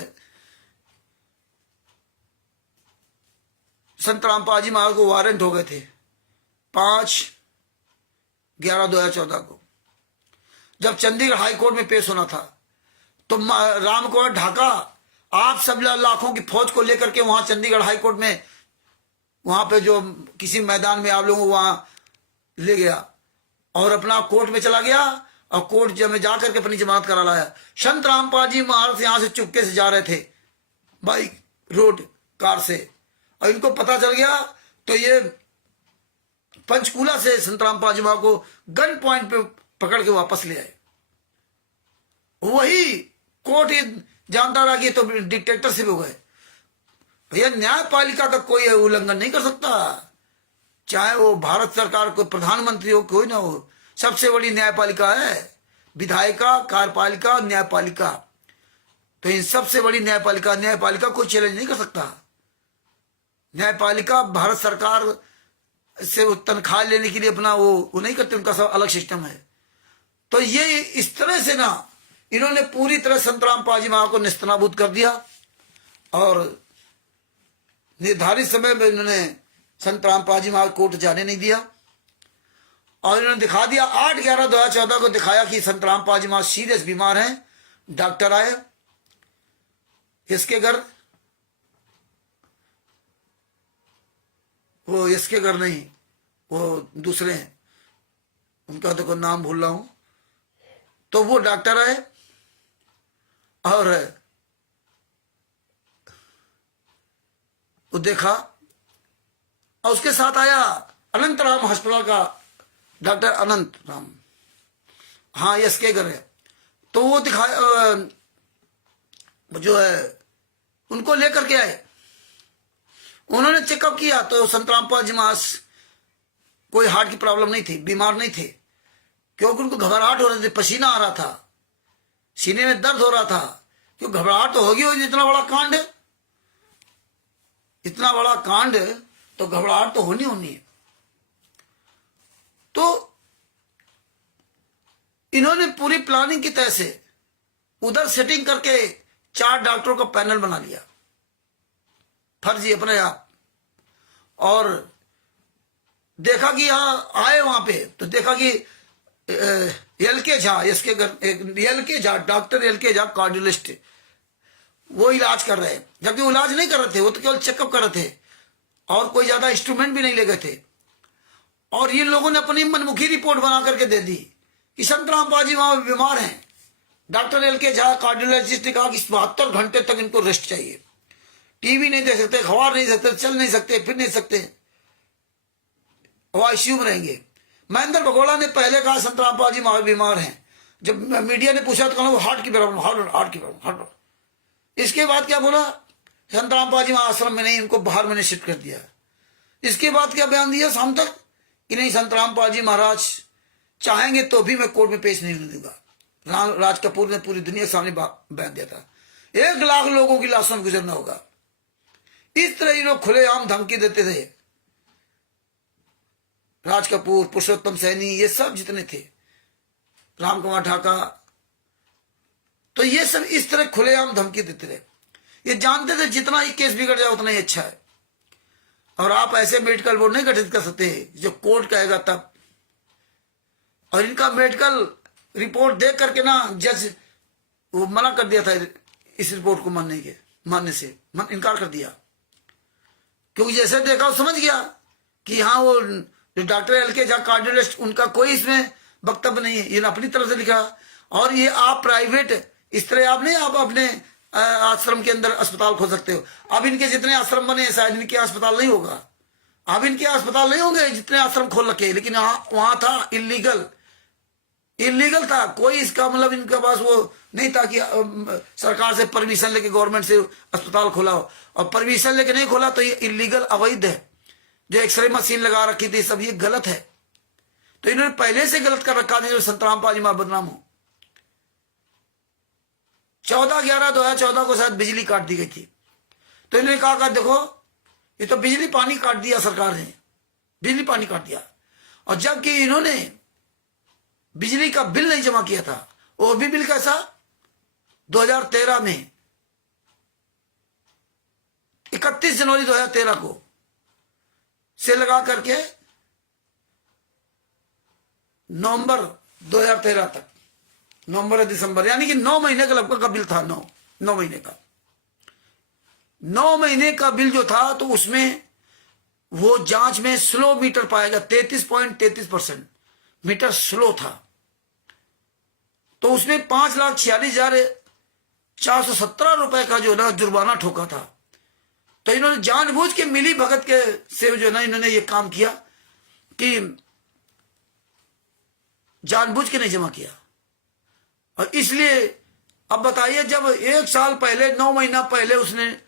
संत रामपाल जी महाराज को वारंट हो गए थे 5/11/2014 को, जब चंडीगढ़ हाई कोर्ट में पेश होना था। तो रामकुमार ढाका आप सब लाखों की फौज को लेकर के वहां चंडीगढ़ हाई कोर्ट में, वहां पे जो किसी मैदान में आप लोगों को वहां ले गया और अपना कोर्ट में चला गया, और कोर्ट में जाकर के अपनी जमानत करा लाया। संत रामपाल जी महाराज यहां से चुपके से जा रहे थे बाइक रोड कार से, और इनको पता चल गया तो ये पंचकूला से संत रामपाल जी महाराज को गन पॉइंट पे पकड़ के वापस ले आए। वही कोर्ट जानता रहा कि ये तो डिक्टेटरशिप हो गए। भैया न्यायपालिका का कोई उल्लंघन नहीं कर सकता, चाहे वो भारत सरकार को प्रधानमंत्री हो कोई ना हो, सबसे बड़ी न्यायपालिका है विधायिका, कार्यपालिका और न्यायपालिका। तो इन सबसे बड़ी न्यायपालिका कोई चैलेंज नहीं कर सकता। न्यायपालिका भारत सरकार से वो तनख्वाह लेने के लिए अपना वो नहीं करते, उनका सब अलग सिस्टम है। तो ये इस तरह से ना इन्होंने पूरी तरह संत रामपाल जी महाराज को निस्तनाबूद कर दिया, और निर्धारित समय में इन्होंने संत रामपाल जी महाराज कोर्ट जाने नहीं दिया, और इन्होंने दिखा दिया 8/11/2014 को दिखाया कि संत रामपाल जी महाराज सीरियस बीमार हैं। डॉक्टर आए, इसके घर, वो इसके घर नहीं, वो दूसरे हैं, उनका तो कोई नाम भूल रहा हूं। तो वो डॉक्टर आए और वो देखा, और उसके साथ आया अनंत राम अस्पताल का डॉक्टर अनंत राम, हाँ यस के घर है। तो वो दिखाया जो है, उनको लेकर के आए, उन्होंने चेकअप किया तो संत रामपाल जी महाराज कोई हार्ट की प्रॉब्लम नहीं थी, बीमार नहीं थे, क्योंकि उनको घबराहट हो रही थी, पसीना आ रहा था, सीने में दर्द हो रहा था। क्यों घबराहट तो होगी, इतना बड़ा कांड है, इतना बड़ा कांड तो घबराहट तो होनी है। तो इन्होंने पूरी प्लानिंग की तरह से उधर सेटिंग करके 4 डॉक्टरों का पैनल बना लिया फर्जी अपने आप, और देखा कि यहाँ आए वहां पे तो देखा कि एल.के. झा, इसके L K. Jha, doctor L K. Jha cardiologist, वो इलाज कर रहे हैं, जबकि वो इलाज नहीं कर रहे थे, वो तो केवल चेकअप कर रहे थे, और कोई ज्यादा इंस्ट्रूमेंट भी नहीं ले गए थे। और ये लोगों ने अपनी मनमुखी रिपोर्ट बना करके दे दी कि संत रामपाल जी वहां बीमार हैं। Doctor L K. झा कार्डियोलॉजिस्ट ने कहा कि 72 घंटे तक इनको रेस्ट चाहिए, टीवी नहीं देख सकते, अखबार नहीं सकते, चल नहीं सकते, फिर नहीं सकते, वो आईसीयू में रहेंगे। महेंद्र भगोड़ा ने पहले कहा संत रामपाल जी बीमार हैं, जब मीडिया ने पूछा तो कहा वो हार्ट की प्रॉब्लम, हार्ट की प्रॉब्लम। इसके बाद क्या बोला, संत रामपाल जी आश्रम में नहीं, इनको बाहर मैंने शिफ्ट कर दिया। इसके बाद क्या बयान दिया शाम तक कि नहीं, संत रामपाल जी महाराज चाहेंगे तो भी मैं कोर्ट में पेश नहीं होने दूंगा। राज कपूर ने पूरी दुनिया के सामने बयान दिया था, 1 लाख लोगों की लाशों में गुजरना होगा। इस तरह ये लोग खुलेआम धमकी देते थे, राज कपूर, पुरुषोत्तम सैनी, ये सब जितने थे, रामकुमार ढाका, तो ये सब इस तरह खुलेआम धमकी देते रहे। ये जानते थे जितना ही केस बिगड़ जाए उतना ही अच्छा है, और आप ऐसे मेडिकल बोर्ड नहीं गठित कर सकते जो कोर्ट कहेगा तब। और इनका मेडिकल रिपोर्ट देख करके ना जज वो मना कर दिया था, इस रिपोर्ट को मानने से इनकार कर दिया, क्योंकि जैसे देखा वो समझ गया कि हाँ वो डॉक्टर एल.के. झा कार्डियोलॉजिस्ट, उनका कोई इसमें वक्तव्य नहीं है, ये अपनी तरफ से लिखा। और ये आप प्राइवेट इस तरह आप नहीं, आप अपने आश्रम के अंदर अस्पताल खोल सकते हो। अब इनके जितने आश्रम बने शायद इनके अस्पताल नहीं होगा, अब इनके अस्पताल नहीं होंगे जितने आश्रम खोल रखे, लेकिन वहां था इलीगल था। कोई इसका मतलब इनके पास वो नहीं था कि सरकार से परमिशन लेके गवर्नमेंट से अस्पताल खोला हो, और परमिशन लेके नहीं खोला तो ये इलीगल, अवैध है। जो एक्सरे मशीन लगा रखी थी सब, ये गलत है। तो इन्होंने पहले से गलत कर रखा था जो संतराम पाजी मां बदनाम हो। 14/11/2014 को शायद बिजली काट दी गई थी, तो इन्होंने कहा देखो ये तो बिजली पानी काट दिया, सरकार ने बिजली पानी काट दिया। और जबकि इन्होंने बिजली का बिल नहीं जमा किया था, वो भी बिल कैसा 2013 में 31 जनवरी 2013 को से लगा करके नवंबर 2013 तक, नवंबर दिसंबर, यानी कि 9 महीने का लगभग का बिल था। 9 महीने का 9 महीने का बिल जो था, तो उसमें वो जांच में स्लो मीटर पाएगा 33.33% मीटर स्लो था। तो उसमें 5,46,417 रुपए का जो ना जुर्माना ठोका था। तो इन्होंने जानबूझ के मिली भगत के से जो ना इन्होंने ये काम किया कि जानबूझ के नहीं जमा किया। और इसलिए अब बताइए, जब 1 साल पहले 9 महीना पहले उसने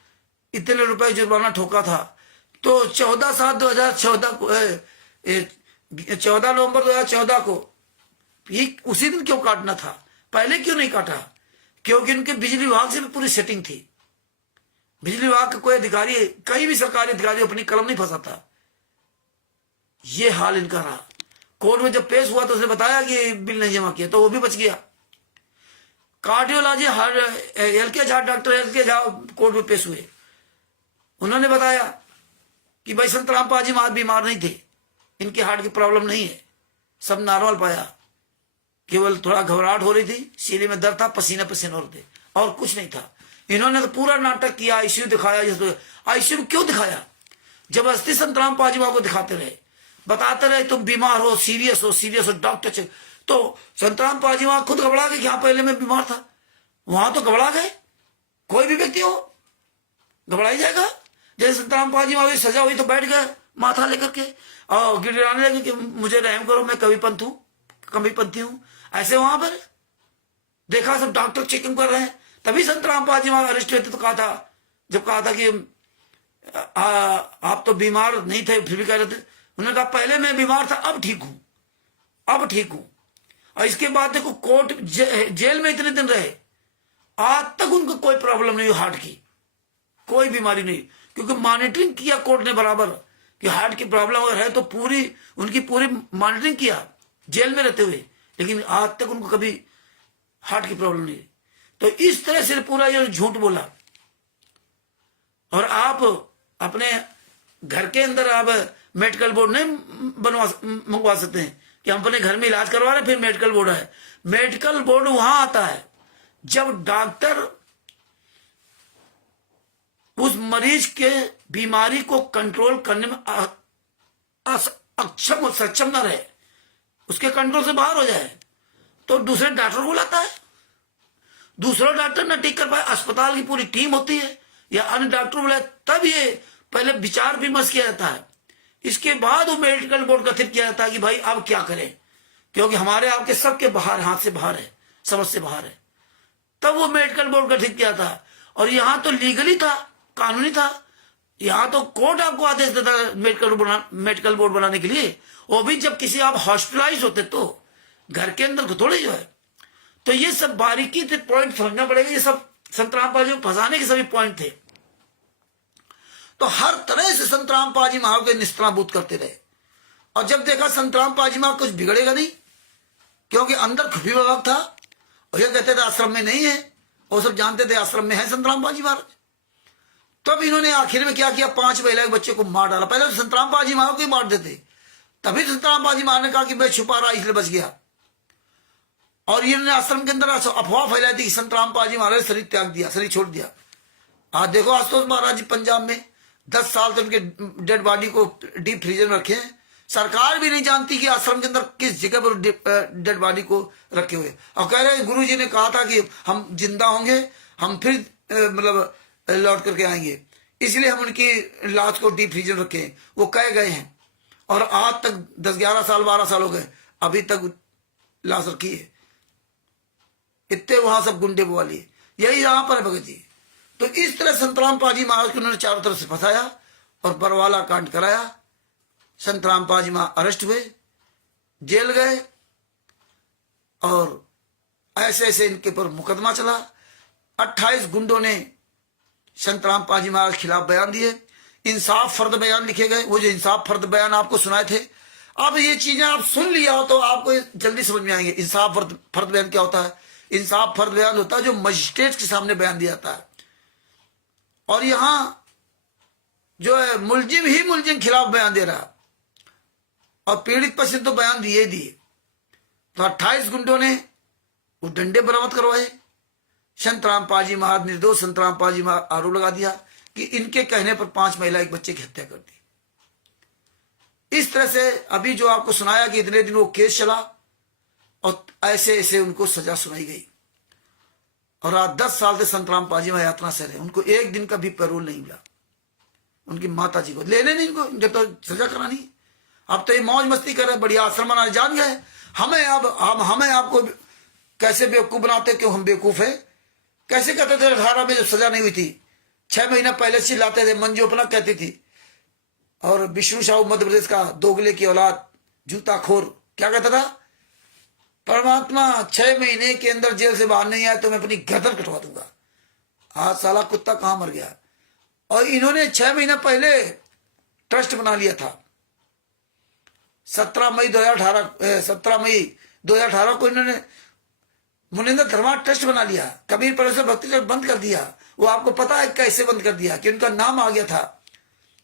इतने रुपए जुर्माना ठोका था, तो 14/7/2014 को 14 नवंबर 2014 को उसी दिन क्यों काटना था? पहले क्यों नहीं काटा? क्योंकि उनके बिजली विभाग से भी पूरी सेटिंग थी। बिजली विभाग का कोई अधिकारी, कहीं भी सरकारी अधिकारी अपनी कलम नहीं फंसाता। ये हाल इनका रहा। कोर्ट में जब पेश हुआ तो उसने बताया कि बिल नहीं जमा किया, तो वो भी बच गया। Cardiology LK Jha, doctor LK Jha court में पेश हुए। उन्होंने बताया कि भाई संतराम पाजी मां बीमार नहीं थे, इनके हार्ट की प्रॉब्लम नहीं है, सब नॉर्मल पाया, केवल थोड़ा घबराहट हो रही थी, सीने में दर्द था, पसीना पसीना हो रहे थे, और कुछ नहीं था। इन्होंने तो पूरा नाटक किया, आईसीयू दिखाया। आईसीयू क्यों दिखाया? जबरदस्ती संतराम पाजी मां को दिखाते रहे, बताते रहे तुम बीमार हो, सीरियस हो डॉक्टर से। तो संतराम पाजी मां खुद घबरा गए कि हाँ पहले मैं बीमार था। वहां तो घबरा गए, कोई भी व्यक्ति हो घबरा ही जाएगा। जैसे संतराम पाजी मां की सजा हुई तो बैठ गए माथा लेकर के और गिड़गिड़ाने लगे कि मुझे रहम करो, मैं कमीपंथी हूं। ऐसे वहां पर देखा सब डॉक्टर चेकिंग कर रहे हैं, तभी संतराम पाजी मां अरेस्ट हुए थे। तो कहा था, जब कहा था कि आप तो बीमार नहीं थे फिर भी कह रहे थे, उन्होंने कहा पहले मैं बीमार था, अब ठीक हूं। और इसके बाद देखो कोर्ट जेल में इतने दिन रहे, आज तक उनको कोई प्रॉब्लम नहीं हुई, हार्ट की कोई बीमारी नहीं, क्योंकि मॉनिटरिंग किया कोर्ट ने बराबर कि हार्ट की प्रॉब्लम अगर है तो उनकी पूरी मॉनिटरिंग किया जेल में रहते हुए, लेकिन आज तक उनको कभी हार्ट की प्रॉब्लम नहीं। तो इस तरह से पूरा ये झूठ बोला। और आप अपने घर के अंदर आप मेडिकल बोर्ड नहीं मंगवा सकते हैं कि हम अपने घर में इलाज करवा रहे फिर मेडिकल बोर्ड है। मेडिकल बोर्ड वहां आता है जब डॉक्टर उस मरीज के बीमारी को कंट्रोल करने में सक्षम न रहे, उसके कंट्रोल से बाहर हो जाए, तो दूसरे डॉक्टर को बुलाता है। दूसरा डॉक्टर न ठीक कर पाए, अस्पताल की पूरी टीम होती है या अन्य डॉक्टर बुलाए, तब ये पहले विचार विमर्श किया जाता है। इसके बाद वो मेडिकल बोर्ड गठित किया जाता है कि भाई अब क्या करें, क्योंकि हमारे आपके सबके बाहर, हाथ से बाहर है, समझ से बाहर है। तब वो मेडिकल बोर्ड गठित किया था। और यहां तो लीगली था, कानूनी था। यहां तो कोर्ट आपको आदेश देता है मेडिकल बोर्ड बनाने के लिए, वो भी जब किसी आप हॉस्पिटलाइज होते तो, घर के अंदर थोड़े जो है। तो ये सब बारीकी से पॉइंट समझना पड़ेगा। ये सब संतराम पाजी को फंसाने के सभी पॉइंट थे। तो हर तरह से संतराम पाजी मां के निस्त्राबूत करते रहे। और जब देखा संतराम पाजी मां कुछ बिगड़ेगा नहीं, क्योंकि अंदर खुफी विभाग था, और ये कहते थे आश्रम में नहीं है, वो सब जानते थे आश्रम में है संतराम पाजी महाराज। तब इन्होंने आखिर में क्या किया, 5 महिला के बच्चे को मार डाला। पहले तो संतराम पाजी मां को ही मार देते, तभी संतराम पाजी मां ने कहा कि मैं छुपा रहा इसलिए बच गया। और इन्होंने आश्रम के अंदर अफवाह फैलाई थी कि संतराम पाजी महाराज शरीर त्याग दिया, शरीर छोड़ दिया। आज देखो आशुतोष महाराज जी पंजाब में 10 साल से उनके डेड बॉडी को डीप फ्रीजर में रखे हैं। सरकार भी नहीं जानती कि आश्रम के अंदर किस जगह पर डेड बॉडी को रखे हुए। और कह रहे गुरु जी ने कहा था कि हम जिंदा होंगे, हम फिर मतलब लौट करके आएंगे। इसलिए हम उनकी लाश को डीप फ्रीजर में रखे। वो कह गए हैं और आज तक 10-11 साल 12 साल हो गए, अभी तक लाश रखी है। इतने वहां सब गुंडे वाली, यही यहाँ पर है भगत जी। तो इस तरह संतराम पाजी महाराज को उन्होंने चारों तरफ से फंसाया और बरवाला कांड कराया। संतराम पाजी महाराज अरेस्ट हुए, जेल गए और ऐसे ऐसे इनके ऊपर मुकदमा चला। 28 गुंडों ने संतराम पाजी महाराज के खिलाफ बयान दिए। इंसाफ फर्द बयान लिखे गए। वो जो इंसाफ फर्द बयान आपको सुनाए थे, अब ये चीजें आप सुन लिया हो तो आपको जल्दी समझ में आएंगे। इंसाफ फर्द बयान क्या होता है? इंसाफ फर्द बयान होता है जो मजिस्ट्रेट के सामने बयान दिया जाता है। और यहां जो है मुलजिम ही मुलजिम खिलाफ बयान दे रहा और पीड़ित पक्ष ने तो बयान दिए दिए। तो 28 गुंडों ने वो डंडे बरामद करवाए। संतराम पाजी महाराज निर्दोष संतराम पाजी महाराज आरोप लगा दिया कि इनके कहने पर 5 महिला एक बच्चे की हत्या कर दी। इस तरह से अभी जो आपको सुनाया कि इतने दिन वो केस चला और ऐसे ऐसे उनको सजा सुनाई गई। और आज 10 साल से संतराम पाजी महाराज यातना से रहे, उनको एक दिन का भी पैरोल नहीं मिला। उनकी माता जी को लेने नहीं, इनको जब तो सजा करानी। अब तो ये मौज मस्ती कर रहे, बढ़िया आश्रम बनाने जान गए। हमें आपको कैसे बेवकूफ बनाते, क्यों हम बेवकूफ है? कैसे कहते थे 18 में जब सजा नहीं हुई थी, 6 महीना पहले से लाते थे। मंजू अपना कहती थी और विष्णु साहू मध्य प्रदेश का दोगले की औलाद जूताखोर क्या कहता था? परमात्मा 6 महीने के अंदर जेल से बाहर नहीं आया तो मैं अपनी गर्दन कटवा दूंगा। आज साला कुत्ता कहां मर गया। और इन्होंने 6 महीना पहले ट्रस्ट बना लिया था। 17 मई 2018 को इन्होंने मुनिंदर धर्मा ट्रस्ट बना लिया। कबीर परमेश्वर भक्ति ट्रस्ट बंद कर दिया। वो आपको पता है कैसे बंद कर दिया? कि उनका नाम आ गया था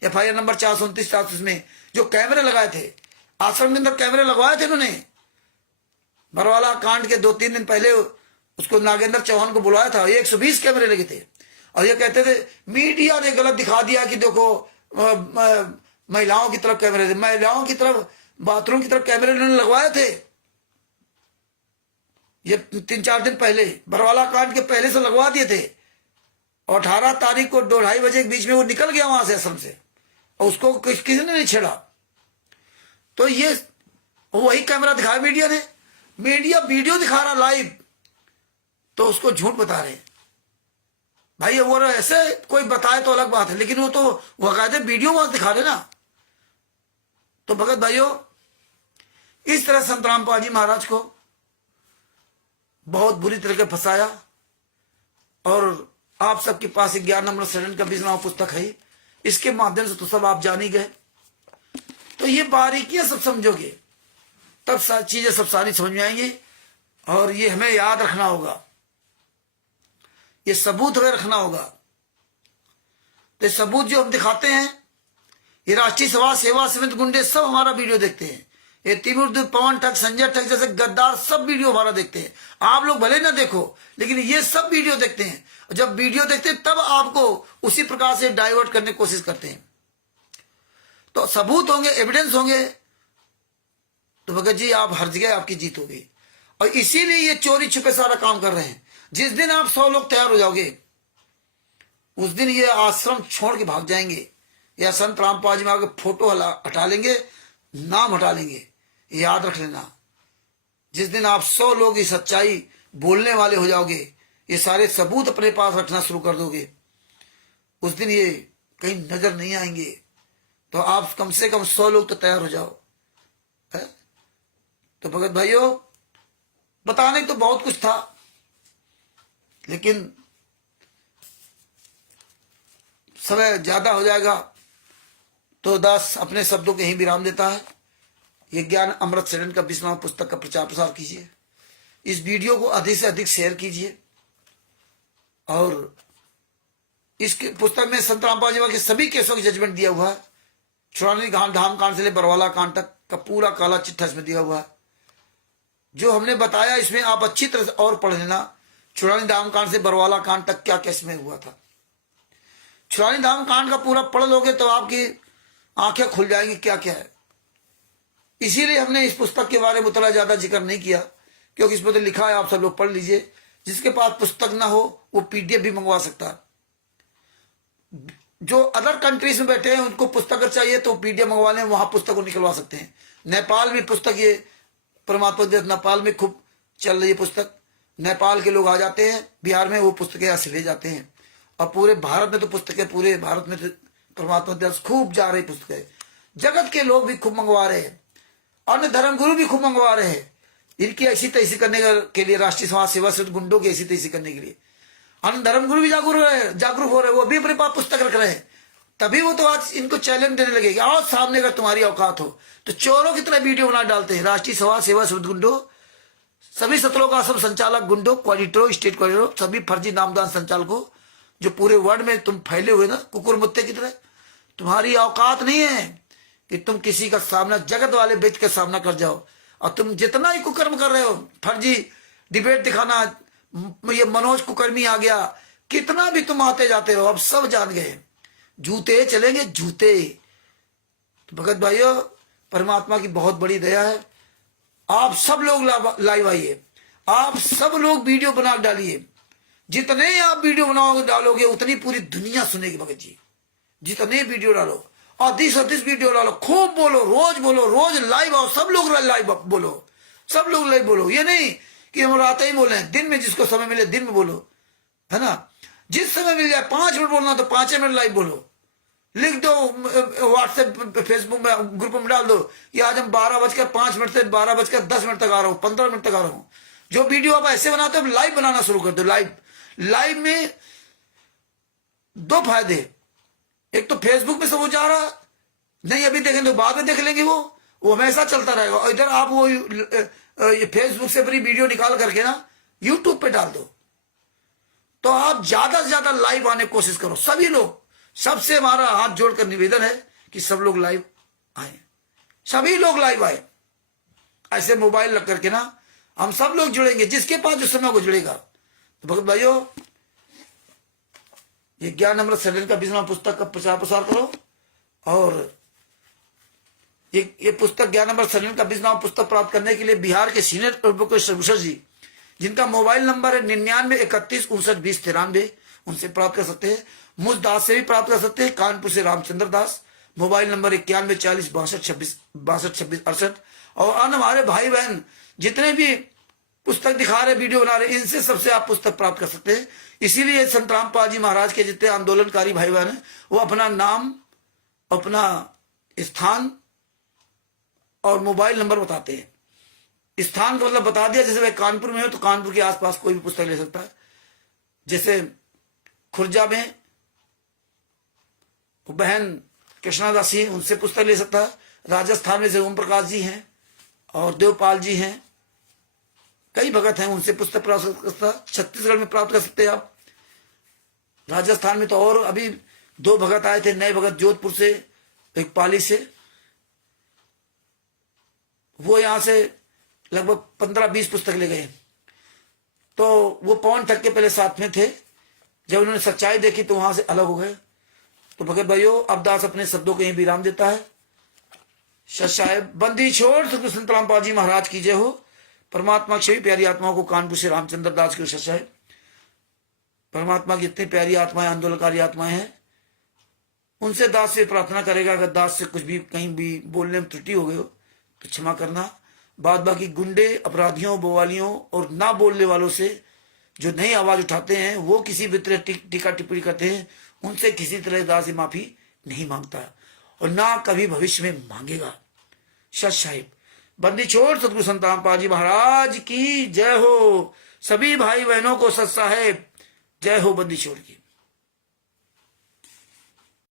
FIR नंबर 429 में। जो कैमरे लगाए थे आश्रम के अंदर, कैमरे लगवाए थे उन्होंने। बरवाला कांड के 2-3 दिन पहले उसको नागेंद्र चौहान को बुलाया था। 120 कैमरे लगे थे और ये कहते थे मीडिया ने गलत दिखा दिया कि देखो महिलाओं की तरफ कैमरे थे, महिलाओं की तरफ बाथरूम की तरफ कैमरे उन्होंने लगवाए थे। ये 3-4 दिन पहले बरवाला कांड के पहले से लगवा दिए थे। और 18 तारीख को 2-2:30 बजे के बीच में वो निकल गया वहां से आश्रम से और उसको किसी ने नहीं छेड़ा। तो ये वही कैमरा दिखाया मीडिया ने। मीडिया वीडियो दिखा रहा लाइव तो उसको झूठ बता रहे भाई। वो ऐसे कोई बताए तो अलग बात है, लेकिन वो तो बाकायदे वीडियो वहां दिखा रहे ना। तो भगत भाइयों, इस तरह संतराम पाजी महाराज को बहुत बुरी तरह फंसाया। और आप सबके पास 11 नंबर सरण का बीजनामा पुस्तक है, इसके माध्यम से तो सब आप जान ही गए। तो ये बारीकियां सब समझोगे तब चीजें सब सारी समझ में आएंगी। और ये हमें याद रखना होगा, ये सबूत हमें रखना होगा। तो सबूत जो हम दिखाते हैं, ये राष्ट्रीय सभा सेवा समिति गुंडे सब हमारा वीडियो देखते हैं। ये तिमुर पवन ठग, संजय ठग जैसे गद्दार सब वीडियो हमारा देखते हैं। आप लोग भले ना देखो, लेकिन ये सब वीडियो देखते हैं। जब वीडियो देखते हैं तब आपको उसी प्रकार से डाइवर्ट करने की कोशिश करते हैं। तो सबूत होंगे, एविडेंस होंगे तो भगत जी आप हर जगह आपकी जीत होगी। और इसीलिए ये चोरी छुपे सारा काम कर रहे हैं। जिस दिन आप 100 लोग तैयार हो जाओगे उस दिन ये आश्रम छोड़ के भाग जाएंगे, या संत रामपाल जी में आके फोटो हटा लेंगे, नाम हटा लेंगे। याद रख लेना, जिस दिन आप 100 लोग इस सच्चाई बोलने वाले हो जाओगे, ये सारे सबूत अपने पास रखना शुरू कर दोगे, उस दिन ये कहीं नजर नहीं आएंगे। तो आप कम से कम 100 लोग तो तैयार हो जाओ है? तो भगत भाइयों, बताने तो बहुत कुछ था, लेकिन समय ज्यादा हो जाएगा तो दास अपने शब्दों के ही विराम देता है। ये ज्ञान अमृत शरण का बीजनामा पुस्तक का प्रचार प्रसार कीजिए। इस वीडियो को अधिक से अधिक शेयर कीजिए। और इस पुस्तक में संत रामपाल जी के सभी केसों की जजमेंट दिया हुआ है। चुरानी धाम कांड से ले बरवाला कांड तक का पूरा काला चिट्ठा इसमें दिया हुआ है। जो हमने बताया इसमें आप अच्छी तरह से और पढ़ लेना। चुरानी धाम कांड से बरवाला कांड तक क्या क्या इसमें हुआ था। चुरानी धाम कांड का पूरा पढ़ लोगे तो आपकी आंखें खुल जाएंगी क्या क्या है। इसीलिए हमने इस पुस्तक के बारे में उतना ज्यादा जिक्र नहीं किया, क्योंकि इसमें तो लिखा है, आप सब लोग पढ़ लीजिए। जिसके पास पुस्तक ना हो वो PDF भी मंगवा सकता है। जो अदर कंट्रीज में बैठे हैं उनको पुस्तक अगर चाहिए तो पीडीएफ मंगवा लें, वहां पुस्तक को निकलवा सकते हैं। नेपाल में पुस्तक, ये परमात्मा दिवस नेपाल में खूब चल रही है पुस्तक। नेपाल के लोग आ जाते हैं बिहार में, वो पुस्तकें यहाँ से ले जाते हैं। और पूरे भारत में तो पुस्तकें, पूरे भारत में तो परमात्मा दिवस खूब जा रही पुस्तकें। जगत के लोग भी खूब मंगवा रहे हैं, अन्य धर्मगुरु भी खूब मंगवा रहे हैं। इनकी ऐसी तैसी करने के लिए, राष्ट्रीय समाज सेवा से गुंडों की ऐसी तैसी करने के लिए अन्य धर्मगुरु भी जागरूक हो रहे हैं। वो भी अपने पास पुस्तक रख रहे हैं। तभी वो तो आज इनको चैलेंज देने लगे कि आओ सामने अगर तुम्हारी औकात हो तो। चोरों की तरह वीडियो बना डालते हैं। राष्ट्रीय समाज सेवा से गुंडों, सभी सत्रों का सब संचालक गुंडों, क्वाडिटरो, स्टेट क्वाडिटरो, सभी फर्जी नामदान संचालकों जो पूरे वर्ल्ड में तुम फैले हुए ना कुकुर मुत्ते की तरह, तुम्हारी औकात नहीं है कि तुम किसी का सामना, जगत वाले बेच के सामना कर जाओ। और तुम जितना ही कुकर्म कर रहे हो, फर्जी डिबेट दिखाना, ये मनोज कुकर्मी आ गया, कितना भी तुम आते जाते रहो, अब सब जान गए। जूते चलेंगे जूते। तो भगत भाइयों, परमात्मा की बहुत बड़ी दया है। आप सब लोग लाइव आइए, आप सब लोग वीडियो बना डालिए। जितने आप वीडियो बनाओगे डालोगे उतनी पूरी दुनिया सुनेगी भगत जी। जितने वीडियो डालो, अधिक से अधिक वीडियो डालो, खूब बोलो, रोज लाइव आओ, सब लोग लाइव बोलो, सब लोग लाइव बोलो। ये नहीं कि हम रात ही बोले, दिन में जिसको समय मिले दिन में बोलो, है ना। जिस समय मिल जाए 5 मिनट बोलना तो 5 मिनट लाइव बोलो। लिख दो व्हाट्सएप फेसबुक में ग्रुप में डाल दो कि आज हम 12:05 से 12:10 तक आ रहा हूँ, 15 मिनट तक आ रहा हूँ। जो वीडियो आप ऐसे बनाते हो लाइव बनाना शुरू कर दो। लाइव में 2 फायदे, एक तो फेसबुक में सब वो जा रहा नहीं, अभी देखेंगे तो बाद में देख लेंगे, वो हमेशा चलता रहेगा। और इधर आप वो ये फेसबुक से अपनी वीडियो निकाल करके ना यूट्यूब पे डाल दो। तो आप ज्यादा से ज्यादा लाइव आने की कोशिश करो। सभी लोग, सबसे हमारा हाथ जोड़कर निवेदन है कि सब लोग लाइव आए, सभी लोग लाइव आए। ऐसे मोबाइल लग करके ना हम सब लोग जुड़ेंगे, जिसके पास जो समय को जुड़ेगा। तो भगत भाइयों, ये ज्ञान अमृत सदन का 20वां पुस्तक का प्रचार प्रसार करो। और ये पुस्तक ज्ञान अमृत सदन का 20वां पुस्तक प्राप्त करने के लिए बिहार के सीनियर प्रोफेसर जी, जिनका मोबाइल नंबर है 99 31 59 20 93, उनसे प्राप्त कर सकते हैं। मुझ दास से भी प्राप्त कर सकते हैं, कानपुर से रामचंद्र दास, मोबाइल नंबर 91 40 62 26 68। और अन्य हमारे भाई बहन जितने भी पुस्तक दिखा रहे, वीडियो बना रहे, इनसे सबसे आप पुस्तक प्राप्त कर सकते हैं। इसीलिए संत रामपाल जी महाराज के जितने आंदोलनकारी भाई बहन हैं, वो अपना नाम, अपना स्थान और मोबाइल नंबर बताते हैं। स्थान का मतलब बता दिया, जैसे वह कानपुर में हो तो कानपुर के आसपास कोई भी पुस्तक ले सकता है। जैसे खुर्जा में बहन कृष्णा दासी, उनसे पुस्तक ले सकता है। राजस्थान में से ओम प्रकाश जी हैं और देवपाल जी हैं, कई भगत हैं, उनसे पुस्तक प्राप्त कर सकता है। छत्तीसगढ़ में प्राप्त कर सकते हैं आप। राजस्थान में तो और अभी 2 भगत आए थे, नए भगत, जोधपुर से, एक पाली से। वो यहां से लगभग 15-20 पुस्तक ले गए। तो वो पवन ठग के पहले साथ में थे, जब उन्होंने सच्चाई देखी तो वहां से अलग हो गए। तो भगत भाइयों, अब दास अपने शब्दों को यही विराम देता है। साहेब बंदी छोड़ सतगुरु संत रामपाल जी महाराज की जय हो। परमात्मा की सभी प्यारी आत्माओं को, कानपुर से रामचंद्र दास की साहेब, परमात्मा की इतनी प्यारी आत्माएं, आंदोलनकारी आत्माएं हैं, उनसे दास से प्रार्थना करेगा अगर दास से कुछ भी कहीं भी बोलने में त्रुटि हो गई हो तो क्षमा करना। बाद बाकी गुंडे, अपराधियों, बवालियों और ना बोलने वालों से जो नई आवाज उठाते हैं, वो किसी भी तरह टीका टिप्पणी करते हैं, उनसे किसी तरह दास से माफी नहीं मांगता और ना कभी भविष्य में मांगेगा। सच साहिब बंदी छोड़ सतगुरु संत रामपाल जी महाराज की जय हो। सभी भाई बहनों को सत साहेब जय हो बंदी छोड़ की।